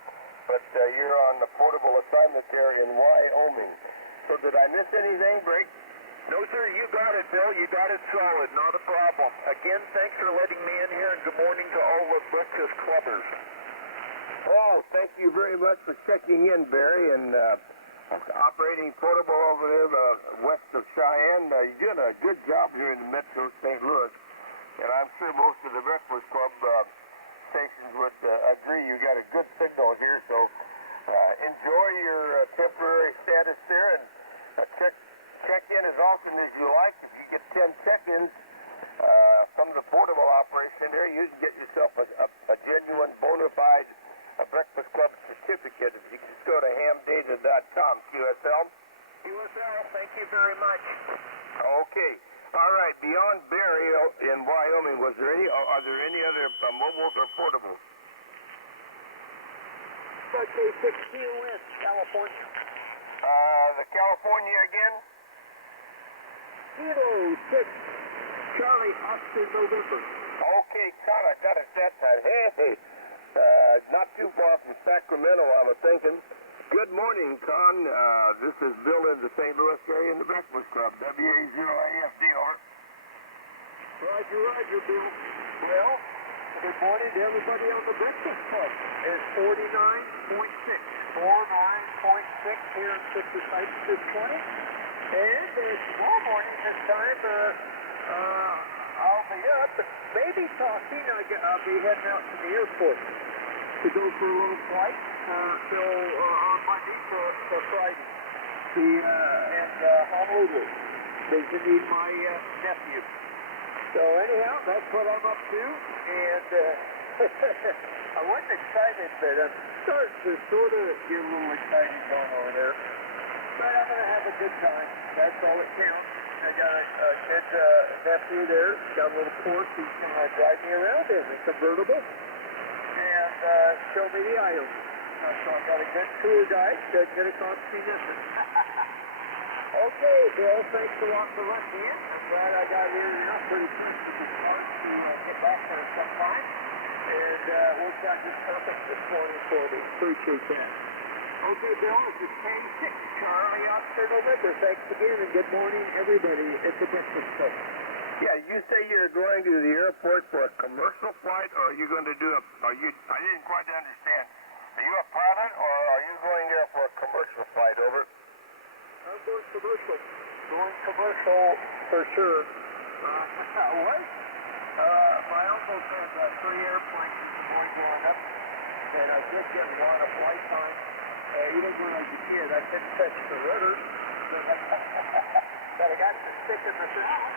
but you're on the portable assignment there in Wyoming. So did I miss anything, Brake? No, sir, you got it, Bill. You got it solid. Not a problem. Again, thanks for letting me in here, and good morning to all the Breakfast Clubbers. Oh, thank you very much for checking in, Barry, and operating portable over there west of Cheyenne. You're doing a good job here in the Metro St. Louis, and I'm sure most of the Breakfast Club stations would agree. You got a good signal here, so enjoy your temporary status there, and check in as often as you like. If you get 10 check-ins from the portable operation there, you can get yourself a genuine, bona fide Breakfast Club certificate. If you can just go to hamdata.com, QSL. QSL, thank you very much. Okay. All right. Beyond Barry in Wyoming, are there any other mobiles or portables? Okay, 16 West, California. The California again? 06, Charlie, Oscar, November. Okay, Charlie, I got it that time. Hey, not too far from Sacramento, I was thinking. Good morning, Con. This is Bill in the St. Louis area in the Breakfast Club. WA0AFD, over. Roger, Bill. Well, good morning to everybody on the Breakfast Club. It's 49.6. 49.6 here in 55 this morning. And tomorrow morning this time, I'll be up and maybe talking. I'll be heading out to the airport to go for a little flight till on Monday for Friday. And Hamradio, visiting my nephew. So anyhow, that's what I'm up to, and I wasn't excited, but I'm starting to sort of get a little excited going over there. But I'm going to have a good time. That's all that counts. I got a good nephew there. Got a little Porsche. He's going to drive me around in a convertible and show me the island. So I got a good tour guide. That's going to cost me nothing. Okay, Bill, thanks a lot for letting me in. I'm glad I got here enough pretty quick with the start to get back there sometime. And worked out just perfect this morning for me. Appreciate that. Okay, Bill, this is K6 Charlie Oscar November. Thanks again, and good morning, everybody at the Breakfast Club. Yeah, you say you're going to the airport for a commercial flight, or are you going to do I didn't quite understand. Are you a pilot, or are you going there for a commercial flight, over? I'm going commercial. Going commercial for sure. What? My uncle has 3 airplanes this morning going up, and I just didn't want a flight time. Even when I was a kid, I couldn't touch the rudder, but I got to stick in the ground.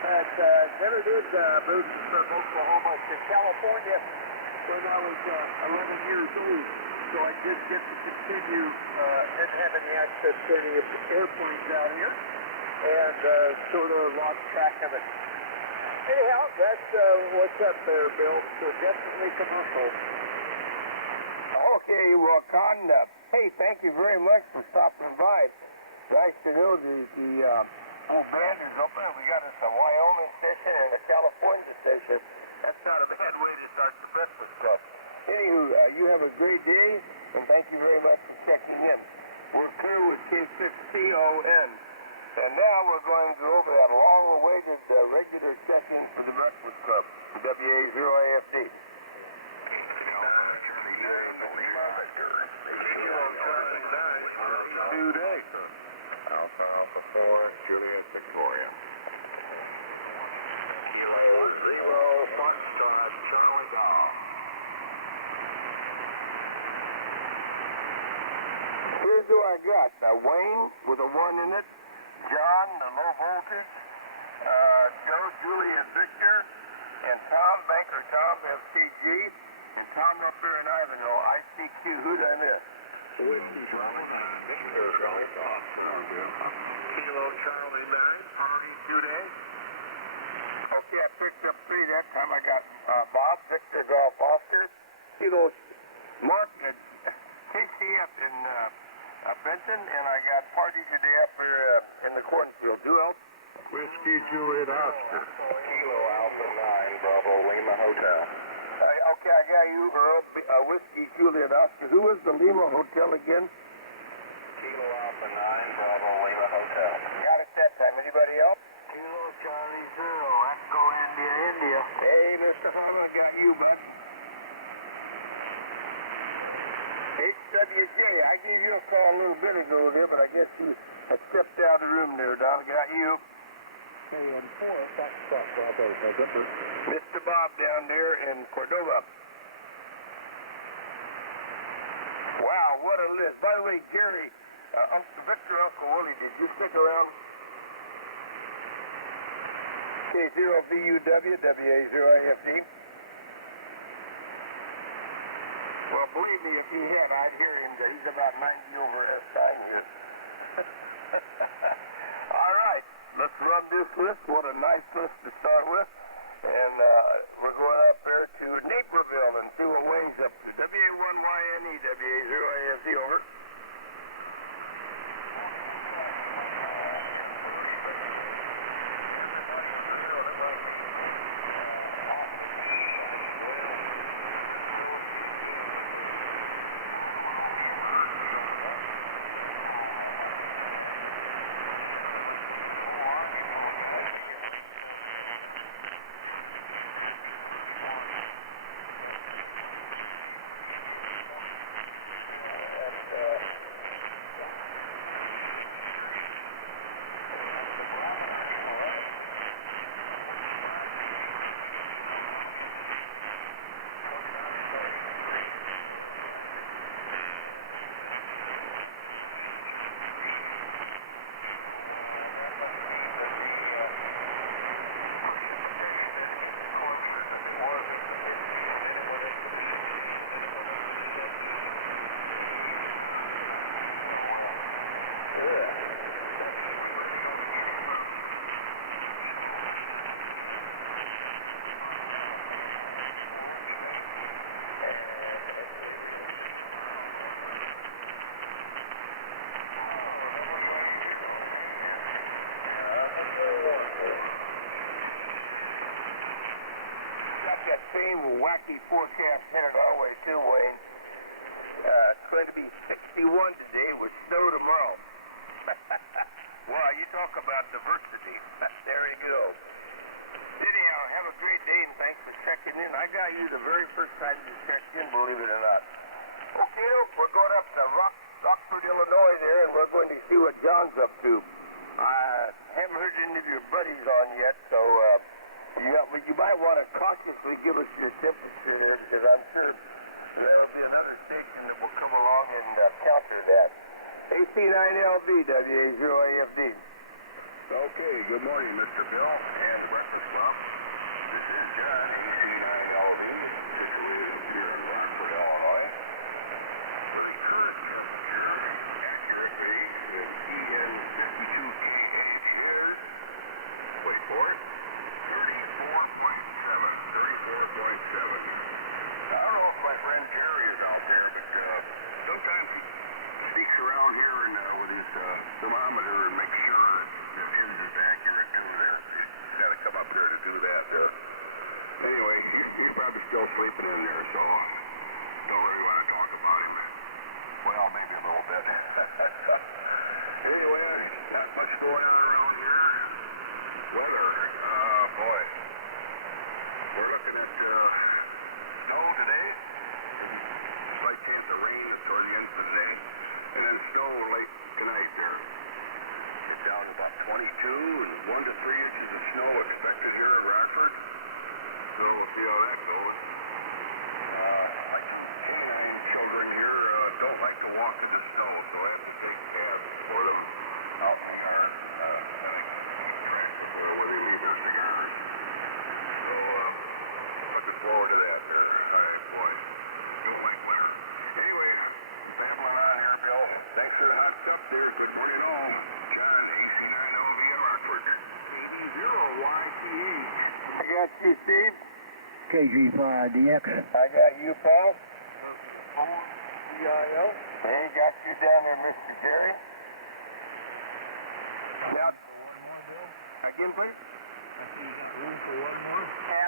But never did move from Oklahoma to California when I was 11 years old. So I did get to continue, didn't have any access to any of the airplanes out here, and sort of lost track of it. Anyhow, that's what's up there, Bill. So definitely commercial. Okay, well, Con, hey, thank you very much for stopping by. Nice to know the whole band is open. We got us a Wyoming station and a California station. That's not a bad way to start the Breakfast Club. Anywho, you have a great day, and thank you very much for checking in. We're clear with K6TON. And now we're going to go over that long-awaited regular session for the Breakfast Club, the WA0AFD. Alpha 4, Juliet Victoria. Kilo 0, Foxtrot, Charlie Golf. Here's who I got. Wayne with a 1 in it. John, the low voltage. Joe, Juliet Victor. And Tom, Banker Tom, FCG. And Tom up there in Ivanhoe, ICQ. Who did I miss? Whiskey Charlie 9, Victor Charlie Golf. Kilo Charlie 9, Party 2 days. Okay, I picked up 3 that time. I got Bob, Victor Golf Oscar. Kilo Mark at KCF in Benton. And I got Party today up here in the cornfield. Who else? Whiskey Juliet Oscar. Kilo Alpha 9, Bravo Lima Hotel. Okay, I got you, Earl. Whiskey Juliet Oscar. Who was the Lima Hotel again? Kilo Alpha 9, Bravo Lima Hotel. Got it that time. Anybody else? Kilo Charlie 0, Echo India. Hey, Mr. Harlan, I got you, bud. HWJ, I gave you a call a little bit ago there, but I guess you had stepped out of the room there, Don. Got you. Mr. Bob down there in Cordova. Wow, what a list. By the way, Gary, Uncle Victor, Uncle Willie, did you stick around? K0VUW, WA0AFD. Well, believe me, if he had, I'd hear him. He's about 90 over S time here. All right, let's run this list. What a nice list to start with. And we're going up there to Naperville and see what Wayne's up to. WA1YNE, WA0AFD, over. wacky forecast headed our way too, Wayne. It's going to be 61 today with snow tomorrow. Well, you talk about diversity. There you go. Anyhow, have a great day and thanks for checking in. I got you the very first time you checked in, believe it or not. Okay, we're going up to Rockford, Illinois there, and we're going to see what John's up to. I haven't heard any of your buddies on yet, so you might want to cautiously give us your temperature there, because I'm sure there'll be another station that will come along and counter that. AC9LV, WA0AFD. Okay, good morning, Mr. Bill and the Breakfast Club. This is John, AC9LV, situated here in Rockford, Illinois. The current temperature accurately is EN52KH is, wait for it, 34.7. I don't know if my friend Jerry is out there, but sometimes he sneaks around here and with his thermometer and makes sure that his is accurate too there. He's got to come up here to do that. Anyway, he's probably still sleeping in there, so don't really want to talk about him. Well, maybe a little bit. Anyway, not much going on around here. Weather, boy, we're looking at snow today. Slight chance of rain toward the end of the day. And then snow late tonight there. It's down to about 22 and 1 to 3 inches of snow expected here at Rockford. So we'll see how that goes. My teenage children here don't like to walk in the snow, so I have to take cabs for them out in the yard. Where they leave their cigars. So looking forward to that there. Boy, don't like winter. Anyway, rambling on here, Bill. Thanks for the hot stuff there. Good morning all. John, AC9LV in Rockford. 80YTE. I got you, Steve. KG5DX. I got you, pal. CIO. Hey, got you down there, Mr. Jerry. Now, again, please.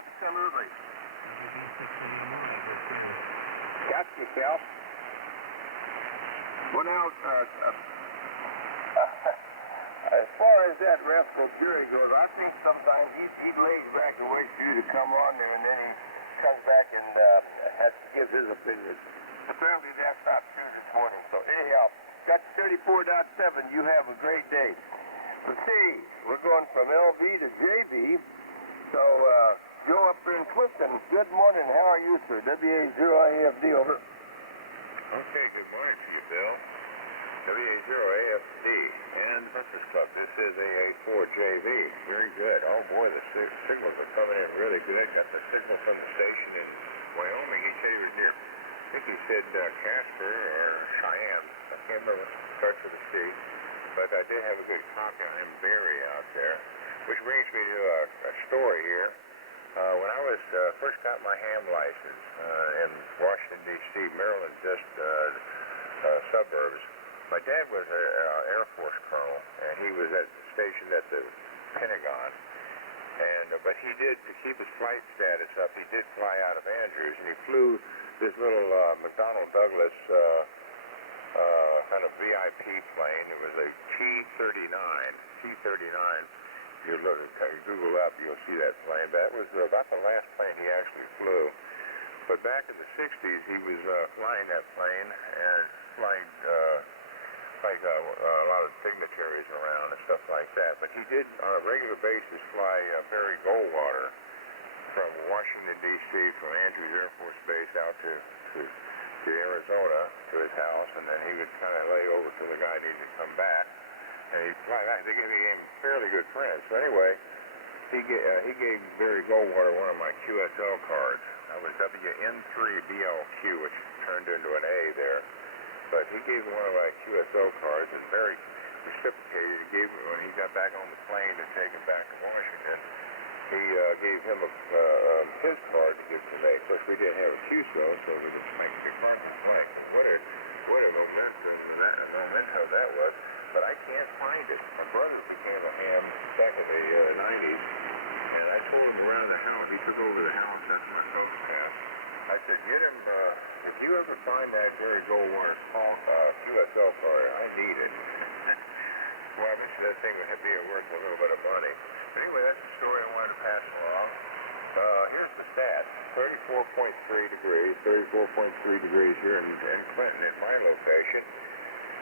Absolutely. Got you, pal. Well, now, as far as that rascal Jerry goes, I think sometimes he lays back and waits for you to come on there, and then he comes back and has to give his opinion. Apparently that's not true this morning. So anyhow, got 34.7. You have a great day. Let's see. We're going from LV to JB. So, Joe up there in Clifton. Good morning. How are you, sir? WA0AFD, over. Okay, good morning to you, Bill. WA0AFD and Breakfast Club. This is AA4JV. Very good. Oh, boy, the signals are coming in really good. Got the signal from the station in Wyoming. He said he was near, I think he said Casper or Cheyenne. I can't remember. Starts with a C. But I did have a good copy. I'm Barry out there. Which brings me to a story here. When I was first got my ham license in Washington, D.C., Maryland, just suburbs, my dad was an Air Force colonel, and he was stationed at the Pentagon. But he did, to keep his flight status up, he did fly out of Andrews, and he flew this little McDonnell Douglas kind of VIP plane. It was a T-39. If you Google up, you'll see that plane. That was about the last plane he actually flew. But back in the 60s, he was flying that plane and flying a lot of dignitaries around and stuff like that. But he did, on a regular basis, fly Barry Goldwater from Washington, D.C., from Andrews Air Force Base out to Arizona, to his house, and then he would kind of lay over till the guy needed to come back. And he'd fly back. They became fairly good friends. So anyway, he gave Barry Goldwater one of my QSL cards. That was WN3BLQ, which turned into an A there. But he gave one of my QSL cards, and Barry reciprocated. He gave it when he got back on the plane to take him back to Washington. He gave him his card to give to me. Of course, we didn't have a QSO, so we just make a card to play. What a memento that was. But I can't find it. My brother became a ham back in the 90s, and I pulled him around the house. He took over the house. That's my folks have. I said, get him, if you ever find that Jerry Goldwater QSL card, I need it. Well, I mentioned that thing would be worth a little bit of money. Anyway, that's the story I wanted to pass along. Here's the stats. 34.3 degrees here in Clinton at my location.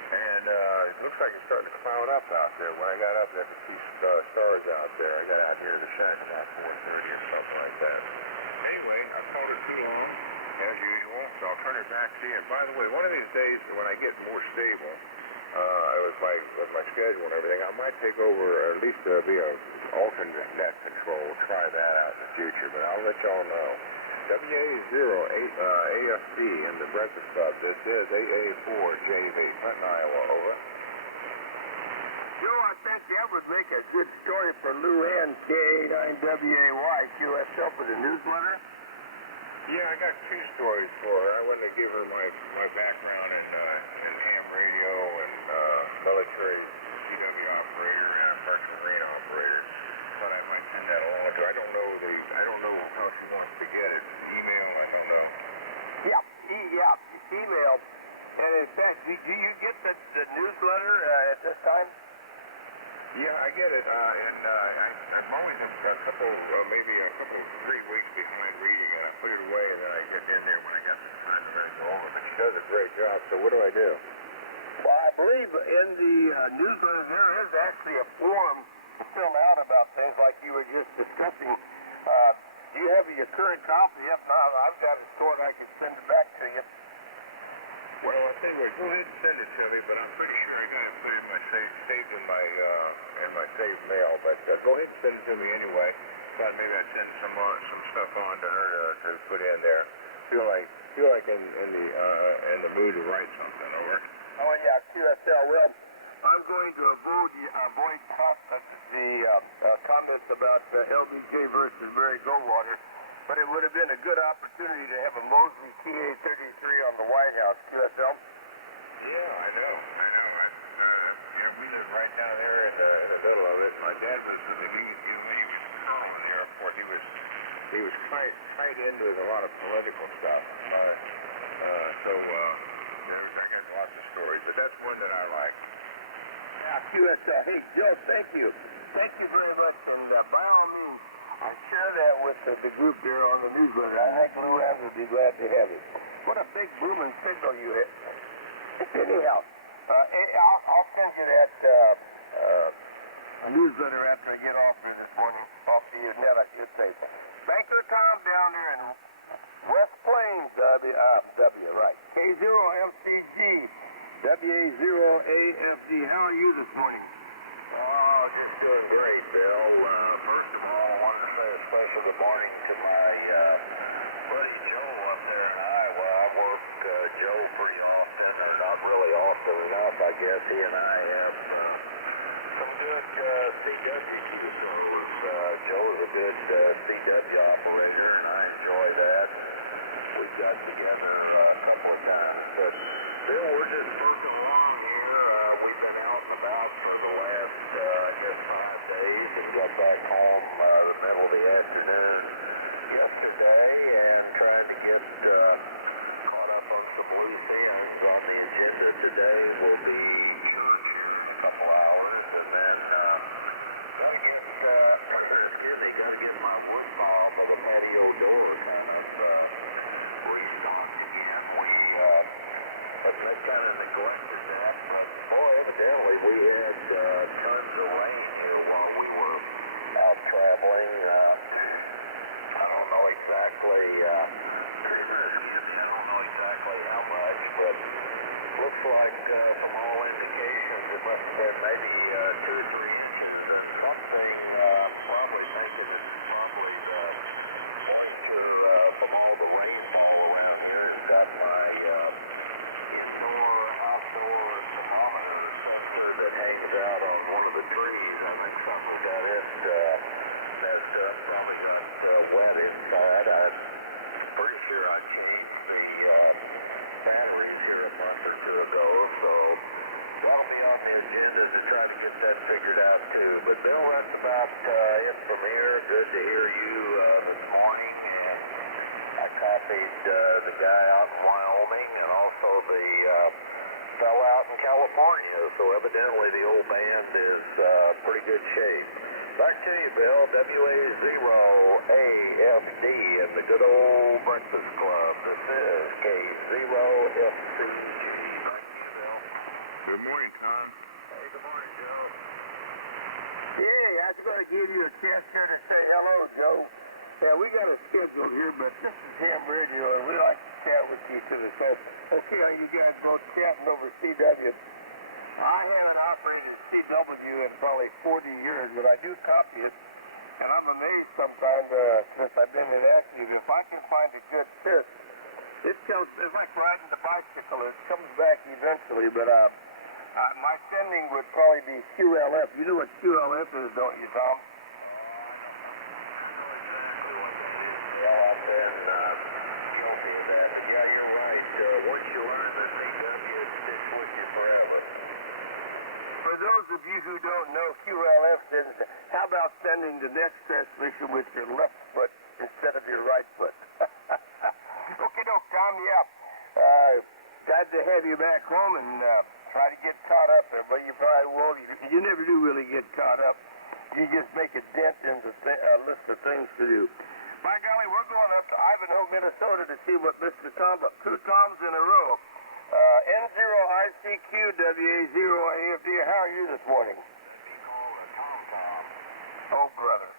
And it looks like it's starting to cloud up out there. When I got up, there could see stars out there. I got out here to the shack about 4:30 or something like that. Anyway, I called it too long, as usual, so I'll turn it back to you. And by the way, one of these days when I get more stable, with my schedule and everything, I might take over, or at least be an alternate net control, try that out in the future, but I'll let y'all know. WA0AFD in the Breakfast Club. This is AA4JV. Clinton, Iowa, over. Joe, I think that would make a good story for Lou Ann, KA9WAY, QSL for the newsletter. Yeah, I got two stories for her. I wanted to give her my background in Hamradio and military CW operator and Parks and Marine operator. Thought I might send that along to her. I don't know how she wants to get it. Email, I don't know. Email. And in fact, do you get the newsletter at this time? Yeah, I get it. I'm always a couple, 3 weeks behind reading it. I put it away and then I get in there when I got some time to go over. But she does a great job. So what do I do? Well, I believe in the newsletter there is actually a form to fill out about things like you were just discussing. Do you have your current copy? If not, I've got it stored. I can send it back to you. Well, I'll tell you what, go ahead and send it to me, but I'm pretty sure I got it saved in my saved mail. But go ahead and send it to me anyway. Thought maybe I'd send some stuff on to her to put in there. Feel like in the mood to write something. Over. Oh yeah, QSL. Well, I'm going to avoid the comments about LBJ versus Barry Goldwater, but it would have been a good opportunity to have a Mosley TA-33 on the White House, QSL. Yeah, I know. We live right down there in the middle of it. My dad was when he was a colonel in the Air Force. He was tied into a lot of political stuff. I got lots of stories, but that's one that I like. QSL. Hey, Joe, thank you. Thank you very much. And by all means, I'll share that with the group there on the newsletter. I think Lou Ann would be glad to have it. What a big booming signal you hit. Anyhow, I'll send you that newsletter after I get off here this morning. Off the net, I should say. Banker Tom down there in West Plains, right. K0MCG. WA0AFD. How are you this morning? Oh, just doing great, Bill. First of all, I wanted to say a special good morning to my buddy Joe up there in Iowa. I work Joe pretty often, or not really often enough, I guess. He and I have some good CW shows. Joe is a good CW operator, and I enjoy that. We've got together a couple of times, but Bill, we're just working along here. We've been out and about for the last, 5 days and got back home the middle of the afternoon yesterday and tried to get caught up on some loose ends on the agenda today. We'll be church a couple hours and then gotta get my wood off of the patio door kind of restocked again. They kind of neglected that. Boy, evidently we had tons of rain here while we were out traveling. I don't know exactly how much, but looks like from all indications it must have been maybe 2 or 3 inches or something. Probably thinking it's probably the moisture from all the rainfall around here. It's got my outdoor thermometer sensor that hangs out on one of the trees. I think something got it that probably got wet inside. I'm pretty sure I changed the batteries here a month or two ago, so that'll be on the agenda to try to get that figured out too. But Bill, that's about it from here. Good to hear you this morning. And I copied the guy out in Wyoming and also the fellow out in California. So evidently the old band is pretty good shape. Back to you, Bill. WA0AFD in the good old Breakfast Club. This is K0FCG. Back to you, Bill. Good morning, Tom. Hey, good morning, Joe. Hey, I was going to give you a chance here to say hello, Joe. Yeah, we got a schedule here, but this is Hamradio, and we like to chat with you to the sofa. Okay, are you guys both chatting over CW? I haven't operated CW in probably 40 years, but I do copy it, and I'm amazed sometimes since I've been inactive. If I can find a good fit, it's like riding the bicycle. It comes back eventually, but my sending would probably be QLF. You know what QLF is, don't you, Tom? Well, I've been guilty of that. Yeah, you're right. Once you learn the CW, it sticks with you forever. For those of you who don't know, QLF says, how about sending the next transmission with your left foot instead of your right foot? Okay, Tom, yeah. Glad to have you back home and try to get caught up there, but you probably won't. You never do really get caught up. You just make a dent in the list of things to do. By golly, we're going up to Ivanhoe, Minnesota to see what Mr. Tom, 2 Toms in a row. N0ICQ-WA0AFD, how are you this morning? Oh, brother.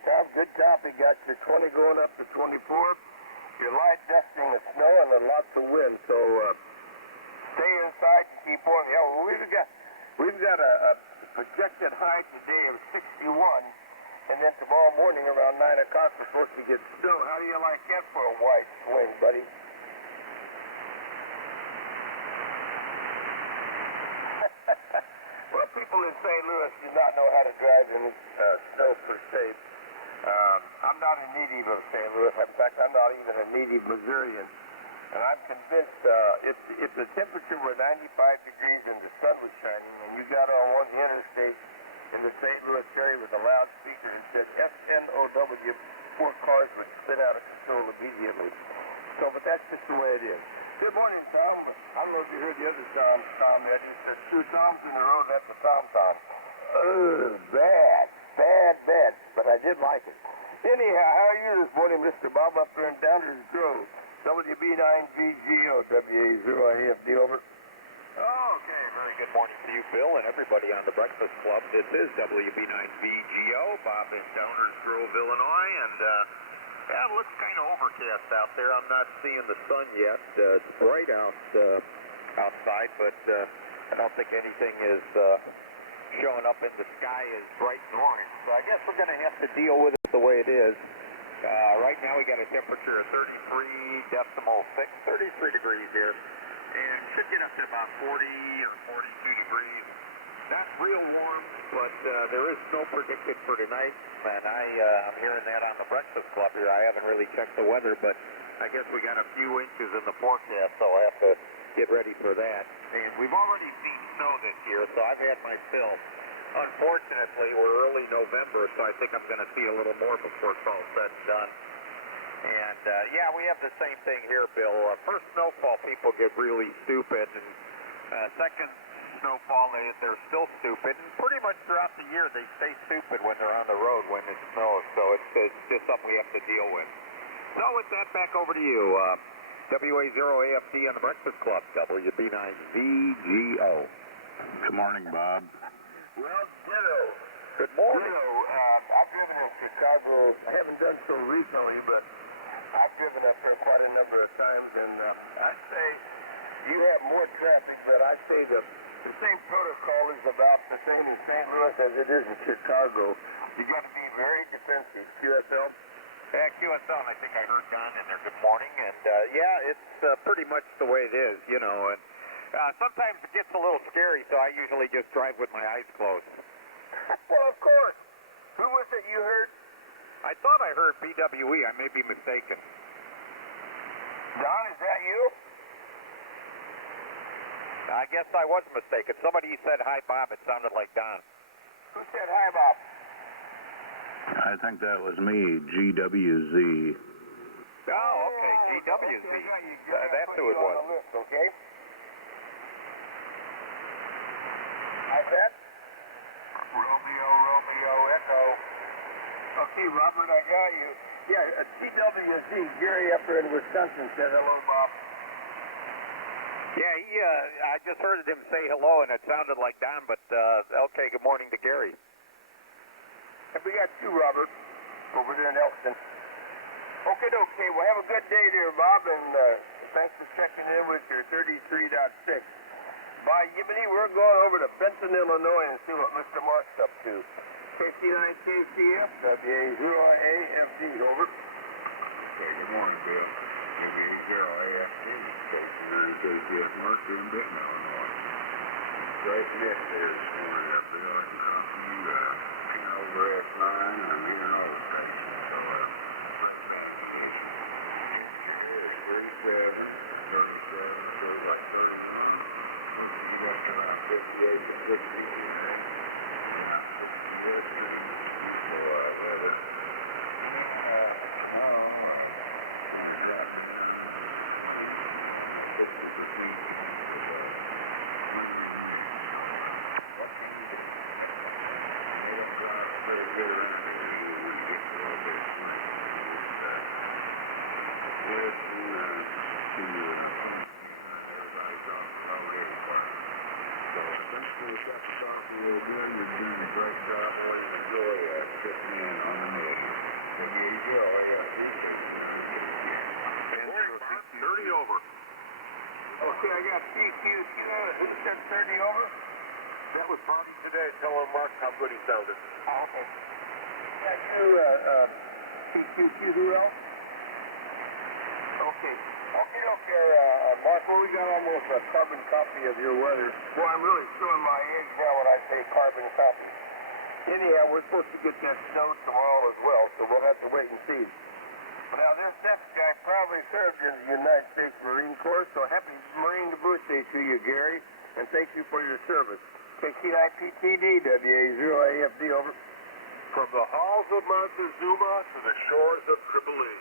Tom, good copy. Got your 20 going up to 24. Your light dusting of snow and then lots of wind. So stay inside and keep on. Yeah, well, we've got a projected high today of 61, and then tomorrow morning around 9 o'clock we're supposed to get snow. How do you like that for a wide swing, buddy? Well, people in St. Louis do not know how to drive in snow per se. I'm not a native of St. Louis. In fact, I'm not even a native Missourian. And I'm convinced if the temperature were 95 degrees and the sun was shining and you got on one interstate in the St. Louis area with a loudspeaker and said SNOW, 4 cars would spin out of control immediately. So, but that's just the way it is. Good morning, Tom. I don't know if you heard the other Tom that he said 2 Toms in a row, that's a Tom. Bad. But I did like it. Anyhow, how are you this morning, Mr. Bob, up there in Downers Grove? WB9VGO, WA0AFD, over. Okay, very good morning to you, Bill, and everybody on the Breakfast Club. This is WB9VGO. Bob in Downers Grove, Illinois, and yeah, it looks kind of overcast out there. I'm not seeing the sun yet. It's bright outside, but I don't think anything is showing up in the sky as bright and orange. So I guess we're going to have to deal with it the way it is. Right now we got a temperature of 33 degrees here, and should get up to about 40 or 42 degrees. Not real warm, but there is snow predicted for tonight, and I'm hearing that on the Breakfast Club here. I haven't really checked the weather, but I guess we got a few inches in the forecast, so I have to get ready for that. And we've already seen snow this year, so I've had my fill. Unfortunately, we're early November, so I think I'm going to see a little more before it's all said and done. And, yeah, we have the same thing here, Bill. First snowfall, people get really stupid, and second snowfall, they're still stupid. And pretty much throughout the year, they stay stupid when they're on the road when it snows, so it's just something we have to deal with. So with that, back over to you. WA0AFD on the Breakfast Club, WB9VGO. Good morning, Bob. Well, ditto. Good morning. Ditto. I've driven in Chicago. I haven't done so recently, but I've driven up there quite a number of times, and I'd say you have more traffic, but I'd say the same protocol is about the same in St. Louis as it is in Chicago. You got to be very defensive. QSL? QSL, and I think I heard John in there. Good morning. And, yeah, it's pretty much the way it is, you know. And sometimes it gets a little scary, so I usually just drive with my eyes closed. Well, of course. Who was it you heard? I thought I heard BWE. I may be mistaken. Don, is that you? I guess I was mistaken. Somebody said hi, Bob. It sounded like Don. Who said hi, Bob? I think that was me, GWZ. Oh, okay, GWZ. That's who it was. On the list, okay? I bet. Romeo, Echo. Okay, Robert, I got you. Yeah, GWZ, Gary up there in Wisconsin said hello, Bob. Yeah, I just heard him say hello, and it sounded like Don, but, okay, good morning to Gary. And we got two, Robert, over there in Elkton. Okay, well, have a good day there, Bob, and thanks for checking in with your 33.6. Bye, Yibbity. We're going over to Benton, Illinois, and see what Mr. Mark's up to. KC9KCF, WA0AFD, over. Okay, good morning, Bill. WA0AFD, KC9KCF, Mark, in Benton, Illinois. Great net there this morning, Bill. I can copy you, over S9 and I'm in all the stations, so pretty bad condition. It's 37, goes like 39. You got to about 58 to 60 here. Not 60 so weather. You're doing a great job, boys. Enjoy sitting in on the meeting. Morning, 30 over. Okay, I got CQ. Who said 30 over? That was Bobby today telling Mark how good he sounded. Okay. Got you, CQ, who else? Okay. Mark, well, we got almost a carbon copy of your weather. Boy, I'm really showing my age now when I say carbon copy. Anyhow, we're supposed to get that snow tomorrow as well, so we'll have to wait and see. Now, this next guy probably served in the United States Marine Corps, so happy Marine birthday to you, Gary, and thank you for your service. KC9PTD, WA0AFD, over. From the halls of Montezuma to the shores of Tripoli.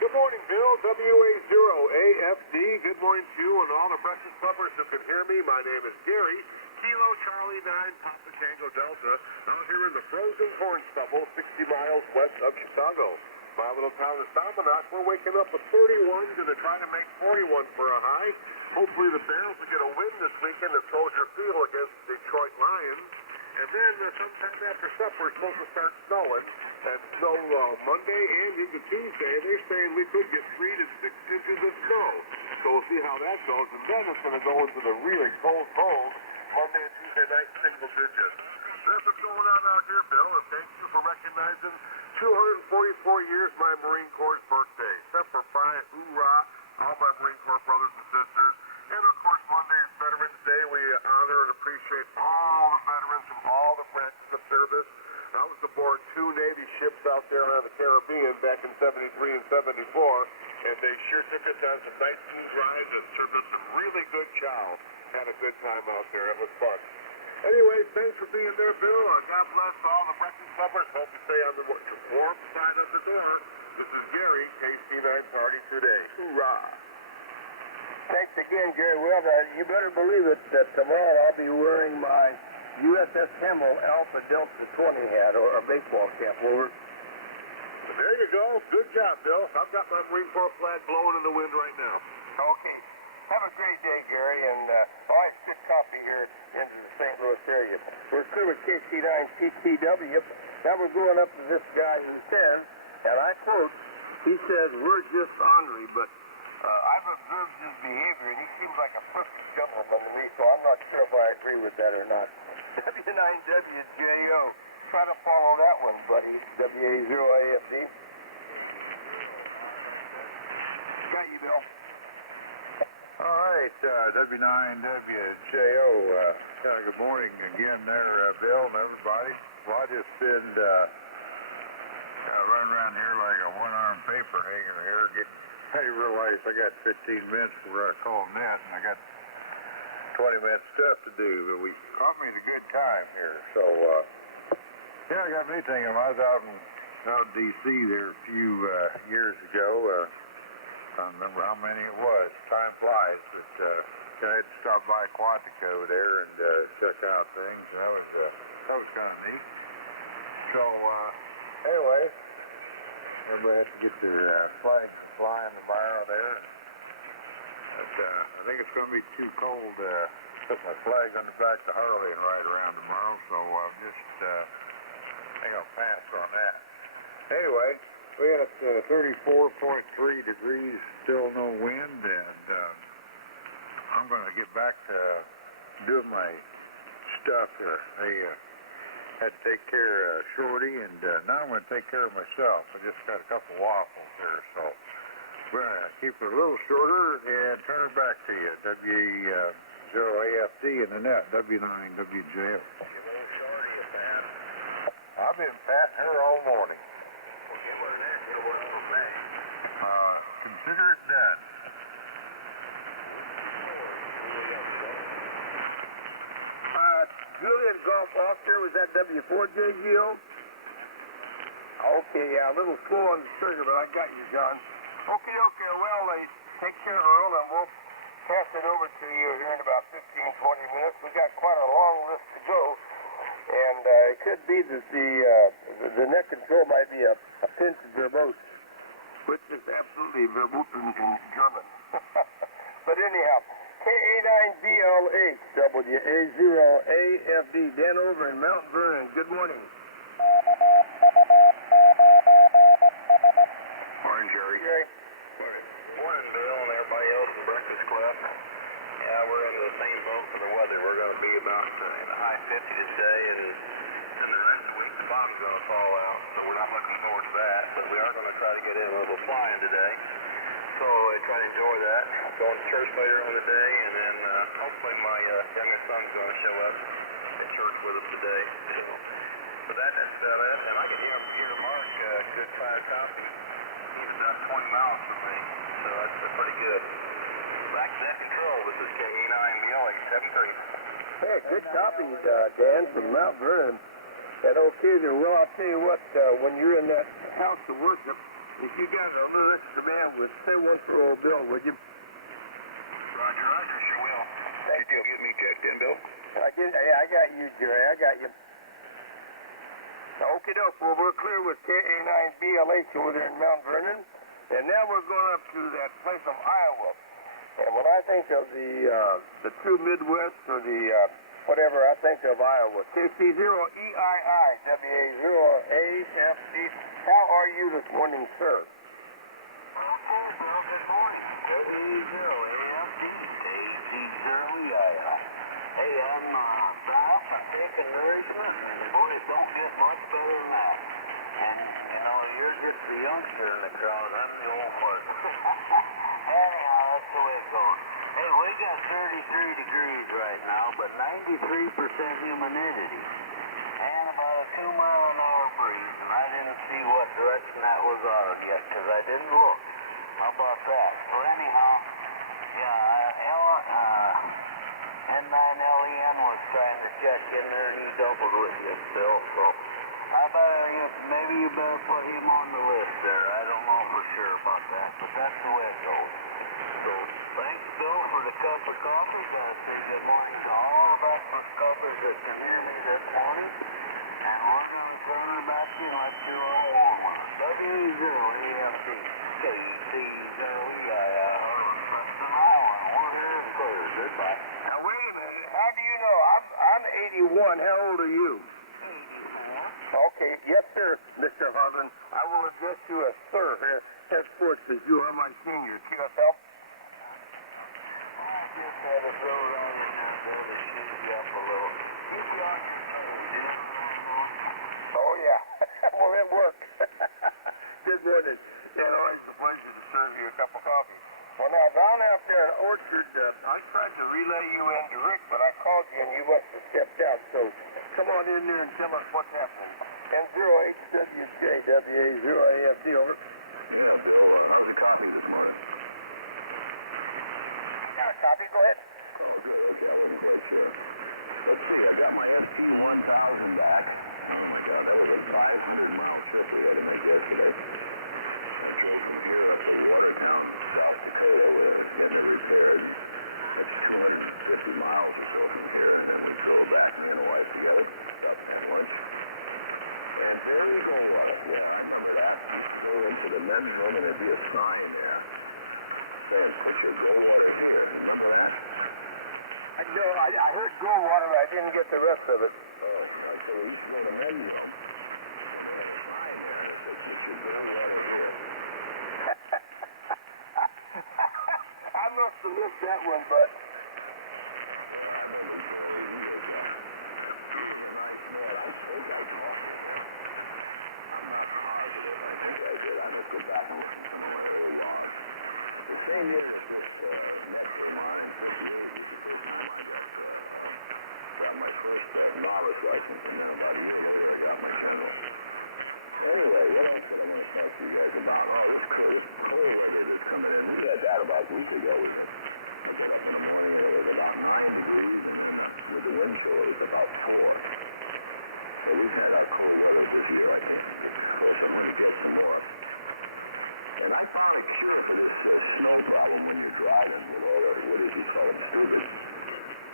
Good morning, Bill. WA0AFD. Good morning to you and all the breakfast clubbers who can hear me. My name is Gary. Kilo Charlie 9, Papa Tango Delta, out here in the frozen corn stubble, 60 miles west of Chicago. My little town of Salmonock, we're waking up with 31s and they're trying to make 41 for a high. Hopefully the Bears will get a win this weekend at Soldier Field against the Detroit Lions. And then sometime after supper, we're supposed to start snowing. And snow Monday and into Tuesday. They're saying we could get 3 to 6 inches of snow. So we'll see how that goes. And then it's going to go into the really cold Monday and Tuesday night, single digits. That's what's going on out here, Bill. And thank you for recognizing 244 years my Marine Corps' birthday. Semper Fi, hoorah, all my Marine Corps brothers and sisters. And of course, Monday is Veterans Day. We honor and appreciate all the veterans from all the branches of service. I was aboard 2 Navy ships out there around the Caribbean back in 73 and 74, and they sure took us on some nice smooth rides and served us some really good chow. Had a good time out there. It was fun. Anyway, thanks for being there, Bill. God bless all the breakfast lovers. Hope you stay on the warm side of the door. This is Gary, KC9 Party today. Hoorah! Thanks again, Gary. Well, you better believe it that tomorrow I'll be wearing my USS Hemel Alpha Delta 20 hat or a baseball cap over. There you go. Good job, Bill. I've got my Marine Corps flag blowing in the wind right now. Okay. Have a great day, Gary, and I ship copy here into the St. Louis area. We're still with KC9PTW. Now we're going up to this guy who says, and I quote, he says, we're just ornery, but I've observed his behavior, and he seems like a perfect gentleman to me, so I'm not sure if I agree with that or not. W9WJO. Try to follow that one, buddy. WA0AFD. Got you, Bill. All right, W9WJO. Good morning again there, Bill and everybody. Well, I just been running around here like a one-armed paper hanger here. I realized I got 15 minutes before I call net, and I got 20 minutes stuff to do, but we caught me at a good time here. So, yeah, I got me thinking. I was out in D.C. there a few years ago. I don't remember how many it was. Time flies, but I had to stop by Quantico there and check out things. And that was kind of neat. So, anyway, everybody had to get their flags flying tomorrow there. But, I think it's going to be too cold to put my flag on the back of the Harley and ride around tomorrow, so I think I'll pass on that. Anyway, we got 34.3 degrees, still no wind, and I'm going to get back to doing my stuff here. I had to take care of Shorty, and now I'm going to take care of myself. I just got a couple waffles here, so we're going to keep it a little shorter and turn it back to you. W0AFD and the net, W9WJF. I've been patting her all morning. Consider it done. Julian Golf Officer, was that W4JGO? Okay, yeah, a little slow on the trigger, but I got you, John. Okay, well, take care, Earl, and we'll pass it over to you here in about 15, 20 minutes. We've got quite a long list to go, and it could be that the net control might be a pinch verbose, which is absolutely verboten in German. But anyhow, KA9BLH, WA0AFD, Dan over in Mount Vernon. Good morning. Morning, Jerry. Morning, Bill, and everybody else in the Breakfast Club. Yeah, we're in the same boat for the weather. We're going to be about in the high 50s today, and the rest of the week the bottom's going to fall out, so we're not looking forward to that. But we are going to try to get in a little flying today. So I try to enjoy that. I'm going to church later on today, and then hopefully my youngest son's going to show up at church with us today. So that's it. And I can hear Mark good 5 copy. He's about 20 miles from me, so that's pretty good. Back to net control. This is KA9BLH 73. Hey, good copy, Dan, from Mount Vernon. And okay there. Well, I'll tell you what, when you're in that house of worship, if you got a little extra bandwidth, say one for old Bill, would you? Roger, sure will. Thank you. Get me checked in, Bill? I got you, Jerry. I got you. Okie doke. Well, we're clear with KA9BLH over there in Mount Vernon. And now we're going up to that place of Iowa. And when I think of the true Midwest or the whatever, I think of Iowa. KC0EII, WA0AFD. How are you this morning, sir? Okay, Bill, good morning. WA0AFD, KC0EII. Hey, I'm Ralph. I'm taking nourishment, and boy, it don't get much better than that. And, you're just the youngster in the crowd. I'm the old one. Anyhow, that's the way it goes. Hey, we got 33 degrees right now, but 93% humidity. And about a 2-mile-an-hour breeze. And I didn't see what direction that was out yet, because I didn't look. How about that? So anyhow, N9LEN was trying to check in there, and he doubled with you, Bill. So maybe you better put him on the list there. I don't know for sure about that, but that's the way it goes. So thanks, Bill, for the cup of coffee. Gotta say good morning to all of us couples that can hear me this morning. And we're going to turn it back in. Let's do a warm-up. W0AFD, KC0EII, Preston, Iowa. We're here and clear. Goodbye. Now, wait a minute. How do you know? I'm 81. How old are you? 84. Okay. Yes, sir, Mr. Harlan. I will address you as sir henceforth, because you are my senior. QSL. those on you now, Bill, to shoot you up a little. Keep you on your toes, you know what I'm doing? Oh, yeah. Well, it worked. Good morning. Yeah, always a pleasure to serve you a cup of coffee. Well, now, down out there in Orchard, I tried to relay you in to Rick, but I called you and you must have stepped out, so come on in there and tell us what's happening. N0HWJ, WA0AFD, over. Yeah, how's the coffee this morning? Yeah, copy, go ahead. Oh, good, okay, I wasn't quite sure. Let's see, I got my SC-1000 back. Oh, my God, that was a 500-mile trip we had to make yesterday. Dakota, we're getting it repaired. 250 miles or so from here, and then go back and get a wife together. About 10 months. And there we go, yeah, I remember that. Go into the men's room and there'd be a sign there. And push your go water here. Remember that? No, I heard go water, I didn't get the rest of it. Oh, okay, we should go to the men's room. There's a sign there that says push your go water here. I must have missed that one, but... Anyway, what else did I want to talk to you guys about? All this cold that's coming in. We said that about a week ago. It was about 9 degrees, and with the wind chill, it was about 4. So we've had our cold weather this year. So we're going to get some more. And I found a cure for this snow problem when you're driving with all the, what is it called, stupid.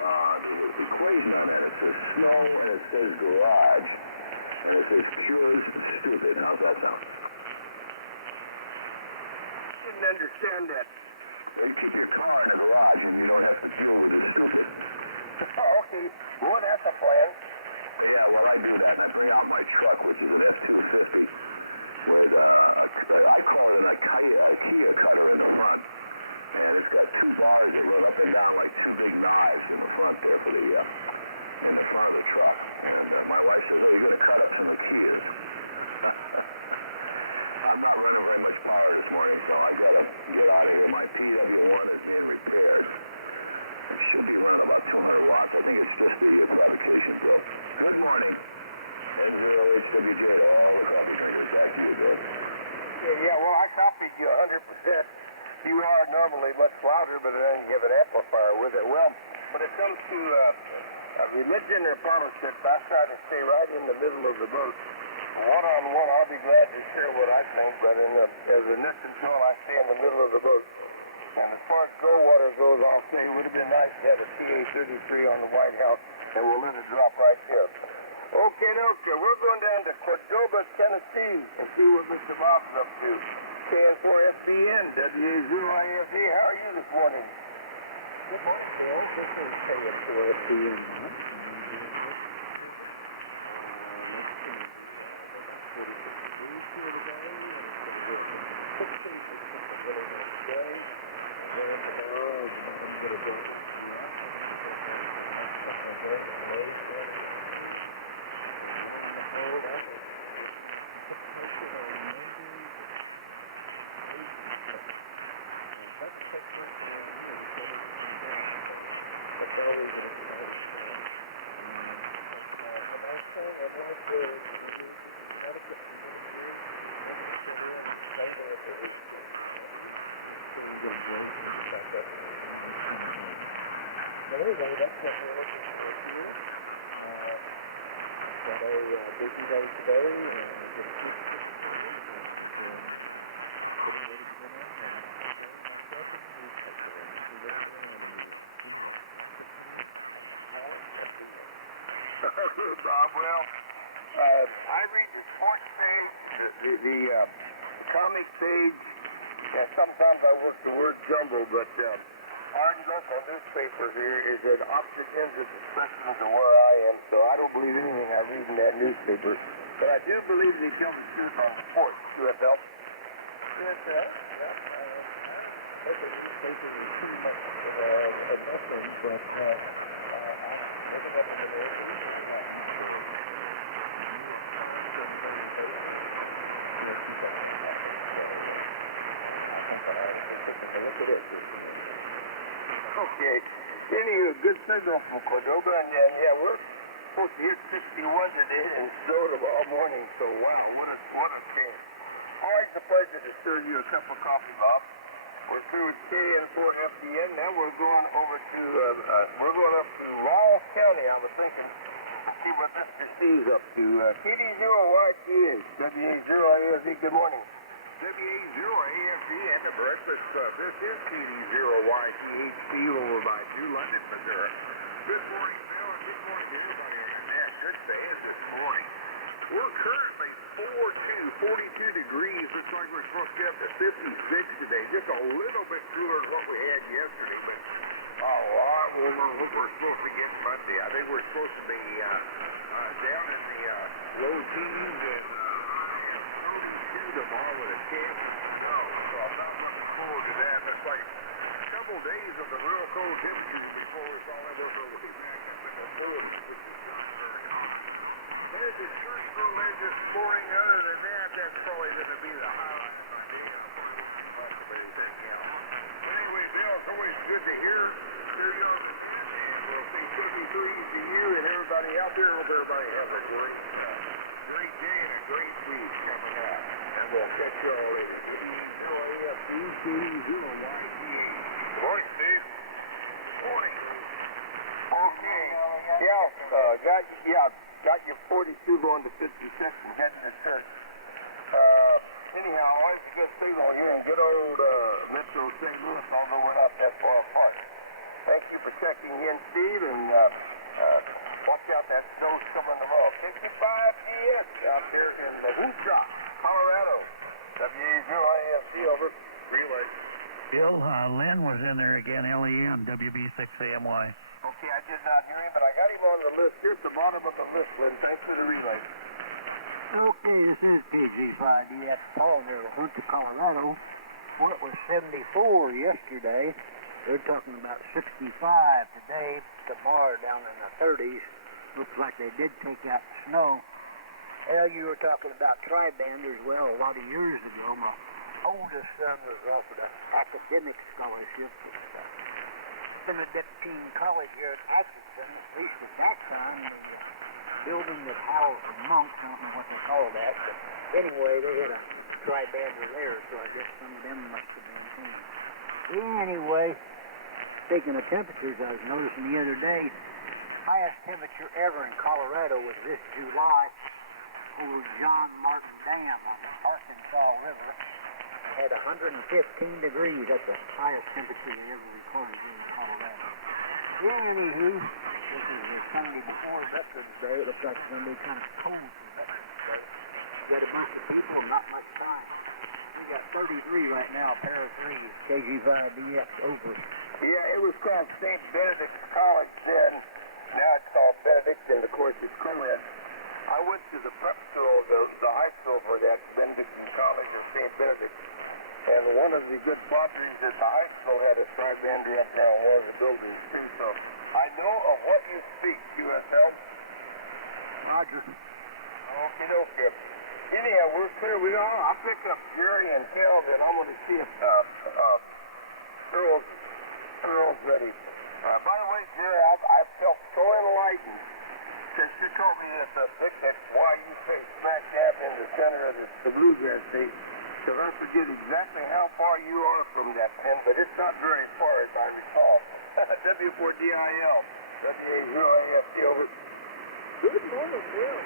The equation on it says snow and it says garage. And it says cures stupid. How's that sound? Didn't understand that. You keep your car in the garage and you don't have to fuel with the stupid. Oh, okay. Well, that's a plan. Yeah, well, I do that and I bring out my truck, which is an F-250. With, I call it an IKEA cutter in the front. And it's got 2 bars that run up and down like 2 big knives in the front there for the, in the front of the truck. And my wife said, well, you're going to cut up some IKEAs. I'm not running very much power this morning, so I got to get out here. My PW1 is being repaired. It should be running about 200 watts. I think it's supposed to be a fabrication, so. Good morning. HWJ, all the computers. Yeah, well, I copied you 100%. You are normally much louder, but then you have an amplifier with it. Well, when it comes to religion or politics, I try to stay right in the middle of the boat. One-on-one, I'll be glad to share what I think, but as a nixon tone, I stay in the middle of the boat. And as far as Goldwater goes, I'll say it would have been nice to have a TA-33 on the White House, and we'll let it drop right there. Okay, we're going down to Cordoba, Tennessee, and see what Mr. Bob's up to. KN4FBN, WA0IFD, how are you this morning? Good morning, Bill. This is KN4FBN. Anyway, that's what we're looking for here. Got a busy day today, and just keep Okay, Bob, well, I read the sports page, the comic page, and sometimes I work the word jumble, but our local newspaper here is at opposite ends of the spectrum to where I am, so I don't believe anything I read in that newspaper. But I do believe they tell the truth on sports, QFL. QFL? Yeah. But but Okay. Any good signal from Cordoba, and yeah, we're supposed to hit 61 today and snow tomorrow morning. So wow, what a change. Always a pleasure to serve you a cup of coffee, Bob. We're through with KN4FDN. Now we're going over to up to Laurel County. I was thinking, see what Mr. Steve's up to. KD0YTH, WA0AFD. Good morning. WA0AFD and the Breakfast Club. This is KD0YTHC over by New London, Missouri. Good morning, Bill, and good morning to everybody on that. Good days this morning. We're currently 42 degrees. Looks like we're supposed to get up to 56 today. Just a little bit cooler than what we had yesterday, but a lot warmer than what we're supposed to get Monday. I think we're supposed to be down in the low teens and tomorrow with a chance of snow, so I'm not looking forward to that. That's like a couple days of the real cold temperatures before it's all ever going to be back up in the 40s, which is not very common. There's a church school there this morning. Other than that, that's probably going to be the highlight of my day. Much of anything else. Anyway, Bill, it's always good to hear you on the net, and we'll say cookie trees to you and everybody out there. Hope everybody has a great day and a great week coming up. And we'll catch you all later. KD0AFD, KD0YTH. Good morning, Steve. Morning. Okay. Got your 42 going to 56 and heading to church. Anyhow, always a good signal here in good old Metro St. Louis, although we're not that far apart. Thank you for checking in, Steve, and watch out, that snow's coming tomorrow. 55 DS out there in the Woodshop, Colorado. WA0AFD over. Relay. Bill, Lynn was in there again, LEM, WB6AMY. Okay, I did not hear him, but I got him on the list. Here's the bottom of the list, Lynn. Thanks for the relay. Okay, this is KG5DX Paul near Hunter, Colorado. Well, it was 74 yesterday. They're talking about 65 today. Tomorrow down in the 30s. Looks like they did take out the snow. Well, you were talking about tri-banders. Well, a lot of years ago, my oldest son was offered an academic scholarship at Benedictine College here at Atchison. At least at that time, the building that housed the monks, I don't know what they call that, but anyway, they had a tri-bander there, so I guess some of them must have been home. Anyway, speaking of temperatures, I was noticing the other day, highest temperature ever in Colorado was this July over John Martin Dam on the Arkansas River. It had 115 degrees. That's the highest temperature they ever recorded here in Colorado. Anywho, this is the Sunday before Veterans Day. It looks like it's going to be kind of cold for Veterans Day. Got a bunch of people, not much time. We got 33 right now, a pair of threes. KG5DX over. Yeah, it was called St. Benedict's College then. Now it's called Benedict, and of course it's co-ed. I went to the prep school, the high school for that, Benedictine College of St. Benedict. And one of the good sponsors at the high school had a tri-bander up there on one of the buildings too. So I know of what you speak, QSL. Roger. Okay. Anyhow, we're clear. I'll pick up Jerry and Calvin. I'm going to see if Earl's ready. By the way, Jerry, I've felt so enlightened since you told me that's why you say smack dab in the center of the bluegrass state. Because I forget exactly how far you are from that pin, but it's not very far as I recall. W4DIL. WA0AFD over. Good morning, Bill.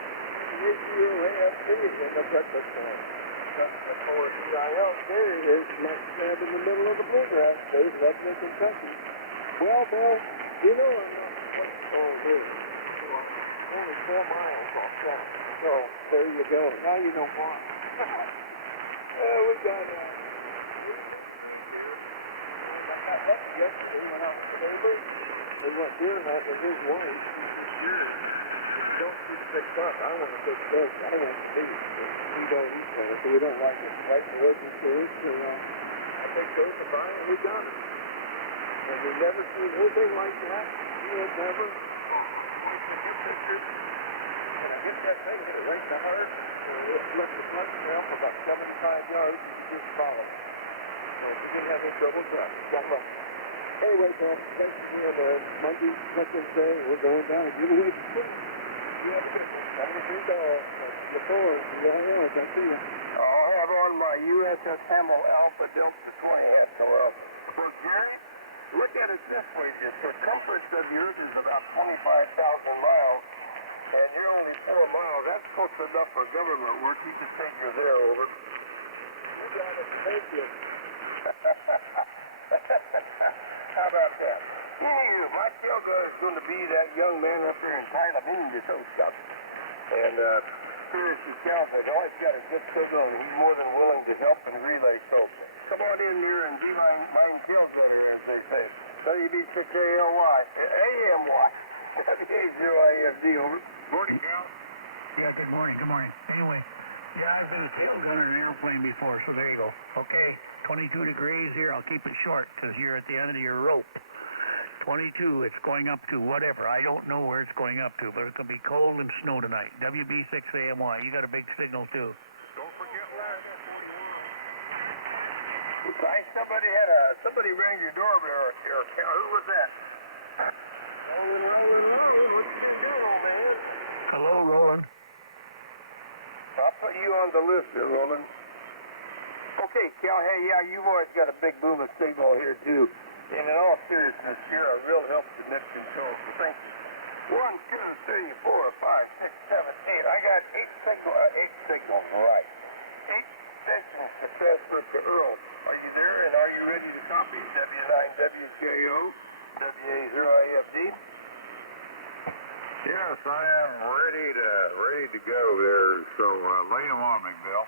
WA0AFD is in the breakfast time. W4DIL, there he is, smack dab in the middle of the bluegrass state, Lexington, Kentucky. Well, Bill, you know I'm not quite on here. Only 4 miles off that. So, there you go. Now you know why. We got yesterday when I was with neighbor. They went deer hunting with his wife. Don't shoot 6 bucks. I want a big fish. I want to see it. We don't eat one, so we don't like it. Right in the woods and fish. So I think those are buying. We got it. Have you never seen anything like that? You had never? Get pictures. And I get that thing, hit it right in the heart. Left the front trail for about 75 yards, and you just follow. So if you didn't have any trouble, jump up. Anyway, Tom, thanks for the Monday, second day. We're going down and give away the food. You have a good one. Have a good dog. The fours, the ones, I see you. I'll have on my USS Hamel Alpha Delta 20 hat, Noel. Well, Jerry, look at it this way. The circumference of the Earth is about 25,000 miles, and you're only 4 miles. That's close enough for government work. You can take you're there, over. You got it. Thank you. How about that? Anywho, my tail guard is going to be that young man up there in Thailand in the tow shop. And, seriously, Calvin, I know he's got a good signal, and he's more than willing to help and relay, so come on in here and be my tail guarder, as they say. WB6ALY, AMY, WA0IFD, over. Morning, Cal. Yeah, good morning, Anyway, yeah, I've been a tail gunner in an airplane before, so there you go. Okay, 22 degrees here. I'll keep it short because you're at the end of your rope. 22, it's going up to whatever. I don't know where it's going up to, but it's going to be cold and snow tonight. WB6AMY, you got a big signal too. Don't forget last. Somebody rang your doorbell here. Who was that? Roland, what did you do, man? Hello, Roland. I'll put you on the list here, Roland. Okay, Cal, hey, yeah, you've always got a big boom of signal here, too. And in all seriousness, you're a real help to net control, so thank you. 1, 2, 3, 4, 5, 6, 7, 8. I got 8 signals, right. 8 sessions to transfer to Earl. Are you there, and are you ready to copy? W9WJO, WA0IFD? Yes, I am ready to go there, so lay them on me, Bill.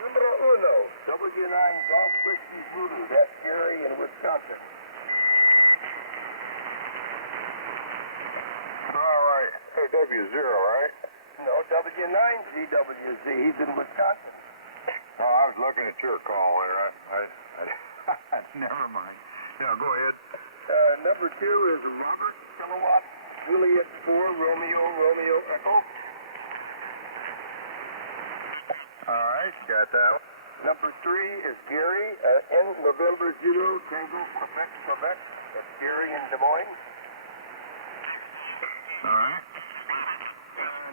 Numero uno, W9 Golf Whiskey Voodoo. That's Gary in Wisconsin. All right. Hey, W0, right? No, W9GWZ. He's in Wisconsin. Oh, I was looking at your call there. I never mind. Now, go ahead. Number 2 is Robert Kilowatt, Juliet 4, Romeo Echo. All right, got that. Number 3 is Gary, in November 0, Tango, Quebec. That's Gary in Des Moines. All right.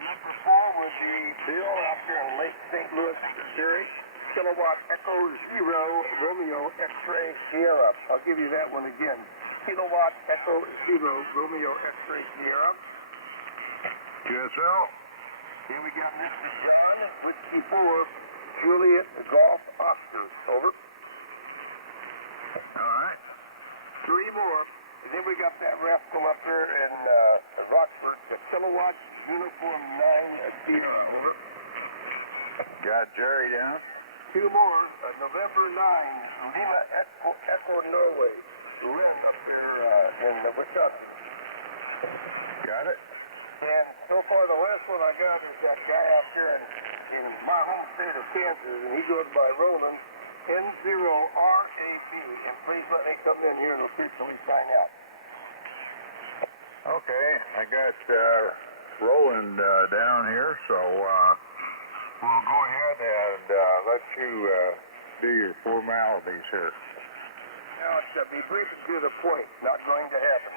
Number 4 would be Bill out there in Lake St. Louis, Missouri. Kilowatt Echo 0, Romeo X-Ray Sierra. I'll give you that one again. Kilowatt Echo 0, Romeo X-Ray Sierra. QSL. Then we got Mr. John, Whiskey 4, Juliet Golf Oscar. Over. All right. 3 more. And then we got that rascal up there in Rockford, the Kilowatt Uniform 9 Sierra. Over. Got Jerry down. 2 more. November 9, Lima Echo Norway. Lynn up there in Wisconsin. Got it. And so far, the last one I got is that guy out here in my home state of Kansas, and he goes by Roland, N0RAP. And please let me come in here and officially sign out. Okay, I got Roland down here, so we'll go ahead and let you do your formalities here. Now, it's be brief and to the point. Not going to happen.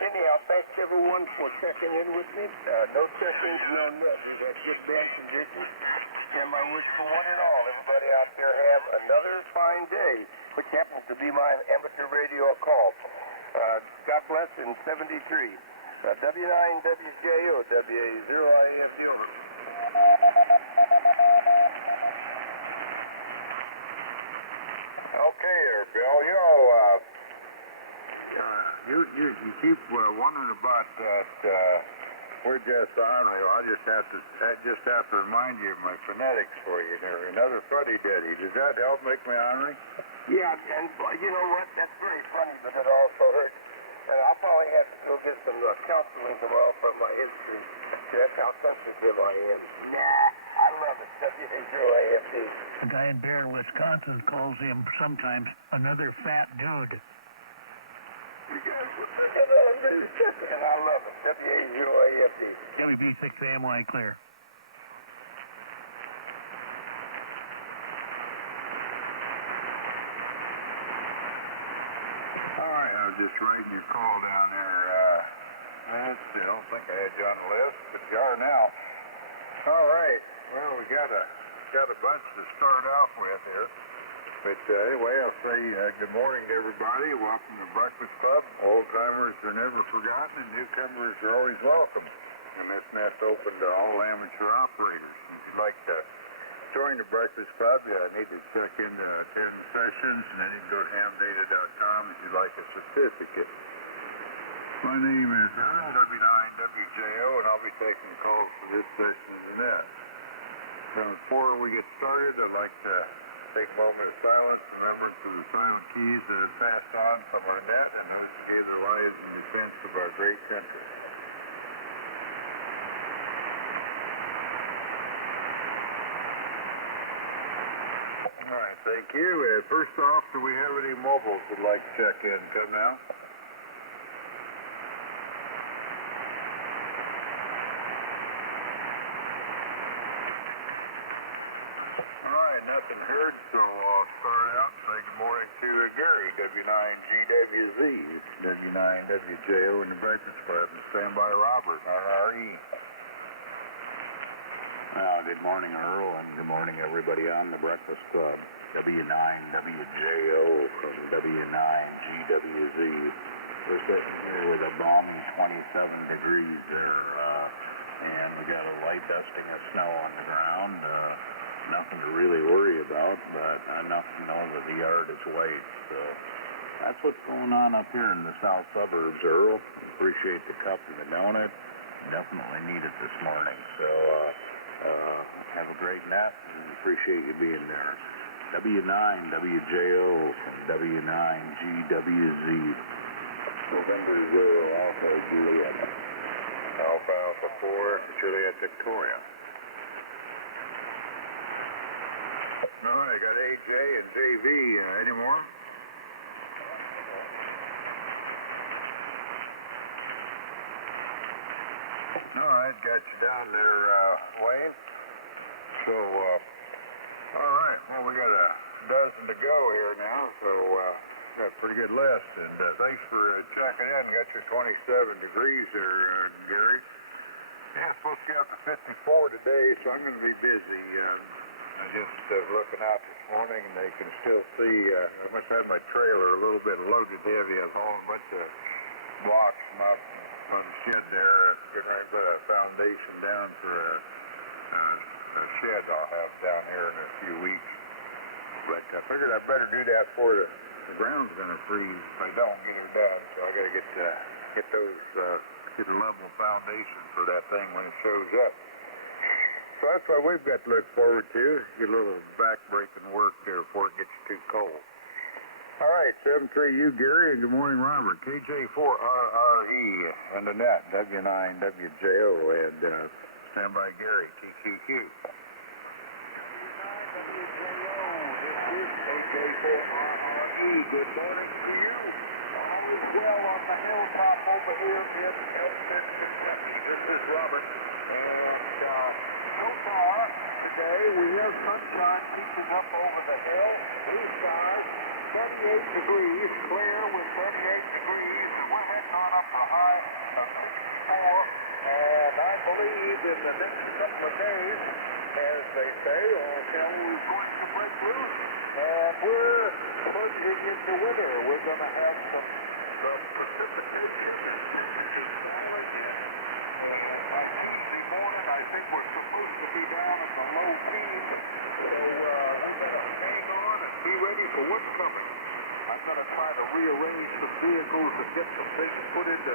Anyhow, thanks everyone for checking in with me. No check-ins, no nothing. That's just bad conditions. And my wish for one and all, everybody out there have another fine day, which happens to be my amateur radio call. God bless in 73. W9WJO, WA0IFD. Okay there, Bill. You keep wondering about that We're-Jets Army. I just have to remind you of my phonetics for you there. Another fuddy-duddy. Does that help make me ornery? Yeah, and you know what? That's very funny, but it also hurts. And I'll probably have to go get some counseling tomorrow for my history. That's how sensitive I am. Nah, I love it. WHOAFD. A guy in Barron, Wisconsin calls him sometimes another fat dude. And I love it. W80AFD. WB6AM line clear. All right, I was just writing your call down there. I don't think I had you on the list, but you are now. All right. Well, we got a bunch to start off with here. But anyway, I'll say good morning to everybody. Welcome to Breakfast Club. Old-timers are never forgotten, and newcomers are always welcome. And this net's open to all amateur operators. If you'd like to join the Breakfast Club, you need to check in to attend sessions, and then you can go to hamdata.com if you'd like a certificate. My name is Earl, W9WJO, and I'll be taking calls for this session of the net. Now, before we get started, I'd like to take a moment of silence, remember to the silent keys that are passed on from our net and those who gave their lives in defense of our great country. All right, thank you. First off, do we have any mobiles that would like to check in? Come now. Nothing heard, so I'll start out and say good morning to Gary, W9GWZ, W9WJO in the Breakfast Club, and standby Robert, RRE. Good morning, Earl, and good morning, everybody on the Breakfast Club. W9WJO from W9GWZ. We're sitting here with a balmy 27 degrees there, and we got a light dusting of snow on the ground. Nothing to really worry about, but enough to know that the yard is white. So that's what's going on up here in the south suburbs, Earl. Appreciate the cup and the donut. Definitely need it this morning. So have a great net and appreciate you being there. W9WJO from W9GWZ. November 0 Alpha Juliet. Alpha 4 Juliet Victoria. All right, got AJ and JV. Any more? All right, got you down there, Wayne. So, all right, well, we got a dozen to go here now, so got a pretty good list. And thanks for checking in. Got your 27 degrees there, Gary. Yeah, it's supposed to get up to 54 today, so I'm going to be busy. I just looking out this morning, and they can still see, I must have my trailer a little bit loaded heavy. I'm hauling a bunch of blocks from out on the shed there, getting ready to put a foundation down for a shed I'll have down here in a few weeks. But I figured I better do that before the ground's going to freeze if I don't get it done. So I got to get a level foundation for that thing when it shows up. So that's what we've got to look forward to. Get a little back-breaking work there before it gets too cold. All right, 73U Gary, and good morning, Robert. KJ4RRE and the net, W9WJO, and standby Gary, TQQ. KJ4RRE, good morning to you. All is well on the hilltop over here in Elton, Kentucky. This is Robert, and so far today we have sunshine reaching up over the hill, blue skies, 38 degrees, clear with 38 degrees, and we're heading on up to high of 54, and I believe in the next couple of days, as they say, hell is going to break loose, and we're plunging into winter. We're going to have some precipitation. I think we're supposed to be down in the low teens, so I'm going to hang on and be ready for what's coming. I'm going to try to rearrange some vehicles and get some things put into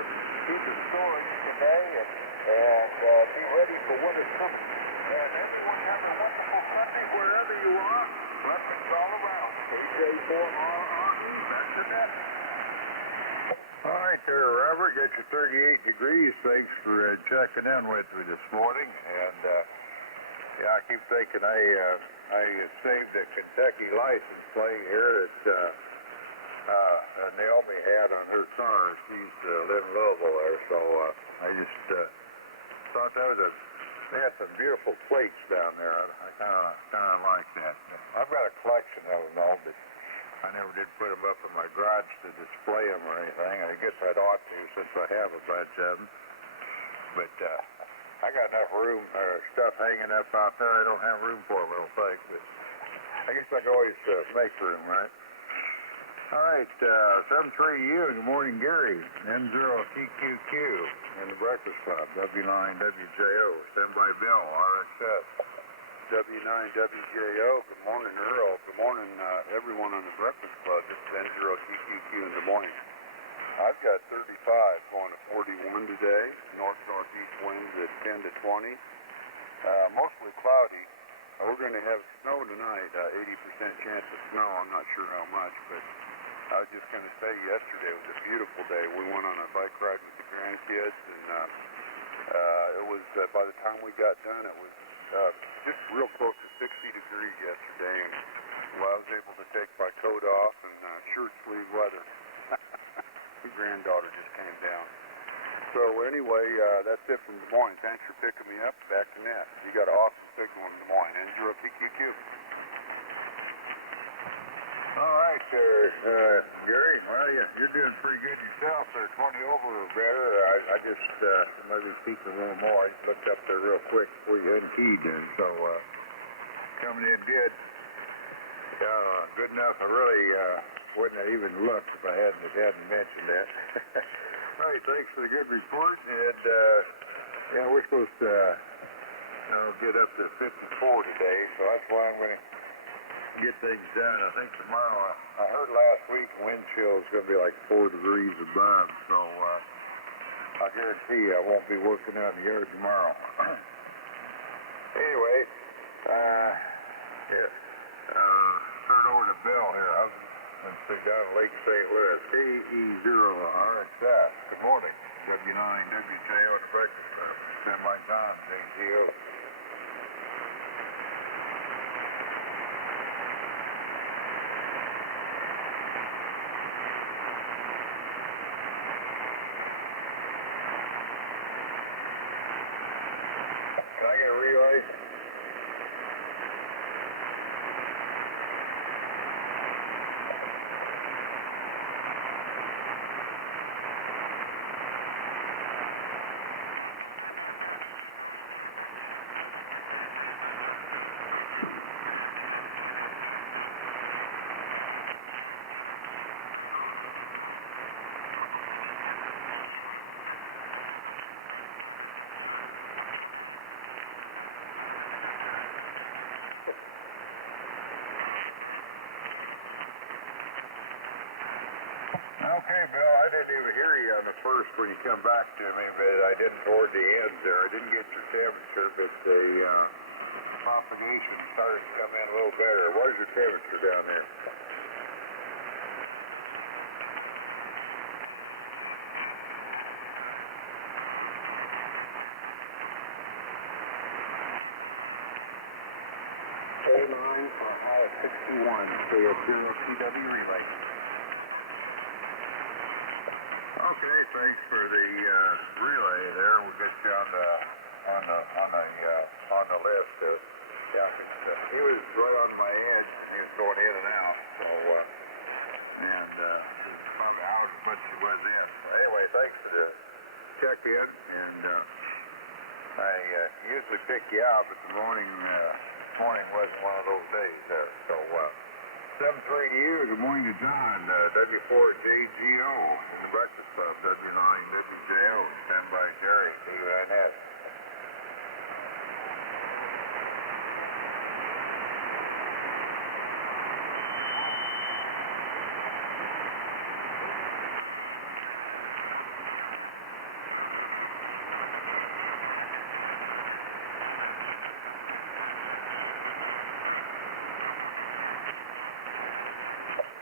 storage today and be ready for what is coming. And everyone have a wonderful Sunday wherever you are. Blessings all around. KJ4RRE, back to net. All right there, Robert. Got you 38 degrees. Thanks for checking in with me this morning. And, yeah, I keep thinking I saved a Kentucky license plate here that Naomi had on her car. She's live in Louisville there, so I just thought they had some beautiful plates down there. I kind of like that. I've got a collection of them though, but I never did put them up in my garage to display them or anything. I guess I'd ought to since I have a bunch of them. But I got enough room or stuff hanging up out there. I don't have room for them, I don't think. But I guess I can always make room, right? All right, 730U, good morning, Gary. N0TQQ in the Breakfast Club, W9WJO, standby Bill, RXS. W9WJO, good morning, Earl. Good morning, everyone on the Breakfast Club. This is N0TQQ in the morning. I've got 35 going to 41 today. North-northeast winds at 10 to 20. Mostly cloudy. We're going to have snow tonight, 80% chance of snow. I'm not sure how much, but I was just going to say yesterday was a beautiful day. We went on a bike ride with the grandkids, and it was, by the time we got done, it was just real close to 60 degrees yesterday, and I was able to take my coat off and shirt sleeve weather. My granddaughter just came down. So anyway, that's it from Des Moines. Thanks for picking me up. Back to net. You got an awesome signal in Des Moines. N0PQQ. All right, Gary. Well, you're doing pretty good yourself. They're 20 over or better. I just maybe peeked a little more. I just looked up there real quick before you hadn't keyed in. So coming in good. Good enough. I really wouldn't have even looked if I hadn't mentioned that. All right, thanks for the good report. And we're supposed to get up to 54 today, so that's why I'm going to get things done. I think tomorrow, I heard last week wind chill is going to be like 4 degrees above, so I guarantee you I won't be working out in the yard tomorrow. Anyway, turn over to Bill here. I was going to sit down in Lake St. Louis. KE0RXS. Good morning. W9WJO at the breakfast club. Standby time, JGO. Can I get a relay? Okay, Bill, I didn't even hear you on the first when you come back to me, but I didn't toward the end there. I didn't get your temperature, but the propagation started to come in a little better. What is your temperature down there? K9 for high of 61. Stay at 0PW relay. Okay, thanks for the relay there. We'll get you on the list. He was right on my edge. He was going in and out, so and probably out as much as he was in. So anyway, thanks for the check in, and I usually pick you out, but the morning wasn't one of those days there. So 730U, good morning to John, W4JGO, in the Breakfast Club, W9WJO, standby Jerry, KUNS.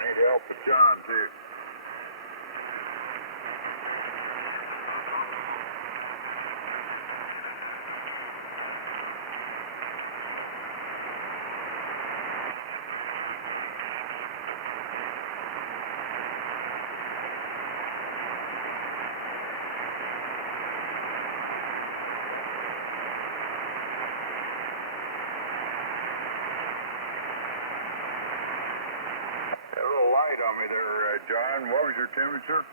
Need help with John, too. And what was your temperature?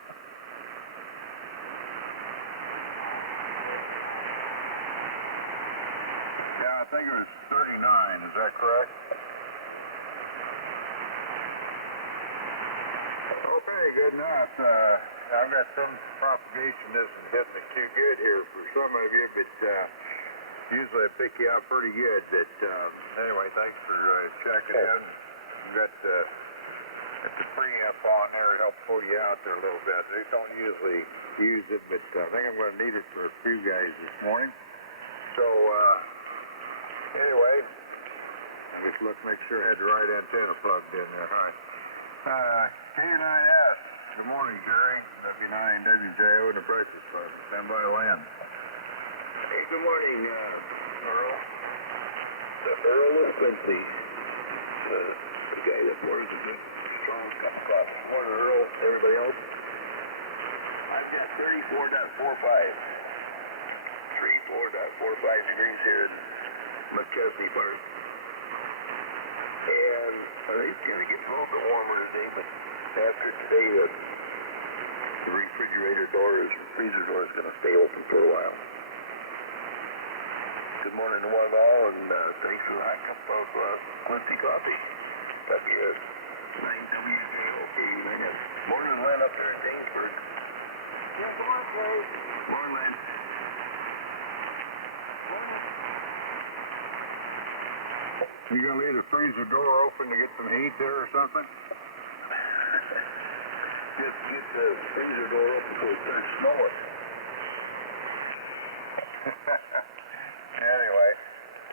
Yeah, I think it was 39. Is that correct? Okay, good enough. I've got some propagation isn't hitting it too good here for some of you, but usually I pick you out pretty good. But anyway, thanks for checking in. We've got the preamp on there to help pull you out there a little bit. They don't usually use it, but I think I'm going to need it for a few guys this morning. So anyway, just look, make sure I had the right antenna plugged in there. All right. K9S. Good morning, Jerry. W9WJO in the breakfast club. Stand by land. Hey, good morning, Earl. Earl is Quincy. The guy that pours a good, strong cup of coffee. Morning, Earl. Everybody else? I've got 34.45. 34.45 degrees here in McChesney Park. And it's going to get a little bit warmer today, but after today, the refrigerator door freezer door is going to stay open for a while. Good morning to one and all, and thanks for the hot cup of Quincy coffee. W9WJOK. Morning, Len, up there in Dainsburg. Yeah, come on, Jerry. Morning, Len. You gonna leave the freezer door open to get some heat there or something? Just get the freezer door open so it starts snowing. Anyway,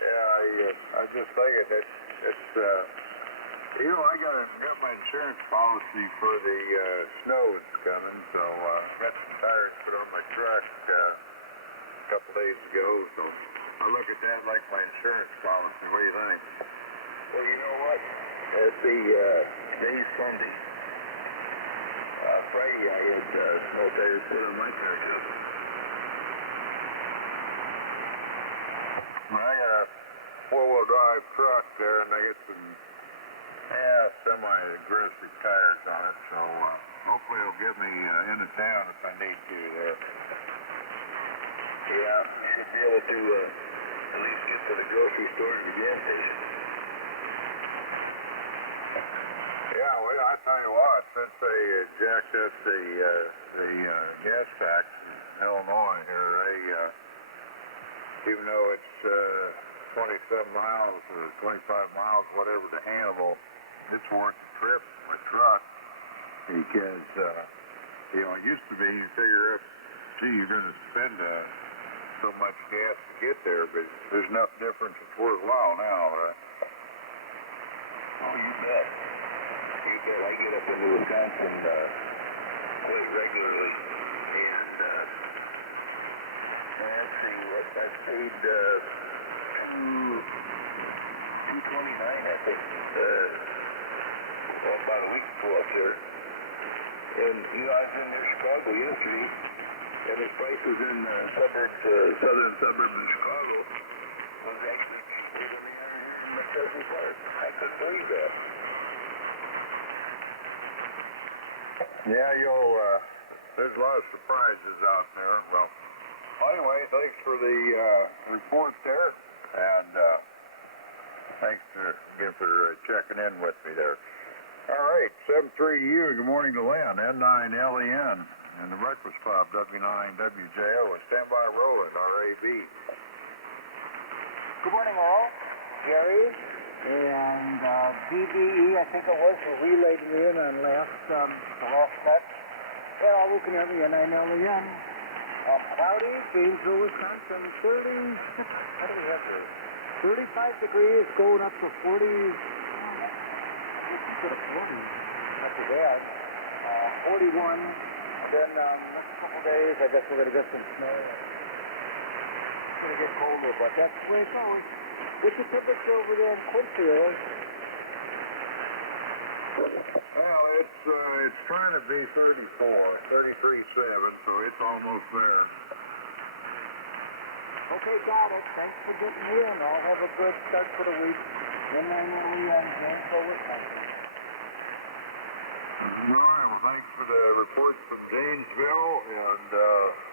yeah, I just figured that it's I got my insurance policy for the snow that's coming, so got some tires put on my truck a couple days ago, so I look at that like my insurance policy. What do you think? Well, you know what? Today's Sunday. Friday I had snow tires put on my car too. I got a four-wheel drive truck there, and I get some semi-aggressive tires on it, so hopefully it'll get me into town if I need to there. Yeah, you should be able to at least get to the grocery store and the gas station. Yeah, well, I tell you what, since they jacked up the gas tax in Illinois here, even though it's 27 miles or 25 miles, whatever, to Hannibal, it's worth the trip in my truck because, it used to be, you figure you're going to spend so much gas to get there, but there's enough difference it's worthwhile now, right? Oh, you bet. You bet. I get up into Wisconsin quite regularly, and let's see, I paid $2.29, I think, about a week ago up there. And I was in near Chicago yesterday, and the price was in the southern suburb of Chicago was actually cheaper than in McChesney Park. I couldn't believe that. Yeah, there's a lot of surprises out there. Well, anyway, thanks for the report there, and thanks again for checking in with me there. All right, 7-3 to you. Good morning to Len, N9LEN, and the Breakfast Club, W9WJO, and Standby Roland, RAB. Good morning, all. Jerry and DBE, I think it was, were relayed me in on the last cut. Yeah, all looking at me, N9LEN. Cloudy, Gainesville, Wisconsin, 35 degrees, going up to 40. Sort of 40, not too bad. 41. Then next couple days, I guess we're going to get some snow. It's going to get colder, but that's the way it's going. What's the temperature over there in Quincy, Earl? Well, it's trying to be 34, 33.7, so it's almost there. Okay, got it. Thanks for getting me in. I'll have a good start for the week. N9LEN, Gainesville, Wisconsin. All right, well, thanks for the reports from Janesville, and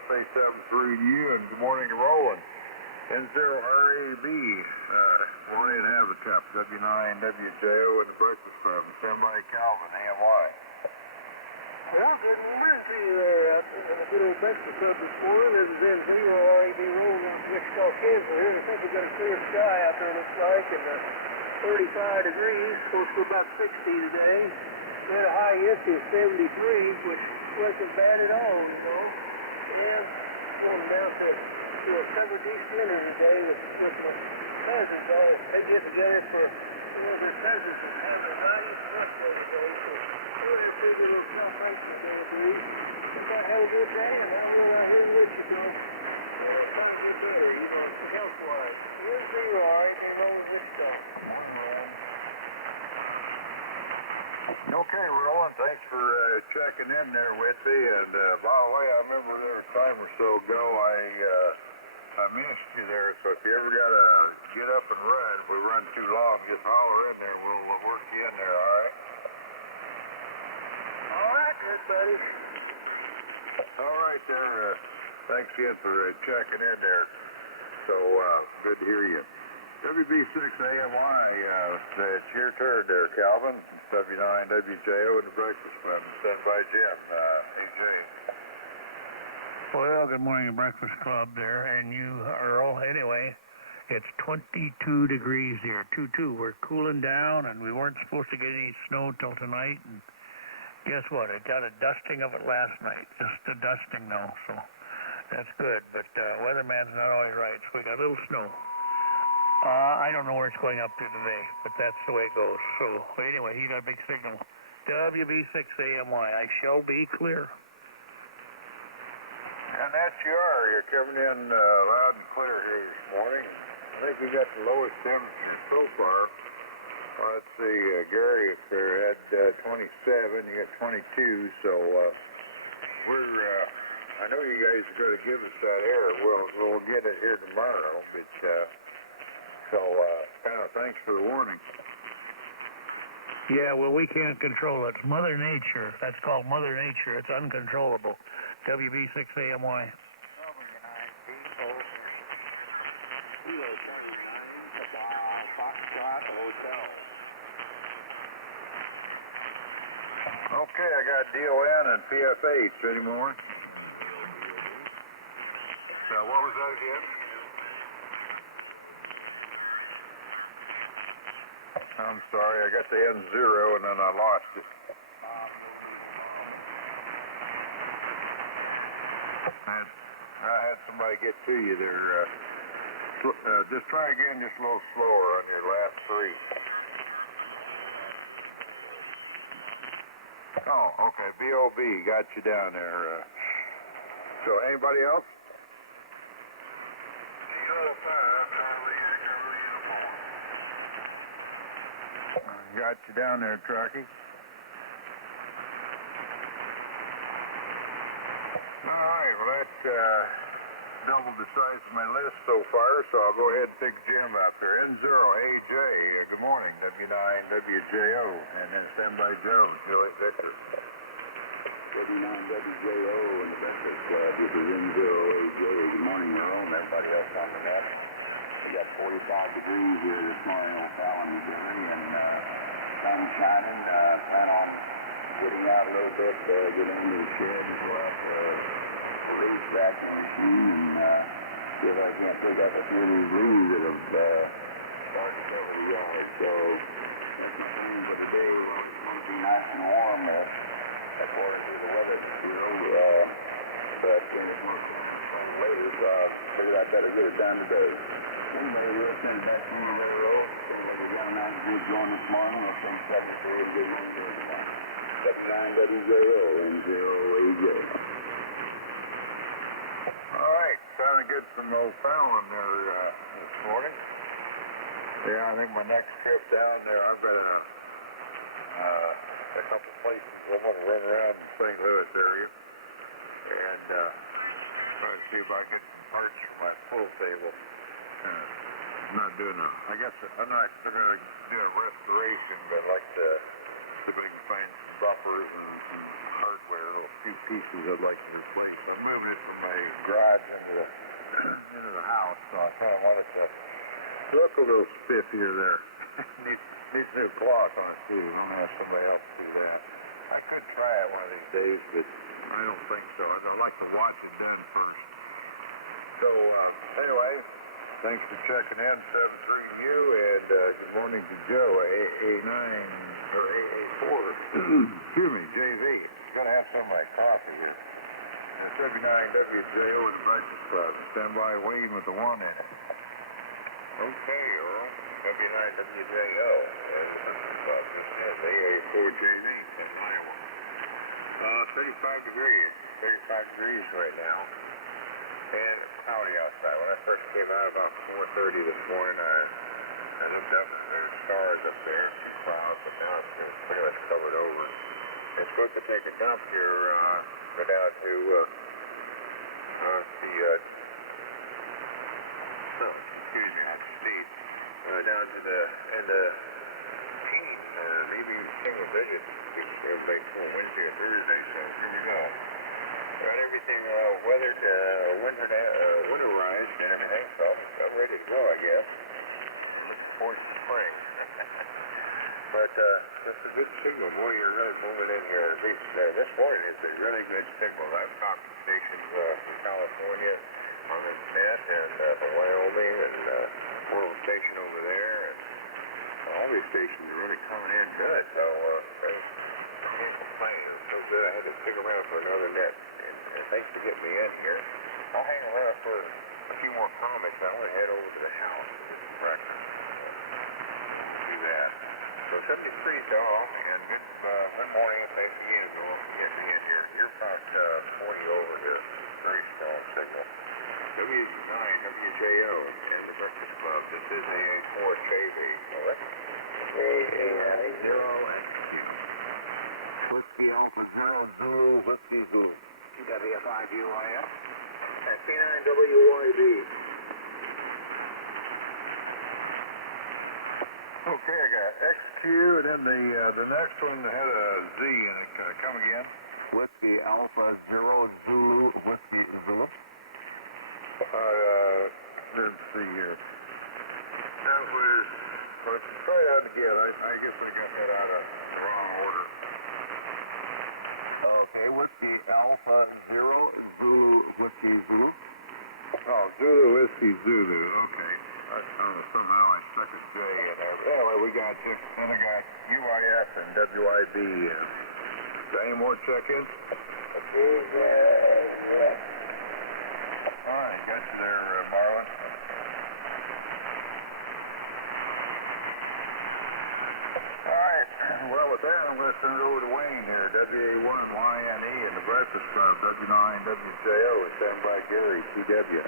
say 7-3 to you, and good morning to Roland. N0RAB, morning and Habitat, W9WJO in the Breakfast Club, Standby Calvin, AMY. Well, good morning to you there out in the good old Breakfast Club this morning. This is N0RAB rolling out to Wichita, Kansas here, and I think we've got a clear sky out there, looks like, and 35 degrees, supposed to be about 60 today. We had a high yesterday of 73, which wasn't bad at all, you know. And going down to a cover decent winter today with my cousins. They get together for their cousins and have a 90th birthday today, so we'll have to do a little celebration today. But have a good day, and I'll be right here in Wichita. Talk to you better, you know, health-wise. You're zero, all right, and over Wichita. Okay, Roland, thanks for checking in there with me. And by the way, I remember there a time or so ago I missed you there. So if you ever got to get up and run, if we run too long, just holler in there. We'll work you in there, all right? All right, good buddy. All right there. Thanks again for checking in there. So good to hear you. WB6AMY, it's your turn there, Calvin. W9WJO in the Breakfast Club. Standby Jim, AJ. Well, good morning, Breakfast Club there, and you, Earl. Anyway, it's 22 degrees here, 22. We're cooling down, and we weren't supposed to get any snow till tonight, and guess what? It got a dusting of it last night, just a dusting though, so that's good, but weatherman's not always right, so we got a little snow. I don't know where it's going up to today, but that's the way it goes. So, anyway, he got a big signal. WB6AMY, I shall be clear. And that you are. You're coming in loud and clear here this morning. I think we got the lowest temperature so far. Let's see, Gary up there at 27, you got 22, so I know you guys are going to give us that air. We'll get it here tomorrow, but so kind of thanks for the warning. Yeah, well, we can't control it. It's Mother Nature. That's called Mother Nature. It's uncontrollable. WB6AMY. Okay, I got DON and PFH anymore. So what was that again? I'm sorry, I got the N0 and then I lost it. I had somebody get to you there. Just try again, just a little slower on your last three. Oh, okay, BOB, got you down there. So anybody else? Got you down there, Truckee. All right, well, that's doubled the size of my list so far, so I'll go ahead and pick Jim up there. N0AJ, good morning, W9WJO, and then Standby Joe, Juliet Victor. W9WJO and the Breakfast Club. This is N0AJ. Good morning, Earl, and everybody else on the net. We got 45 degrees here this morning on Fallon, Missouri, and sun shining. Plan on getting out a little bit, get into the shed and go out to the leaf vacuum machine and see if I can't pick up a few of these leaves that have started to cover the yard. So that's my plan for the day. It's going to be nice and warm according to the weather bureau. But later, so I figured I'd better get it done today. Anyway, we'll send back to you later, Earl. We got a nice good going this morning. We'll send 7-3 and get one good time. 79WJO and 0AJ. All right, sounded good from old Fallon there this morning. Yeah, I think my next trip down there, I've got a couple places I want to run around in St. Louis area and try to see if I can get some parts for my pool table. I'm not doing I guess I'm not going to do a restoration, but I'd like to see if I can find some buffers and some hardware, a few pieces I'd like to replace. I'm moving it from my garage into the house, so I kind of wanted to look a little spiffier there. needs new cloth on it too. I'm gonna have somebody else do that. I could try it one of these days, but I don't think so. I'd like to watch it done first. So anyway, thanks for checking in, 7-3U, and good morning to Joe, AA9 or AA4. Excuse me, JV. Gotta have some of my coffee here. The 79WJO in the Breakfast Club. Stand by Wayne with the 1 in it. Okay, Earl. W9WJO in the Breakfast Club. This is AA4JV in Iowa. 35 degrees. 35 degrees right now. And it's cloudy outside. When I first came out about 4:30 this morning, I looked up and there's stars up there, some clouds, but now it's pretty much covered over. It's supposed to take a dump here, go down to down to the end of teens, maybe single digits, like Wednesday or Thursday, so here we go. Got everything weathered, winterized and everything, so I'm ready to go, I guess. Looking forward to spring. But that's a good signal. Boy, you're really moving in here. At least this morning is a really good signal. I've talked to stations from California on the net and from Wyoming and Portland Station over there. And all these stations are really coming in good. So I can't complain. It was so good I had to stick around for another net. And thanks for getting me in here. I'll hang around for a few more comments. I want to head over to the house and get some breakfast. Do that. So 73 dog, and good morning. Thanks again for getting me in here. You're about 40 over here. Very strong signal. W9WJO and the Breakfast Club. This is AA4JV. AA0 and Whiskey Alpha 0 Zulu Whiskey Zulu. TW5UIF and P9WYB. Okay, I got XQ, and then the next one had a Z in it. Come again? Whiskey Alpha 0 Zulu Whiskey Zulu. Let's see here. That was, let's try that again. I guess I got that out of the wrong order. Okay, Whiskey Alpha 0 Zulu Whiskey Zulu. Oh, Zulu Whiskey Zulu. Okay. I don't know, somehow I stuck a J in there. But anyway, we got you. Then I got UIF and WIB. Got any more check-ins? All right, got you there, Marlon. All right, well, with that, I'm going to turn it over to Wayne here, WA1YNE in the Breakfast Club, W9WJO, and stand by Gary, CW.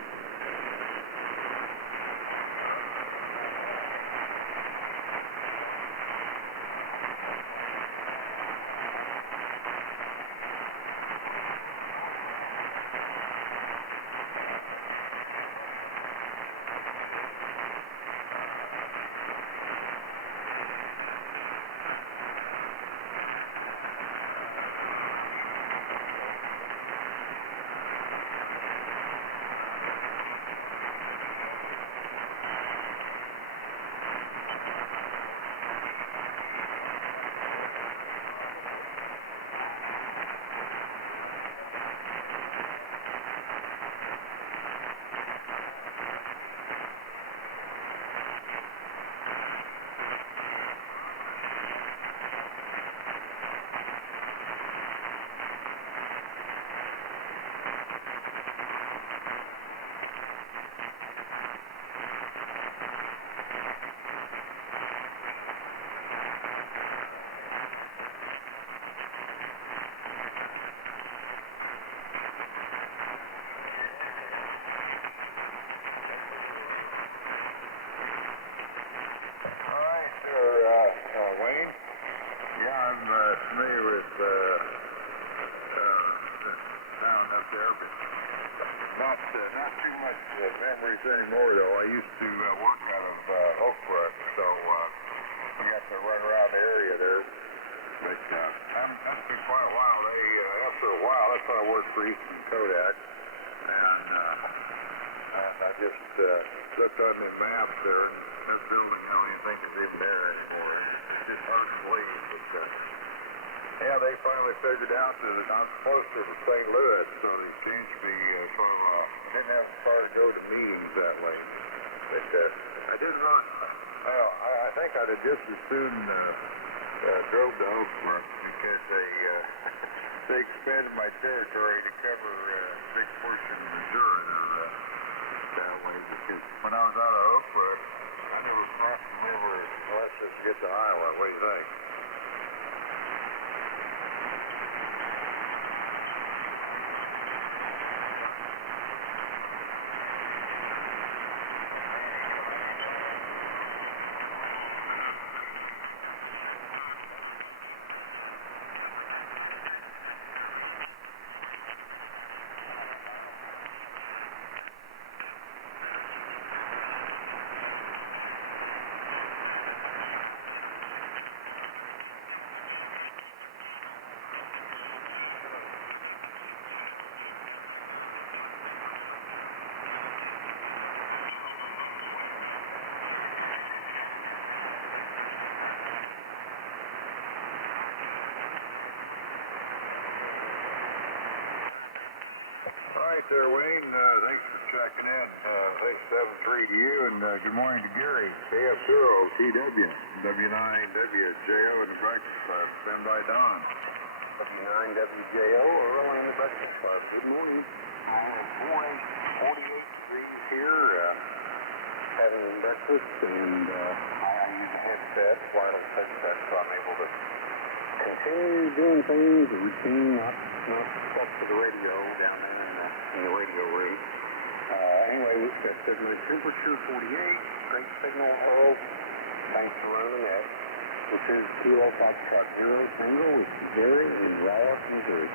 Anymore though. I used to work out of Oak Brook, so we got to run around the area there. But that's been quite a while. After a while, that's when I worked for Eastern Kodak, and I just looked on the map there, and that building, I don't even think is even there anymore. It's just hard to believe. But yeah, they finally figured out that I'm supposed to St. Louis, so they changed me from. Didn't have far to go to meetings that way. But I didn't run. Well, I think I'd have just as soon drove to Oakland because they expanded my territory to cover a big portion of Missouri that way. Because when I was out of Oakland, I never crossed the river unless I get to Iowa. What do you think? Right there, Wayne. Thanks for checking in. Thanks 7-3 to you, and good morning to Gary. KF0TW, W9WJO in the Breakfast Club. Stand by Don. W9WJO, rolling in the Breakfast Club. Good morning. Boy, 48 degrees here. Having breakfast, and I use a headset, wireless headset, so I'm able to continue doing things, the routine, not stuck to the radio down there in the radio room. Anyway, my temperature 48, great signal, Earl. Thanks for running that. This is Kilo Foxtrot 0 Tango with Gary in Rowlett, Missouri.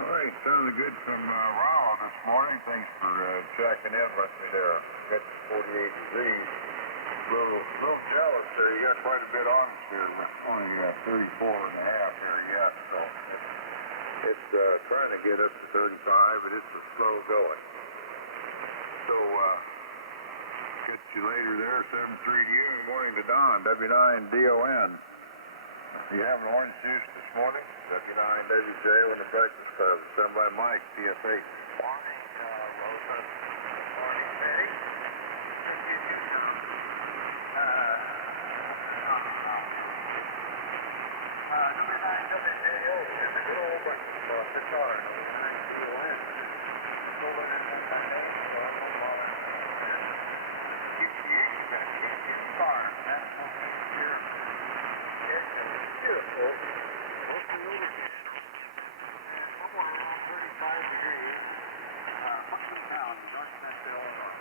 All right, sounded good from Rowlett this morning. Thanks for checking in with me there. Got 48 degrees. A little jealous there. You got quite a bit on us here. Only 34 and a half here yet, so it's trying to get up to 35, but it's a slow going. So, get you later there, 7-3 to you, and morning to Don, W9DON. You having orange juice this morning? W9WJ in the Breakfast Club. Stand by Mike, PFH. Morning, Rosa. Morning, Betty. Number 9WJO is a good old breakfast club guitar. Beautiful. Somewhere around 35 degrees. Hudson Town, North Central Illinois.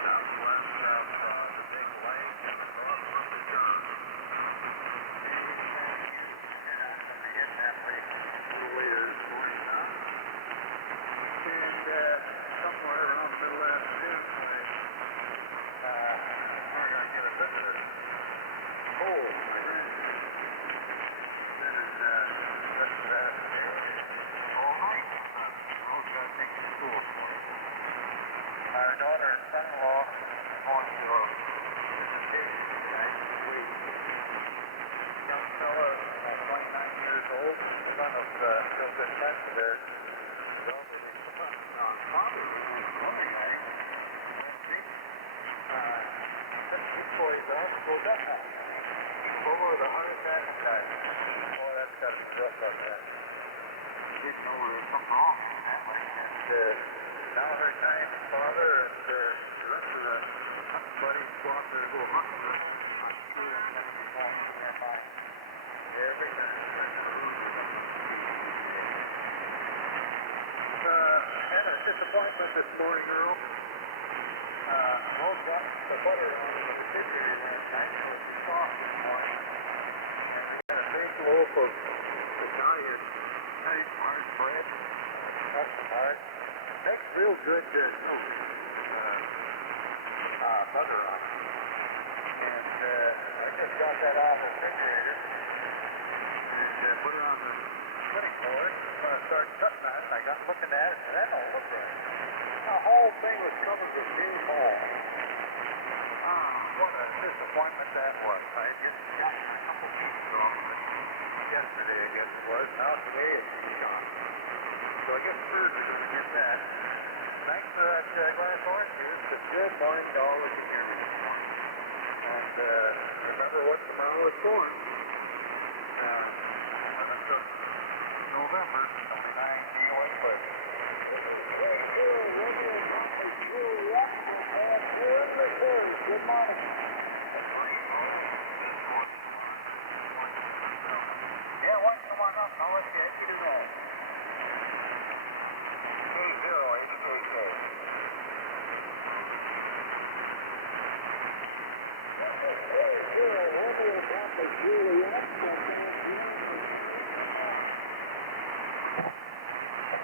Southwest of the Big Lake and the north of the Jersey. Somewhere around the middle afternoon, we're going to get a visitor. Oh, my grandson. Then that's that. All right. I've got to take you to school this morning. Our daughter and son-in-law want to vacation next week. Young fellow, 29 years old, son of still good friends of theirs. Over the heart attack and died. Boy, that's got to be rough on that. Didn't know there was something wrong with that way. And now her kind father and the rest of the buddies go out there to go hunting with them. I'm sure that's going to be going in their mind. Everything. Had a disappointment this morning, Earl. Both got the butter on the refrigerator last night. It was soft this morning. And we had a big loaf of Italian nice hard bread. Cut hard. Makes real good butter on it. And I just got that off the refrigerator. And put it on the cutting board. When I started cutting that, I got looking at it, and that don't look right. The whole thing was covered with new mold. What a disappointment that was. I just got a couple pieces off of it yesterday, I guess it was. Now today it's gone. So I guess Thursday we're going to get that. Thanks for that glass orange juice. It's good morning to all of you here this morning. And remember what tomorrow is for. 11th of November, 29 DOA Clip. Good morning. Yeah, why don't you come on up? I'll let you do that. 80.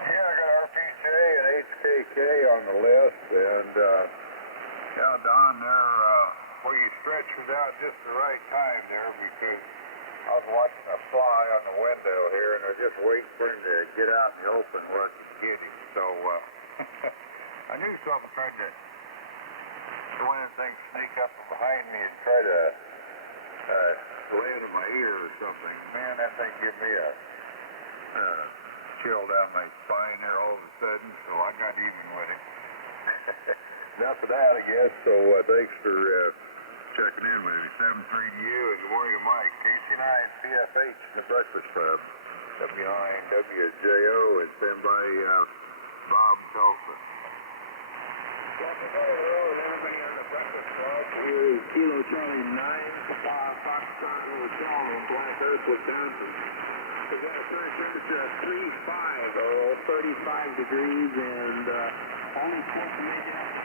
Yeah, I got RPJ and HKK on the list, and yeah, Don, where you stretched it out just the right time there, because I was watching a fly on the window here, and I was just waiting for him to get out in the open where I could get him. So I knew something tried to go in and things sneak up behind me and try to land in my ear or something. Man, that thing gave me a chill down my spine there all of a sudden, so I got even with him. Enough of that, I guess. So thanks for checking in with me. 7-3 to you, and good morning to Mike. KC9 CFH in the Breakfast Club. W9WJO, and stand by Bob Tulsa. Everybody on the Breakfast Club. Here is Kilo Charlie 9, Foxtrot Hotel in Black Earth, Wisconsin. We've got a current temperature of 35 degrees, and only supposed to make it up to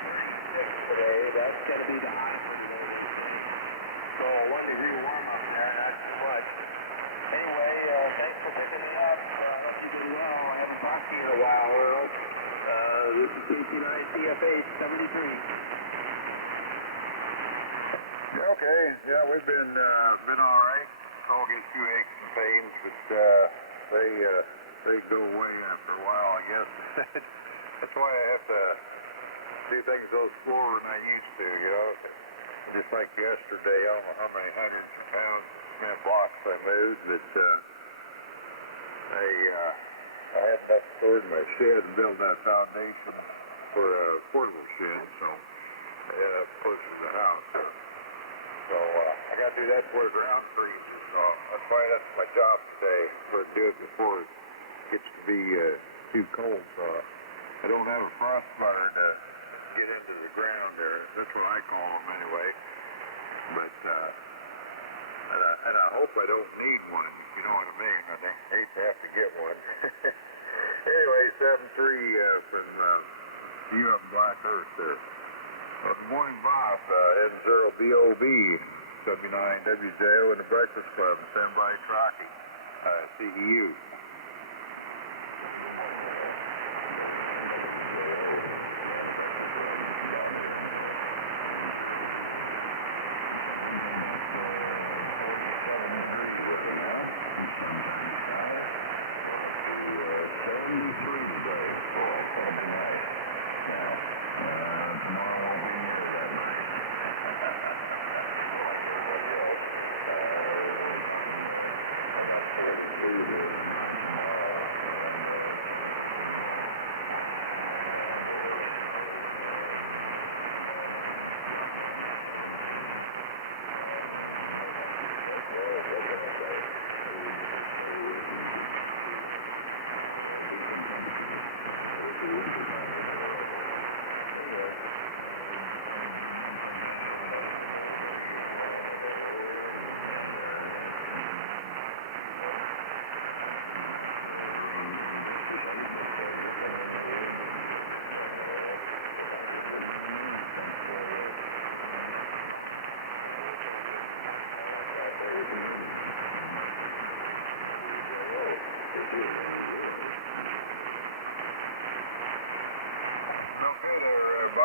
36 today. That's going to be the high for today. So 1 degree warm up there, not too much. Anyway, thanks for picking me up. I hope you did well. I haven't talked to you in a while, Earl. This is KC9 CFH 73. Yeah, okay. Yeah, we've been all right. All get a few aches and pains, but they go away after a while, I guess. That's why I have to do things a little slower than I used to, you know. Just like yesterday, I don't know how many hundreds of pounds in blocks I moved, but I had enough stored in my shed and build that foundation for a portable shed, so closer to the house. So I got to do that before the ground freezes. So that's why that's my job today, for to do it before it gets to be too cold. So I don't have a frost fire to get into the ground there. That's what I call them anyway. But and I hope I don't need one, if you know what I mean. I hate to have to get one. Anyway, 7-3 from you up in Black Earth there. Well, good morning, Bob. N0BOB, W9WJO in the Breakfast Club. Stand by Trocky, CEU.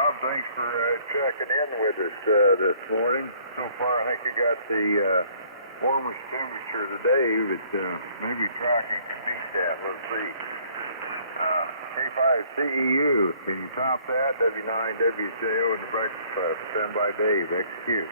Bob. Thanks for checking in with us this morning. So far, I think you got the warmest temperature of the day, but maybe tracking to beat that. Let's see. K5CEU, can you top that? W9WJO at the breakfast club. Stand by Dave. Execute.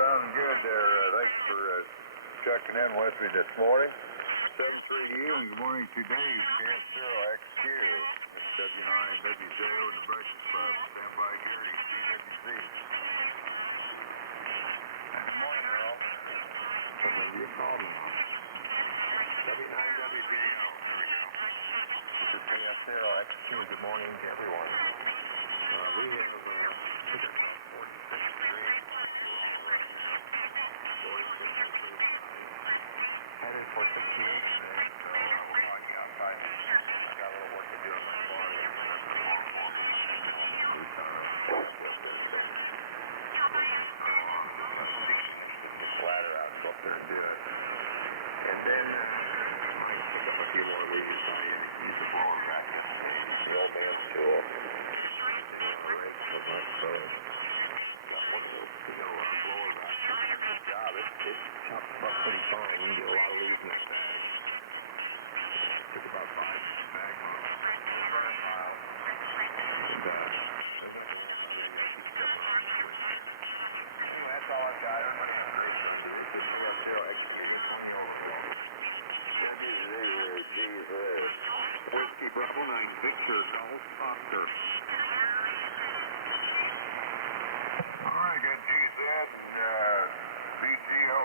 Sounding good there. Thanks for checking in with me this morning. 7-3-U, and good morning to Dave. Camp 0XQ. It's W9WJO in the breakfast club. Stand by Gary, CWC. And good morning, Earl. Somebody you called me on. W9WJO. There we go. This is KF0XQ. Good morning to everyone. We have about 46 degrees. Heading for 68 today, so we're walking outside. I got a little work to do on my farm. This ladder out, go up there and do it. And then I might pick up a few more leaves by you. Use the blower back. The old man's tool. Got one of those, blower back. Good job. It chops up pretty fine. You can get a lot of leaves in that bag. Took about 5 bags on it. And anyway, that's all I've got. Everybody have a great Whiskey Bravo 9 Victor Golf Oscar. All right, got GZ and BTO.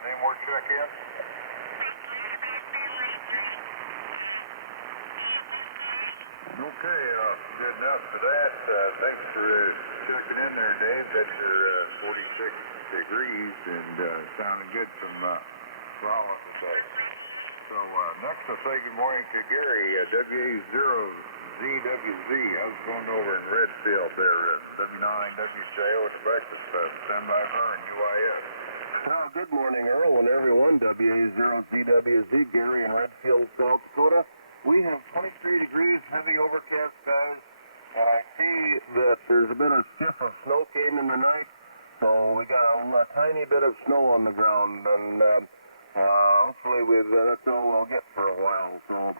Any more check-in? Okay, good enough for that. Thanks for checking in there, Dave. That's your 46 degrees and sounding good from Rollins today. So next I'll say good morning to Gary, WA0ZWZ. I was going over in Redfield there, W9WJO at the breakfast club. Stand by Vern, UIS. Good morning, Earl, and everyone. WA0CWZ, Gary in Redfield, South Dakota. We have 23 degrees, heavy overcast skies, and I see that there's a bit of stiff of snow came in the night, so we got a tiny bit of snow on the ground, and hopefully that's all we'll get for a while. So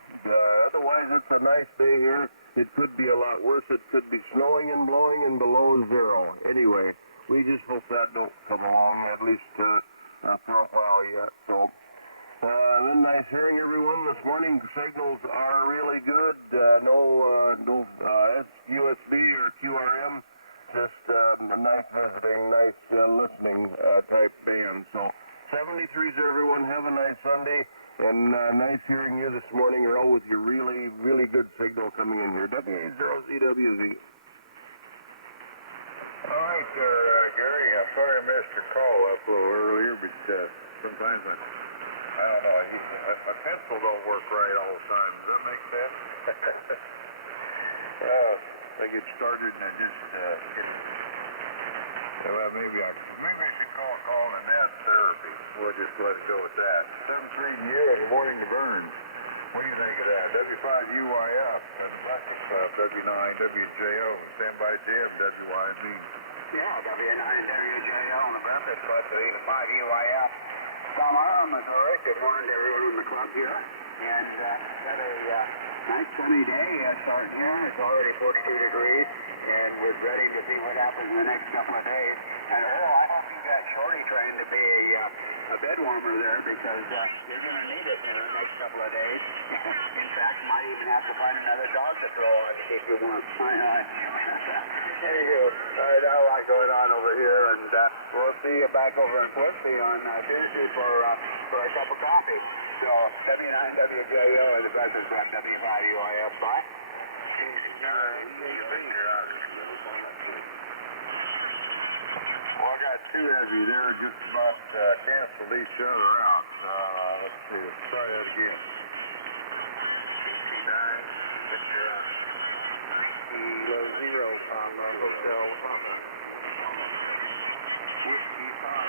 otherwise, it's a nice day here. It could be a lot worse. It could be snowing and blowing and below zero. Anyway, we just hope that don't come along, at least for a while yet. So then nice hearing everyone this morning. Signals are really good. No USB or QRM. Just nice visiting, nice listening type band. So 73s, everyone. Have a nice Sunday. And nice hearing you this morning, Earl, with your really, really good signal coming in here. WA0CWZ. All right, Gary. I'm sorry I missed your call up a little earlier, but sometimes I don't know. My pencil don't work right all the time. Does that make sense? I get started and I just get. Well, maybe I should call an ad therapy. We'll just let it go with that. 7-3-U, good morning to Vern. What do you think of that? W5UYF and Breakfast Club, W9WJO, stand by Jim, WYZ. Yeah, W9WJO on the Breakfast Club, W5UYF. Summer, Missouri. Good morning to everyone in the club here. And got a Nice sunny day starting here. It's already 42 degrees, and we're ready to see what happens in the next couple of days. And Earl, I hope you got Shorty trained to be a bed warmer there, because you're going to need it in the next couple of days. In fact, might even have to find another dog to throw on to keep you warm. Anywho, I got a lot going on over here, and we'll see you back over in Quincy on Tuesday for a cup of coffee. So, W9WJO and the Breakfast Club, W5UIF, bye. Well, I got two of you there, just about canceled each other out. Let's see, let's try that again. 0 from Hotel Honda. Whiskey 5.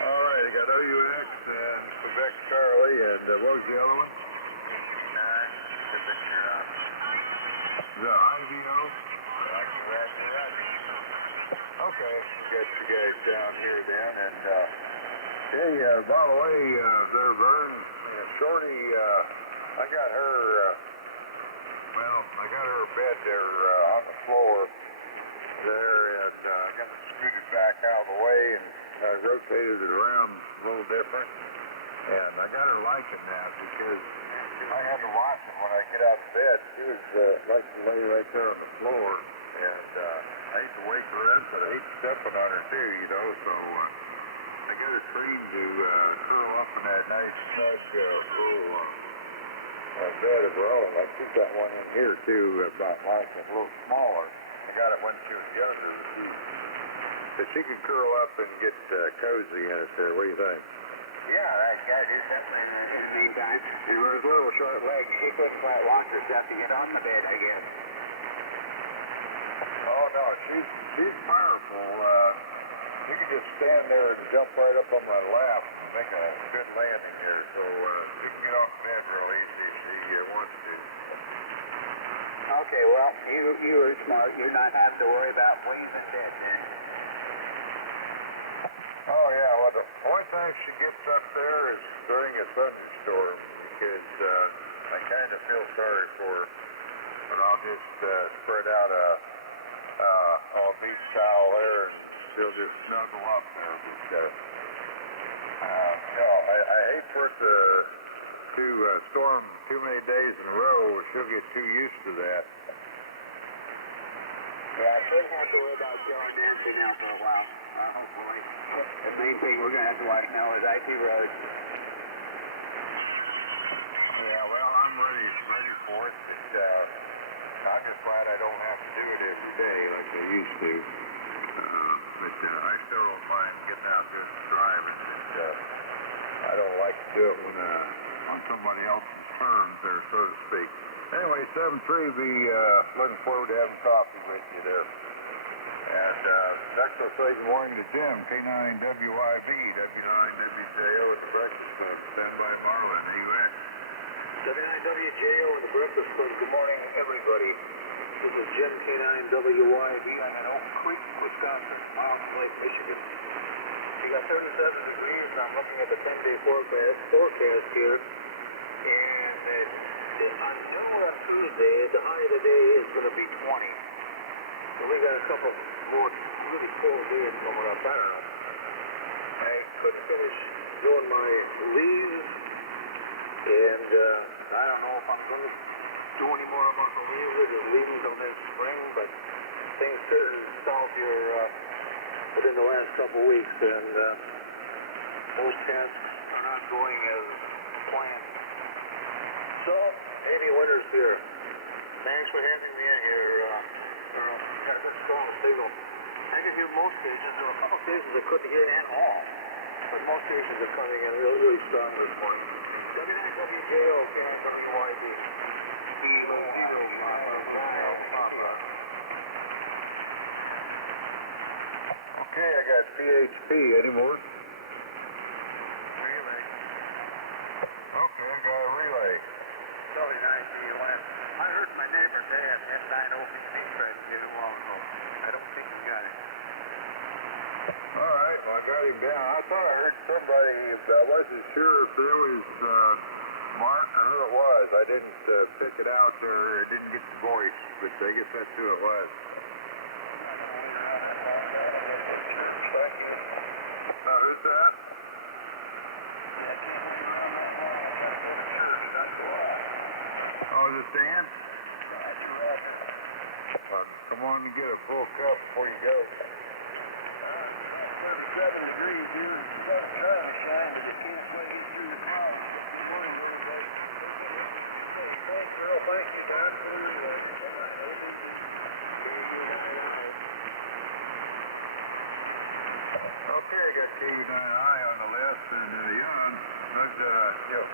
All right, I got OUX and Quebec Charlie, and what was the other one? The IVO? Okay, got you guys down here then, and hey, by the way, there, Vern, Shorty, I got her, I got her bed there on the floor there, and I got it scooted back out of the way, and I rotated it around a little different, and I got her liking that, because I had to watch it when I get out of bed. She was like to lay right there on the floor, and I hate to wake her up, but I hate stepping on her too, you know, so I got her trained to curl up in that nice snug little bed of her own. Like she's got one in here too, about like a little smaller. I got it when she was younger. She could curl up and get cozy in it there. What do you think? Yeah, that guy did something in the meantime. And with his little short legs, she couldn't quite launch herself to get on the bed, I guess. Oh, no, she's powerful. She could just stand there and jump right up on my lap and make a good landing here. So she can get off the bed real easy if she wants to. Okay, well, you were smart. You're not having to worry about wheezing dead. Oh, yeah, well, the only time she gets up there is during a thunderstorm, because I kind of feel sorry for her. But I'll just spread out a beach towel there, and she'll just snuggle up there. But, no, I hate for it to storm too many days in a row. She'll get too used to that. Yeah, I shouldn't have to worry about Joe Nancy now for a while, hopefully. The main thing we're going to have to watch now is IT Road. Yeah, well, I'm ready for it. I'm just glad I don't have to do it every day like I used to. But I still don't mind getting out there and driving. I don't like to do it when on somebody else's terms there, so to speak. Anyway, 7-3, be looking forward to having coffee with you there. And next we'll say good morning to Jim, K9WIB, W9WJO at the Breakfast Club. Stand by Marlin, AUX. W9WJO and the Breakfast Club. Good morning, everybody. This is Jim, K9WYB. I'm in Oak Creek, Wisconsin, Mountain Lake, Michigan. We got 37 degrees, and I'm looking at the 10-day forecast here. And until Tuesday, the high of the day is going to be 20. So we got a couple more really cold days coming up. I don't know. I couldn't finish doing my leaves, and I don't know if I'm going to do any more about the leaves or just leave them until next spring, but things turned south here within the last couple weeks, and most tasks are not going as planned. So, maybe winter's here. Thanks for having me in here. Got a good strong signal. I can hear most stations. There were a couple stations I couldn't hear at all. But most stations are coming in really, really strong this morning. W9WJO, KNWYB. Okay, I got PHP. Any more? Relay. Okay, I got a relay. Sorry, 9DUN. I heard my neighbor dad had 9 OPC tried to get a while ago. I don't think he got it. All right, well, I got shut him down. I thought I heard somebody, I wasn't sure if there was Mark or who it was. I didn't pick it out there. I didn't get the voice, but I guess that's who it was. Who's that? Oh, is it Dan? Come on and get a full cup before you go. 7 degrees here. The sun's trying to shine, but it can't quite get through the clouds. Good morning, everybody. Thanks, Earl. Thank you, Doctor. Okay, I got KU9I on the left and young. But,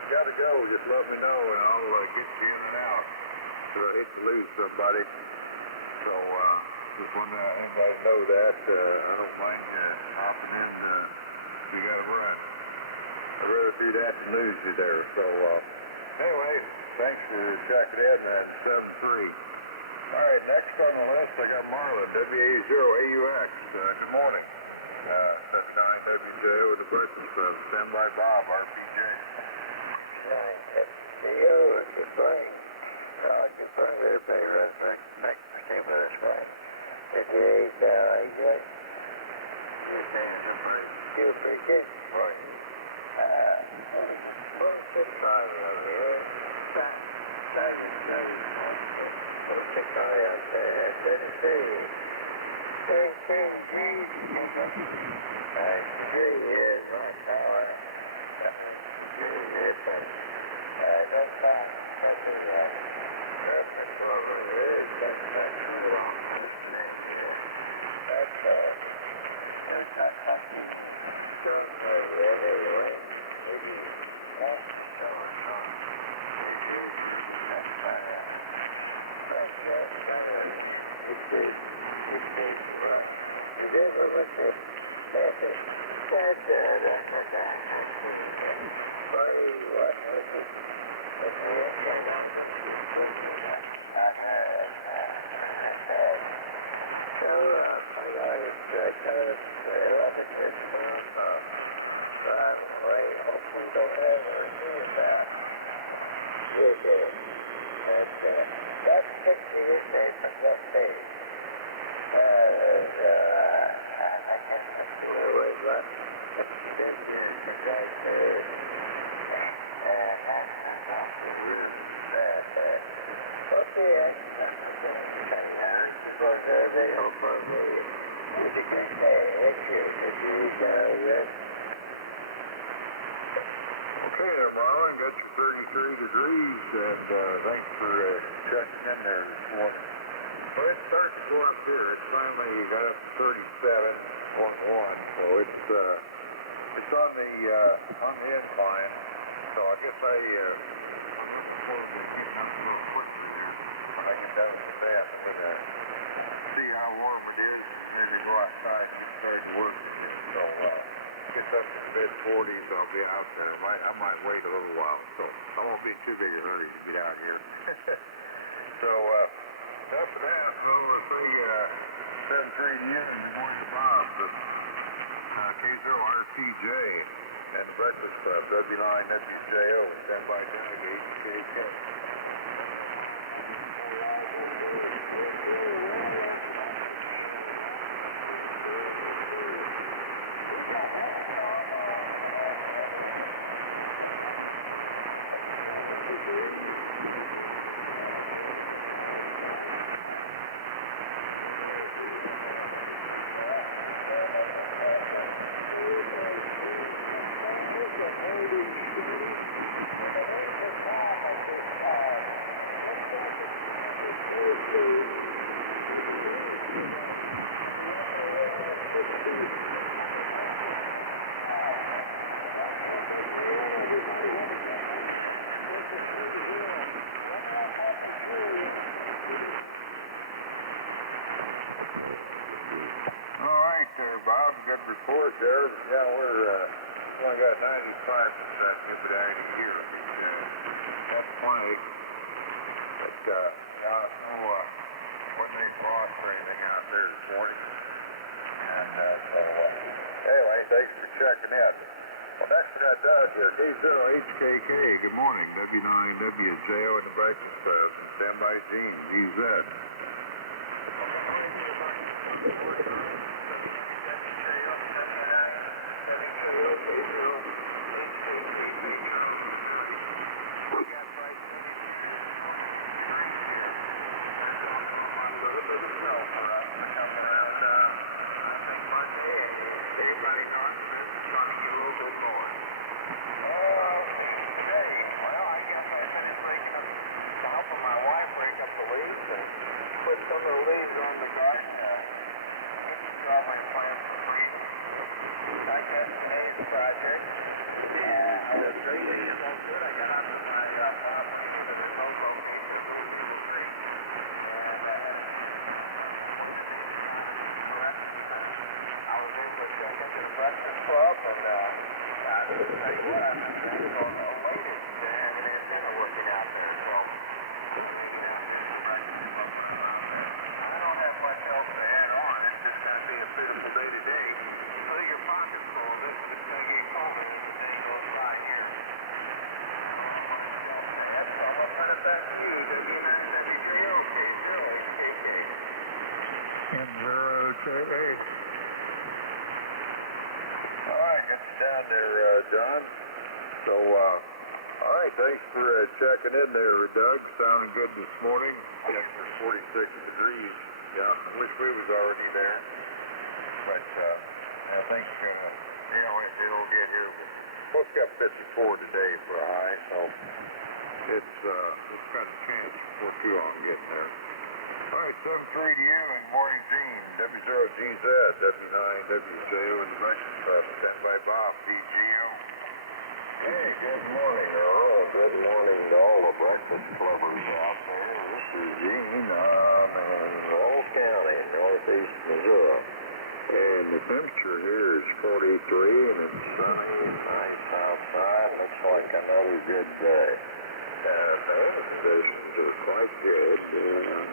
gotta go. Just let me know and I'll get you in and out. So I hate to lose somebody. So, just want to let anybody know that. I don't mind hopping in if you got to run. I'd rather do that than lose you there. So, anyway, thanks for checking in. That's 7-3. All right, next on the list, I got Marlon, WA0AUX. Good morning. 79WJ with the breakfast club. Stand by Bob, RPJ. CEO, good morning. Good morning, everybody. Thanks for staying with us, Bob. Today, I guess you're saying somebody feel pretty good. Right. 165 over here. 165 out there. 33. 13 degrees. 9 degrees is right now. That's fine. Reference over there. That's not something. Don't know yet, anyway. Maybe that's so. That's fine. It's right. You did what was it? That's it. That's 68 days from that page. Okay there, Marlon. Got your 33 degrees, and thanks for checking in there this morning. Well, it starts to go up here. It's finally got up to 37.1, so it's on the incline. So I guess I'm looking forward to getting up a little quickly there when I get down to the bath and see how warm it is. Maybe go outside and start to work again. So gets up to the mid-40s, I'll be out there. I might wait a little while, so I won't be in too big a hurry to get out here. So enough of that. So let's say 7-3 to you and good morning to Bob. K0RTJ and the Breakfast Club, W9WJO, stand by Delegate K10. Bob, good report there. Yeah, we're only got 95% humidity here. That's plenty. But I don't know wasn't any frost or anything out there this morning. And so Anyway, thanks for checking in. Well, next we got Doug here, K0HKK. Good morning, W9WJO in the breakfast club. Stand by Gene, GZ. John. So, all right, thanks for checking in there, Doug. Sounding good this morning. Checked for 46 degrees. Yeah, I wish we was already there. But I think, it'll get here. Supposed to get 54 today for a high, so it's got a chance before too long getting there. All right, 7-3 to you, and morning Gene, W0GZ, W9WJO in the breakfast club. Stand by Bob, DGO. Hey, good morning, Earl. Good morning to all the breakfast clubbers out there. This is Gene. I'm in Roll County, northeast Missouri. And the temperature here is 43, and it's sunny, nice outside. Looks like another good day. The conditions are quite good.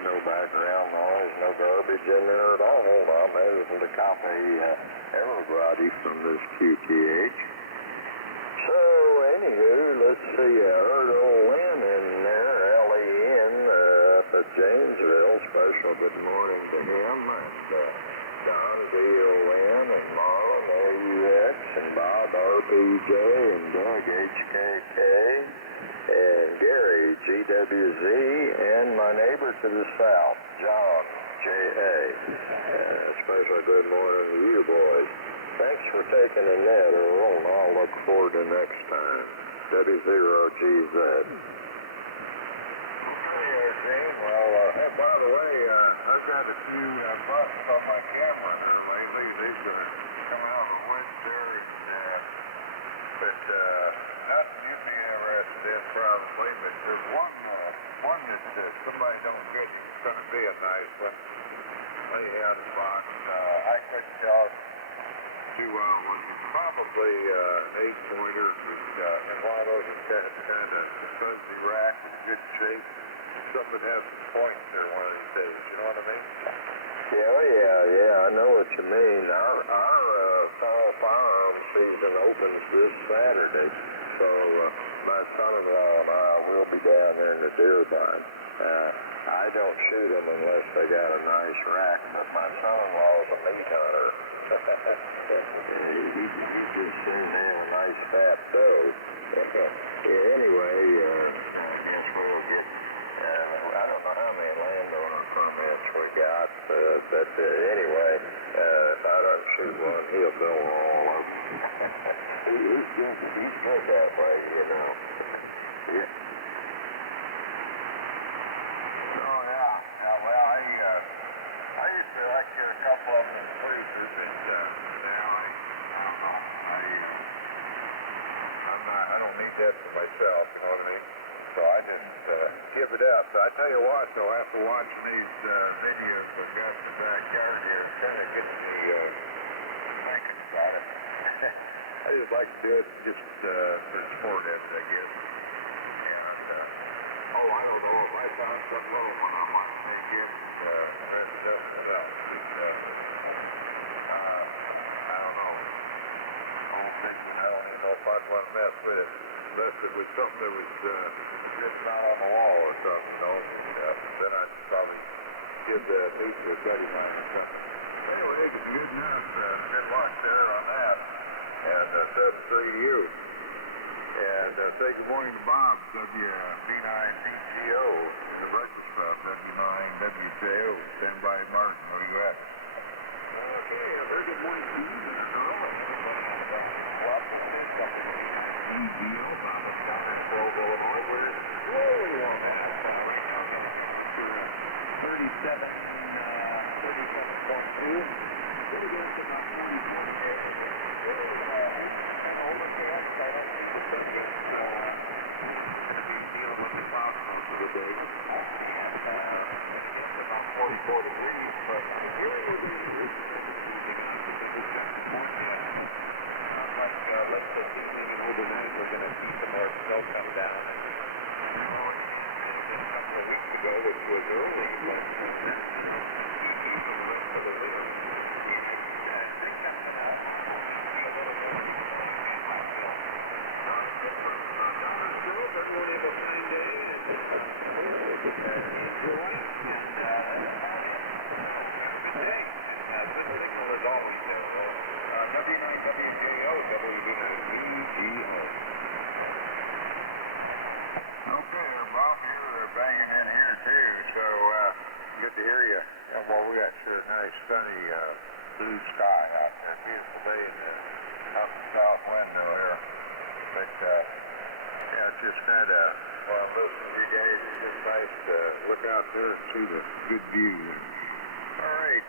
No background noise, no garbage in there at all. I'm able to copy everybody from this QTH. So, anywho, let's see. I heard old Lynn in there, L-E-N, up at Janesville. Special good morning to him, and Don, D-O-N, and Marlon, A-U-X, and Bob, R-B-J, and Doug, H-K-K, and Gary, G-W-Z, and my neighbor to the south, John, J-A. Special good morning to you boys. Thanks for taking a net, Earl, and I'll look forward to next time. W0GZ. Well, hey, by the way, I've got a few busts on my camera there lately. These are coming out of the woods there, but nothing you'd be interested in probably, but there's one that somebody don't get. It's going to be a nice one. Lay down the box. I couldn't tell too well. It's probably 8-pointer, and one of those is kind of fuzzy rack in good shape. Something has some points there one of these days, you know what I mean? Yeah, I know what you mean. Our fall firearm season opens this Saturday, so my son-in-law and I will be down there in the deer bind. I don't shoot them unless they got a nice rack, but my son-in-law is a meat hunter. He just seems to have a nice fat doe. Anyway, I guess we'll get... I don't know how many landowner permits we got, but anyway, if I don't shoot one, he'll go all over. He's good that way, you know. Yeah. Oh, yeah. Well, I used to like to get a couple of them in freezers, but now I don't need that for myself, you know what I mean? So I just give it up. So I tell you what, though, after watching these videos I've got in the backyard here, it kind of gets me thinking about it. I just like to do it just for sport, I guess. And, I don't know, if I found some little one, I might take it and rest it up. I don't know. know if I'd want to mess with it unless it was something that was written out on the wall or something, you know. Then I'd probably give the neutral a gutty line or something. Anyway, it's good enough. Good luck there on that. And 7-3 to you. And say good morning to Bob, W9DGO, the Breakfast Club, W9WJO. Stand by, Martin. What do you got? Okay, a very good morning to you. DGO, Bob, down in Grove, Illinois. Where's Whoa on that? 37.2. Pretty good to about 20 there. Overcast, I don't think it's going to be dealing with the clouds most of the day. It's about 44 degrees, but if you're in the day, let's say maybe overnight we're going to see some more snow come down. A couple of weeks ago, which was early, but Okay, Bob, you're banging in here too, so good to hear you. Well, we got sure nice sunny blue sky out there, beautiful day in the south window here. But yeah, it's just kind of while I'm listening to you guys, it's just nice to look out there and see the good view. All right,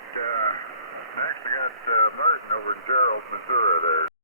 next I got Martin over in Gerald, Missouri there.